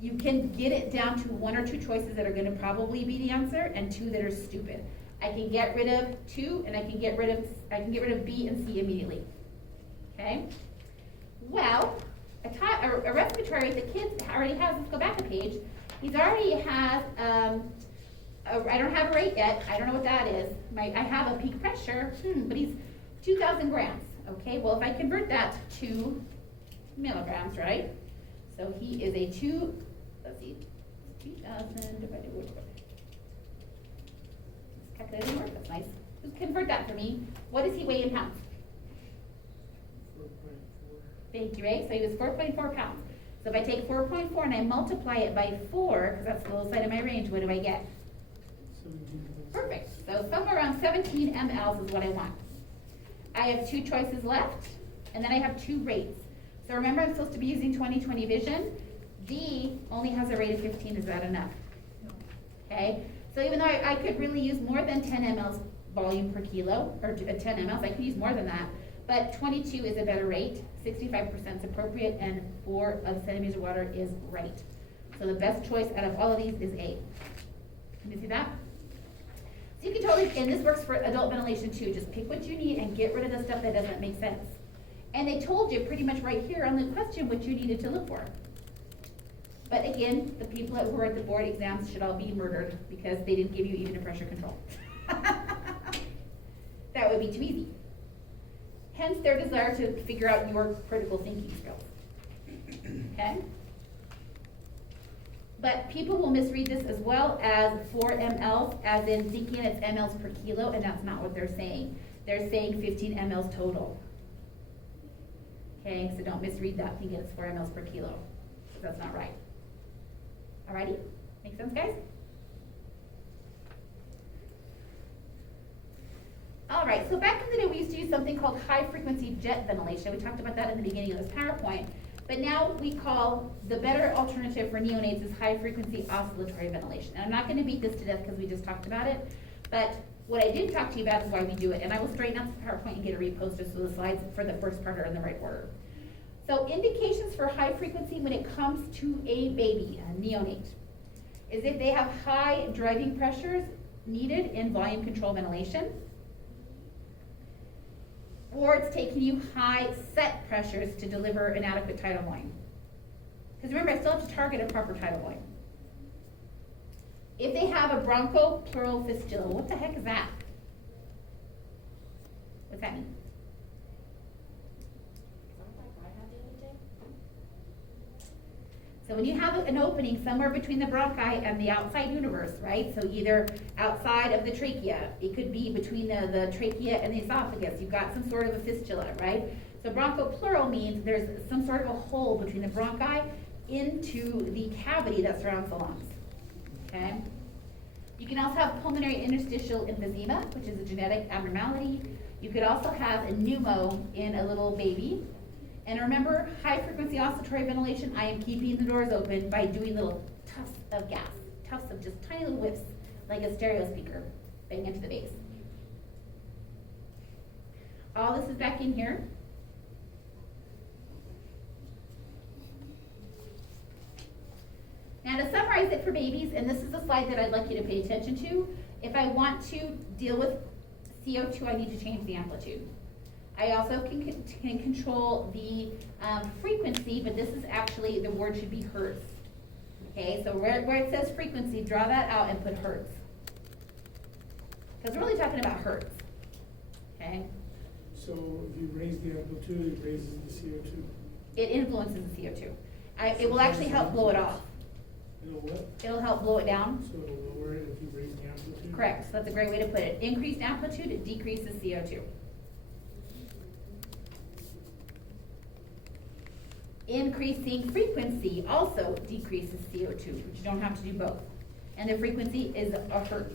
You can get it down to 1 or 2 choices that are going to probably be the answer and 2 that are stupid. I can get rid of 2 and I can get rid of B and C immediately. Okay? Well, a respiratory the kid already has, let's go back a page. He's already has I don't have a rate yet. I don't know what that is. I have a peak pressure, but he's 2,000 grams. Okay, well, if I convert that to milligrams, right? So he is a 2,000 divided by this calculator didn't work, that's nice. Just convert that for me. What does he weigh in pounds? 4.4. Thank you, Ray. So he was 4.4 pounds. So if I take 4.4 and I multiply it by 4, because that's the low side of my range, what do I get? 17. Perfect. So somewhere around 17 mLs is what I want. I have 2 choices left, and then I have 2 rates. So remember, I'm supposed to be using 20/20 vision. D only has a rate of 15. Is that enough? Okay. So even though I could really use more than 10 mLs volume per kilo, or 10 mLs, I could use more than that. But 22 is a better rate. 65% is appropriate, and 4 centimeters of water is right. So the best choice out of all of these is A. Can you see that? So you can totally, and this works for adult ventilation too, just pick what you need and get rid of the stuff that doesn't make sense. And they told you pretty much right here on the question what you needed to look for. But again, the people who were at the board exams should all be murdered because they didn't give you even a pressure control. That would be too easy. Hence their desire to figure out your critical thinking skills. Okay? But people will misread this as well as 4 mLs, as in thinking it's mLs per kilo, and that's not what they're saying. They're saying 15 mLs total. Okay, so don't misread that thinking it's 4 mLs per kilo. That's not right. Alrighty? Make sense, guys? All right, so back in the day, we used to use something called high-frequency jet ventilation. We talked about that in the beginning of this PowerPoint. But now we call the better alternative for neonates is high-frequency oscillatory ventilation. And I'm not going to beat this to death because we just talked about it. But what I did talk to you about is why we do it. And I will straighten out the PowerPoint and get it reposted so the slides for the first part are in the right order. So indications for high frequency when it comes to a baby, a neonate, is if they have high driving pressures needed in volume control ventilation, or it's taking you high set pressures to deliver an adequate tidal volume. Because remember, I still have to target a proper tidal volume. If they have a bronchopleural fistula, what the heck is that? What's that mean? Sounds like I had the other day. So when you have an opening somewhere between the bronchi and the outside universe, right? So either outside of the trachea, it could be between the trachea and the esophagus. You've got some sort of a fistula, right? So bronchopleural means there's some sort of a hole between the bronchi into the cavity that surrounds the lungs. Okay? You can also have pulmonary interstitial emphysema, which is a genetic abnormality. You could also have a pneumo in a little baby. And remember, high-frequency oscillatory ventilation, I am keeping the doors open by doing little tufts of gas, tufts of just tiny little whiffs, like a stereo speaker, bang into the base. All this is back in here. Now to summarize it for babies, and this is the slide that I'd like you to pay attention to, if I want to deal with CO2, I need to change the amplitude. I also can control the frequency, but this is actually, the word should be hertz. Okay, so where it says frequency, draw that out and put hertz. Because we're really talking about hertz. Okay? So if you raise the amplitude, it raises the CO2. It influences the CO2. It will actually help blow it off. It'll what? It'll help blow it down. So it'll lower it if you raise the amplitude? Correct, so that's a great way to put it. Increased amplitude, it decreases CO2. Increasing frequency also decreases CO2, but you don't have to do both. And the frequency is a hertz.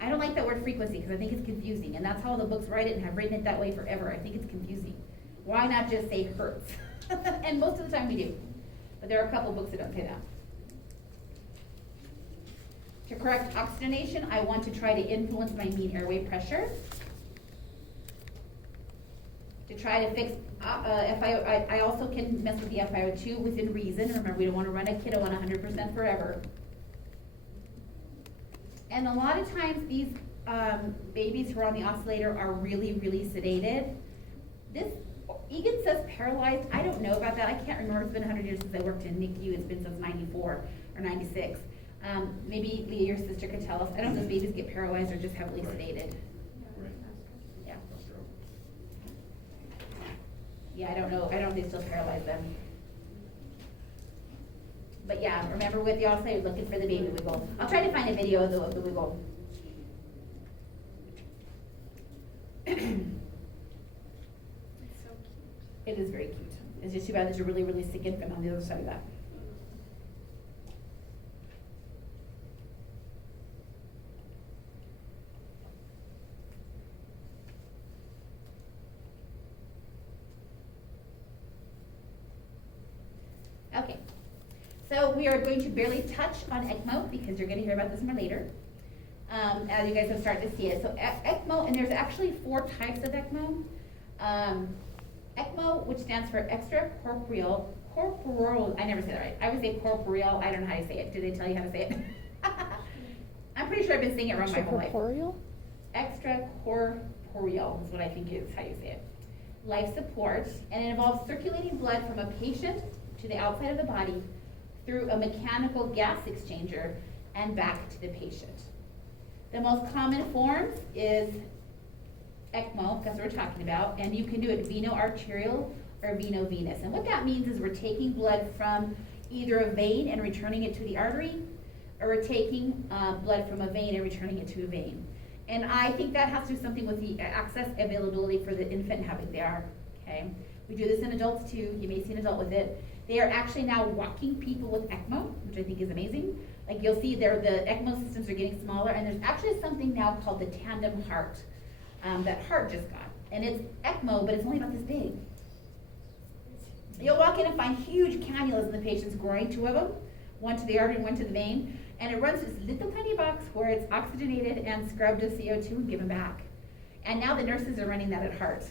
I don't like that word frequency because I think it's confusing, and that's how the books write it and have written it that way forever. I think it's confusing. Why not just say hertz? And most of the time we do. But there are a couple books that don't say that. To correct oxygenation, I want to try to influence my mean airway pressure. To try to fix I also can mess with the FiO2 within reason. Remember, we don't want to run a kiddo on 100% forever. And a lot of times these babies who are on the oscillator are really, really sedated. This, Egan says paralyzed. I don't know about that. I can't remember. It's been 100 years since I worked in NICU. It's been since 94 or 96. Maybe Leah, your sister, could tell us. I don't know if babies get paralyzed or just heavily sedated. Yeah. Yeah, I don't know. I don't know if they still paralyze them. But yeah, remember with the oscillator, looking for the baby wiggle. I'll try to find a video of the wiggle. It's so cute. It is very cute. It's just too bad there's a really, really sick infant on the other side of that. Okay, so we are going to barely touch on ECMO because you're going to hear about this more later, as you guys have started to see it. So ECMO, and there's actually 4 types of ECMO. ECMO, which stands for extracorporeal, I never say that right. I would say corporeal, I don't know how to say it. Did they tell you how to say it? I'm pretty sure I've been saying it wrong my whole life. Extracorporeal? Extracorporeal is what I think is how you say it. Life support, and it involves circulating blood from a patient to the outside of the body through a mechanical gas exchanger and back to the patient. The most common forms is ECMO, that's what we're talking about, and you can do it veno-arterial or veno-venous. And what that means is we're taking blood from either a vein and returning it to the artery, or we're taking blood from a vein and returning it to a vein. And I think that has to do something with the access availability for the infant and how big they are, okay? We do this in adults too. You may see an adult with it. They are actually now walking people with ECMO, which I think is amazing. Like you'll see there, the ECMO systems are getting smaller, and there's actually something now called the tandem heart, that Heart just got. And it's ECMO, but it's only about this big. You'll walk in and find huge cannulas in the patient's groin, 2 of them, one to the artery and one to the vein, and it runs this little tiny box where it's oxygenated and scrubbed to CO2 and given back. And now the nurses are running that at Heart.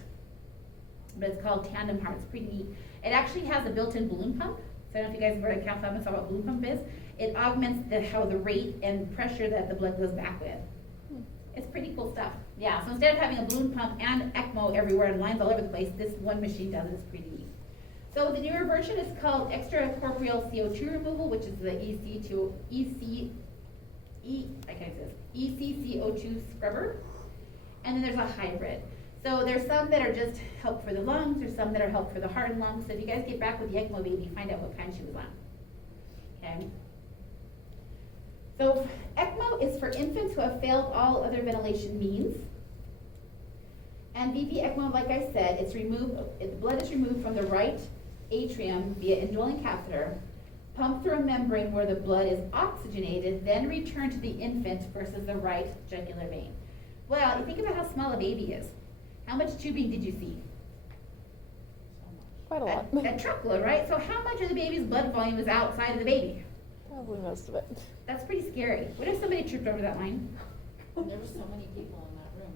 But it's called tandem heart. It's pretty neat. It actually has a built-in balloon pump. So I don't know if you guys have heard of cath lab and saw what balloon pump is. It augments the rate and pressure that the blood goes back with. It's pretty cool stuff. Yeah, so instead of having a balloon pump and ECMO everywhere and lines all over the place, this one machine does it. It's pretty neat. So the newer version is called extracorporeal CO2 removal, which is the ECCO2 scrubber. And then there's a hybrid. So there's some that are just help for the lungs, there's some that are help for the heart and lungs. So if you guys get back with the ECMO baby, find out what kind she was on. Okay. So ECMO is for infants who have failed all other ventilation means. And VV ECMO, like I said, the blood is removed from the right atrium via indwelling catheter, pumped through a membrane where the blood is oxygenated, then returned to the infant versus the right jugular vein. Well, you think about how small a baby is. How much tubing did you see? Quite a lot. A truckload, right? So how much of the baby's blood volume is outside of the baby? Probably most of it. That's pretty scary. What if somebody tripped over that line? And there were so many people in that room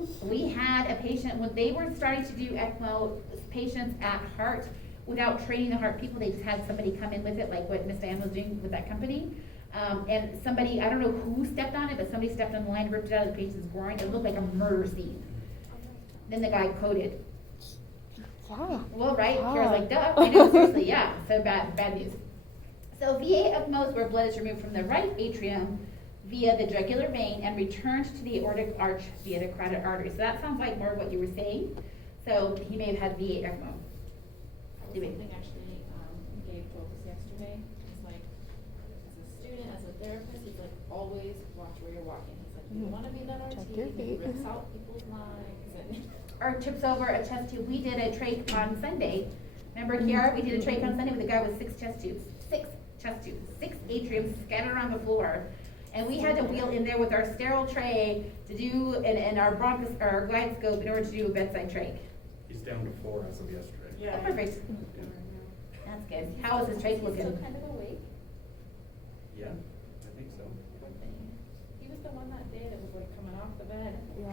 too. We had a patient, when they were starting to do ECMO patients at Heart, without training the Heart people, they just had somebody come in with it, like what Miss Van was doing with that company. And somebody, I don't know who stepped on it, but somebody stepped on the line, ripped it out of the patient's groin. It looked like a murder scene. Then the guy coded. Yeah. Well, right? Yeah. Kara's like, duh. I know, seriously, yeah. So bad news. So VA ECMO is where blood is removed from the right atrium via the jugular vein and returned to the aortic arch via the carotid artery. So that sounds like more what you were saying. So he may have had VA ECMO. That was something actually Gabe told us yesterday. He's like, as a student, as a therapist, he's like, always watch where you're walking. He's like, you want to be that Check RT, your he feet. rips out people's lives. And Or tips over a chest tube. We did a trach on Sunday. Remember, Kiara? We did a trach on Sunday with a guy with 6 chest tubes. 6 chest tubes. 6 atriums scattered around the floor. And we had to wheel in there with our sterile tray to do, and our our glide scope in order to do a bedside trach. He's down to 4 as of yesterday. Yeah. Oh, perfect. That's good. How is his trach he's looking? still kind of awake. Yeah, I think so. Poor thing. He was the one that day that was like coming off the bed. Yeah.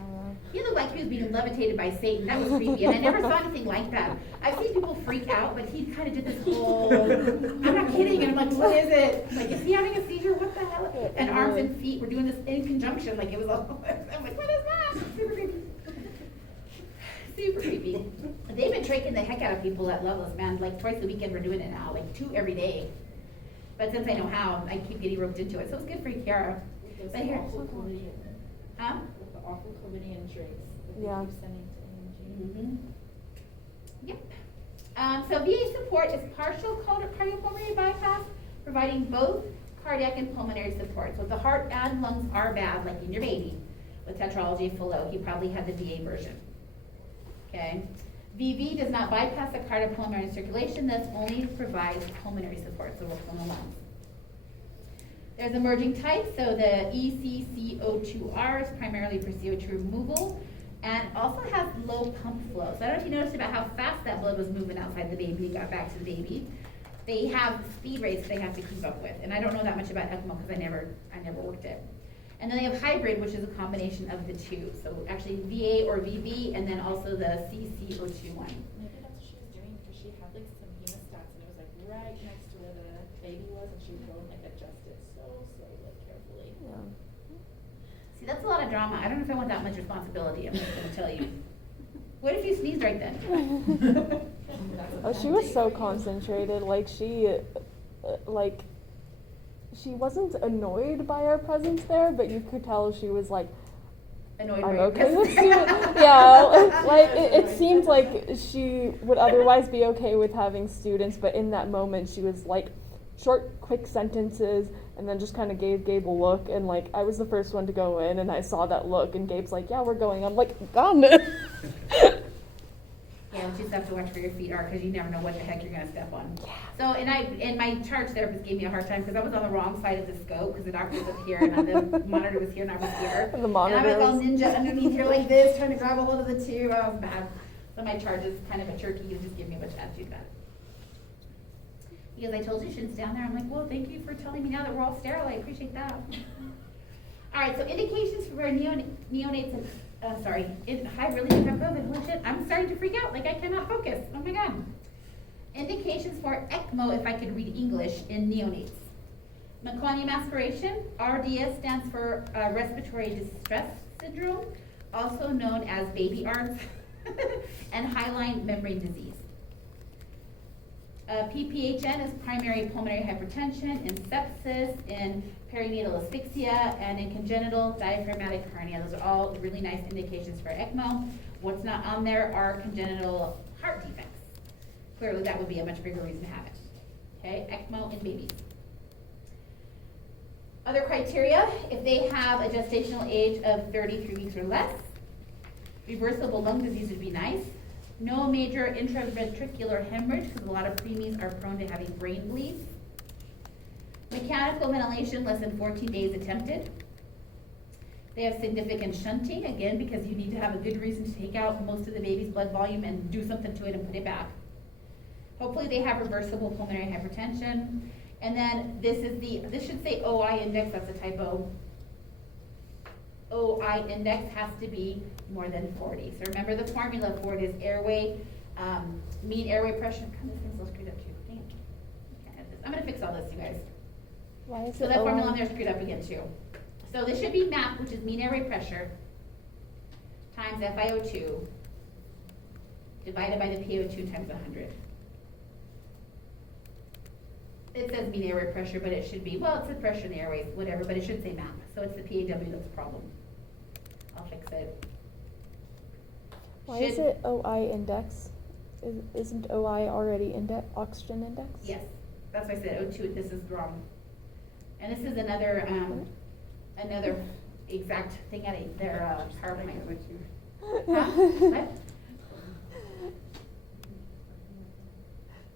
He looked like he was being levitated by Satan. That was creepy, and I never saw anything like that. I've seen people freak out, but he kind of did this whole, I'm not kidding, and I'm like, what is it? Like, is he having a seizure? What the hell? And arms and feet were doing this in conjunction, like it was all, I'm like, what is that? Super creepy. Super creepy. They've been traching the heck out of people at levels, man. Like twice a weekend we're doing it now, like 2 every day. But since I know how, I keep getting roped into it, so it's good for you, Kiara. With those But here, awful chlamydia. huh? With the awful chlamydia traits that they Yeah. keep sending to AMG. Mm-hmm. Yep. So VA support is partial cardiopulmonary bypass, providing both cardiac and pulmonary support. So if the heart and lungs are bad, like in your baby, with tetralogy full O, he probably had the VA version. Okay. VV does not bypass the cardiopulmonary circulation, thus only provides pulmonary support, so works on the lungs. There's emerging types, so the ECCO2R is primarily for CO2 removal, and also has low pump flow. So I don't know if you noticed about how fast that blood was moving outside the baby, got back to the baby. They have speed rates they have to keep up with, and I don't know that much about ECMO because I never worked it. And then they have hybrid, which is a combination of the two. So actually VA or VV, and then also the CCO2 one. Maybe that's what she was doing because she had like some hemostats and it was like right next to where the baby was and she would go and like adjust it so slowly, carefully. Yeah. See, that's a lot of drama. I don't know if I want that much responsibility. I'm just going to tell you. What if you sneezed right then? Oh, she was so concentrated. Like she wasn't annoyed by our presence there, but you could tell she was like, Annoyed I'm right okay now. with students. Yeah, like it seemed like she would otherwise be okay with having students, but in that moment she was like short, quick sentences, and then just kind of gave Gabe a look, and like I was the first one to go in, and I saw that look, and Gabe's like, yeah, we're going. I'm like, gone. Yeah, when she stuff to watch for your feet are, because you never know what the heck you're gonna step on. So, and my charge therapist gave me a hard time, because I was on the wrong side of the scope, because the doctor was up here, and the monitor was here, and I was here. The And I'm monitor like all was- ninja underneath here like this, trying to grab a hold of the tube, I was bad. So my charge is kind of a turkey, he'll just give me a bunch of attitude about it. Because I told you you shouldn't stand there, I'm like, well, thank you for telling me now that we're all sterile, I appreciate that. All right, so indications for neonates and, I really think I'm COVID, holy shit, I'm starting to freak out, like I cannot focus, oh my God. Indications for ECMO, if I could read English, in neonates. Meconium aspiration, RDS stands for respiratory distress syndrome, also known as baby ARDS, and hyaline membrane disease. PPHN is primary pulmonary hypertension, in sepsis, in perinatal asphyxia, and in congenital diaphragmatic hernia. Those are all really nice indications for ECMO. What's not on there are congenital heart defects. Clearly that would be a much bigger reason to have it. Okay, ECMO in babies. Other criteria, if they have a gestational age of 33 weeks or less, reversible lung disease would be nice. No major intraventricular hemorrhage, because a lot of preemies are prone to having brain bleeds. Mechanical ventilation, less than 14 days attempted. They have significant shunting, again, because you need to have a good reason to take out most of the baby's blood volume and do something to it and put it back. Hopefully they have reversible pulmonary hypertension. And then this should say OI index, that's a typo. OI index has to be more than 40. So remember the formula for it is airway, mean airway pressure. God, this thing's so screwed up too. Dang it. Can't edit this. I'm gonna fix all this, you guys. Why is So it that formula OI? on there is screwed up again too. So this should be MAP, which is mean airway pressure, times FiO2, divided by the PO2 times 100. It says mean airway pressure, but it should be, well, it says pressure in the airways, whatever, but it should say MAP. So it's the PAW that's the problem. I'll fix it. Why is Should- it OI index? Isn't OI already oxygen index? Yes, that's why I said O2, this is wrong. And this is another exact thing at their PowerPoint. Huh? What?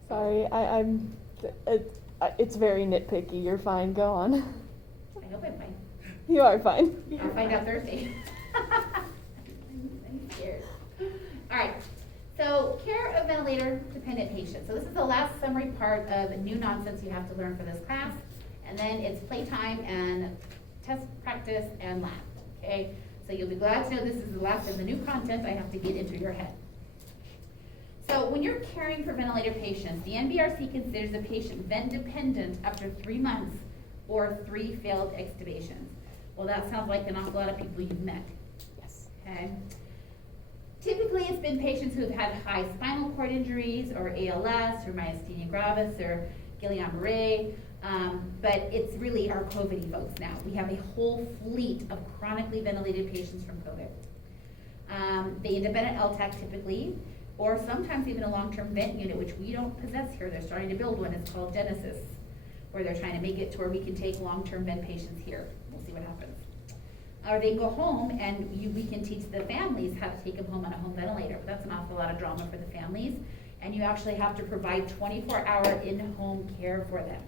Sorry, it's very nitpicky. You're fine. Go on. I hope I'm fine. You are fine. I'll find out Thursday. I'm scared. All right, so care of ventilator-dependent patients. So this is the last summary part of new nonsense you have to learn for this class. And then it's playtime and test practice and lab, okay? So you'll be glad to know this is the last of the new content I have to get into your head. So when you're caring for ventilator patients, the NBRC considers a patient vent-dependent after 3 months or 3 failed extubations. Well, that sounds like an awful lot of people you've met. Yes. Okay. Typically, it's been patients who've had high spinal cord injuries or ALS or myasthenia gravis or Guillain-Barré, but it's really our COVID folks now. We have a whole fleet of chronically ventilated patients from COVID. They end up at an LTAC typically, or sometimes even a long-term vent unit, which we don't possess here. They're starting to build one. It's called Genesis, where they're trying to make it to where we can take long-term vent patients here. We'll see what happens. Or they go home and we can teach the families how to take them home on a home ventilator. But that's an awful lot of drama for the families. And you actually have to provide 24-hour in-home care for them.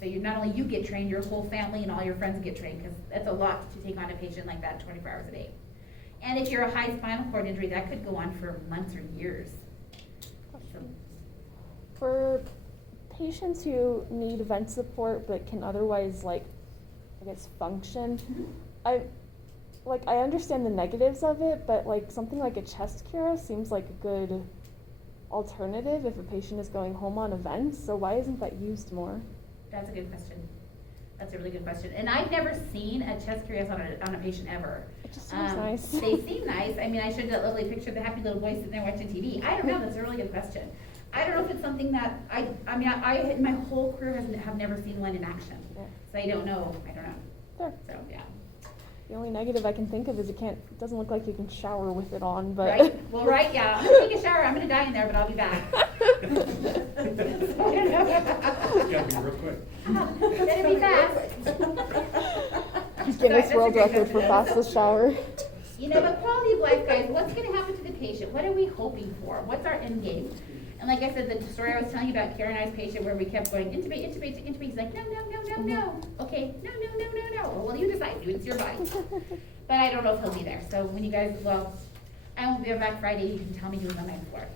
So not only you get trained, your whole family and all your friends get trained, because that's a lot to take on a patient like that 24 hours a day. And if you're a high spinal cord injury, that could go on for months or years. So, For patients who need vent support but can otherwise, function, I understand the negatives of it, but something like a chest cure seems like a good alternative if a patient is going home on a vent. So why isn't that used more? that's a good question. That's a really good question. And I've never seen a chest cuirass on a patient ever. It just seems nice. They seem nice. I mean, I showed that lovely picture of the happy little boy sitting there watching TV. I don't know. That's a really good question. I don't know if it's something that I in my whole career have never seen one in action. Yeah. So I don't know. Sure. So yeah. The only negative I can think of is it doesn't look like you can shower with it on, but. Right. Well, right. Yeah. I'm gonna take a shower. I'm gonna die in there, but I'll be back. It's gotta be real quick. Better be fast. Guinness That's a World great Record for question. fastest shower. You know, but quality of life, guys, what's gonna happen to the patient? What are we hoping for? What's our end game? And like I said, the story I was telling you about Karen and I's patient where we kept going, intubate, intubate, intubate, he's like, no, no, no, no, no. Okay, no, no, no, no, no. Well, you decide, it's your body. But I don't know if he'll be there, so when you guys, well, I won't be back Friday, you can tell me he was on my floor.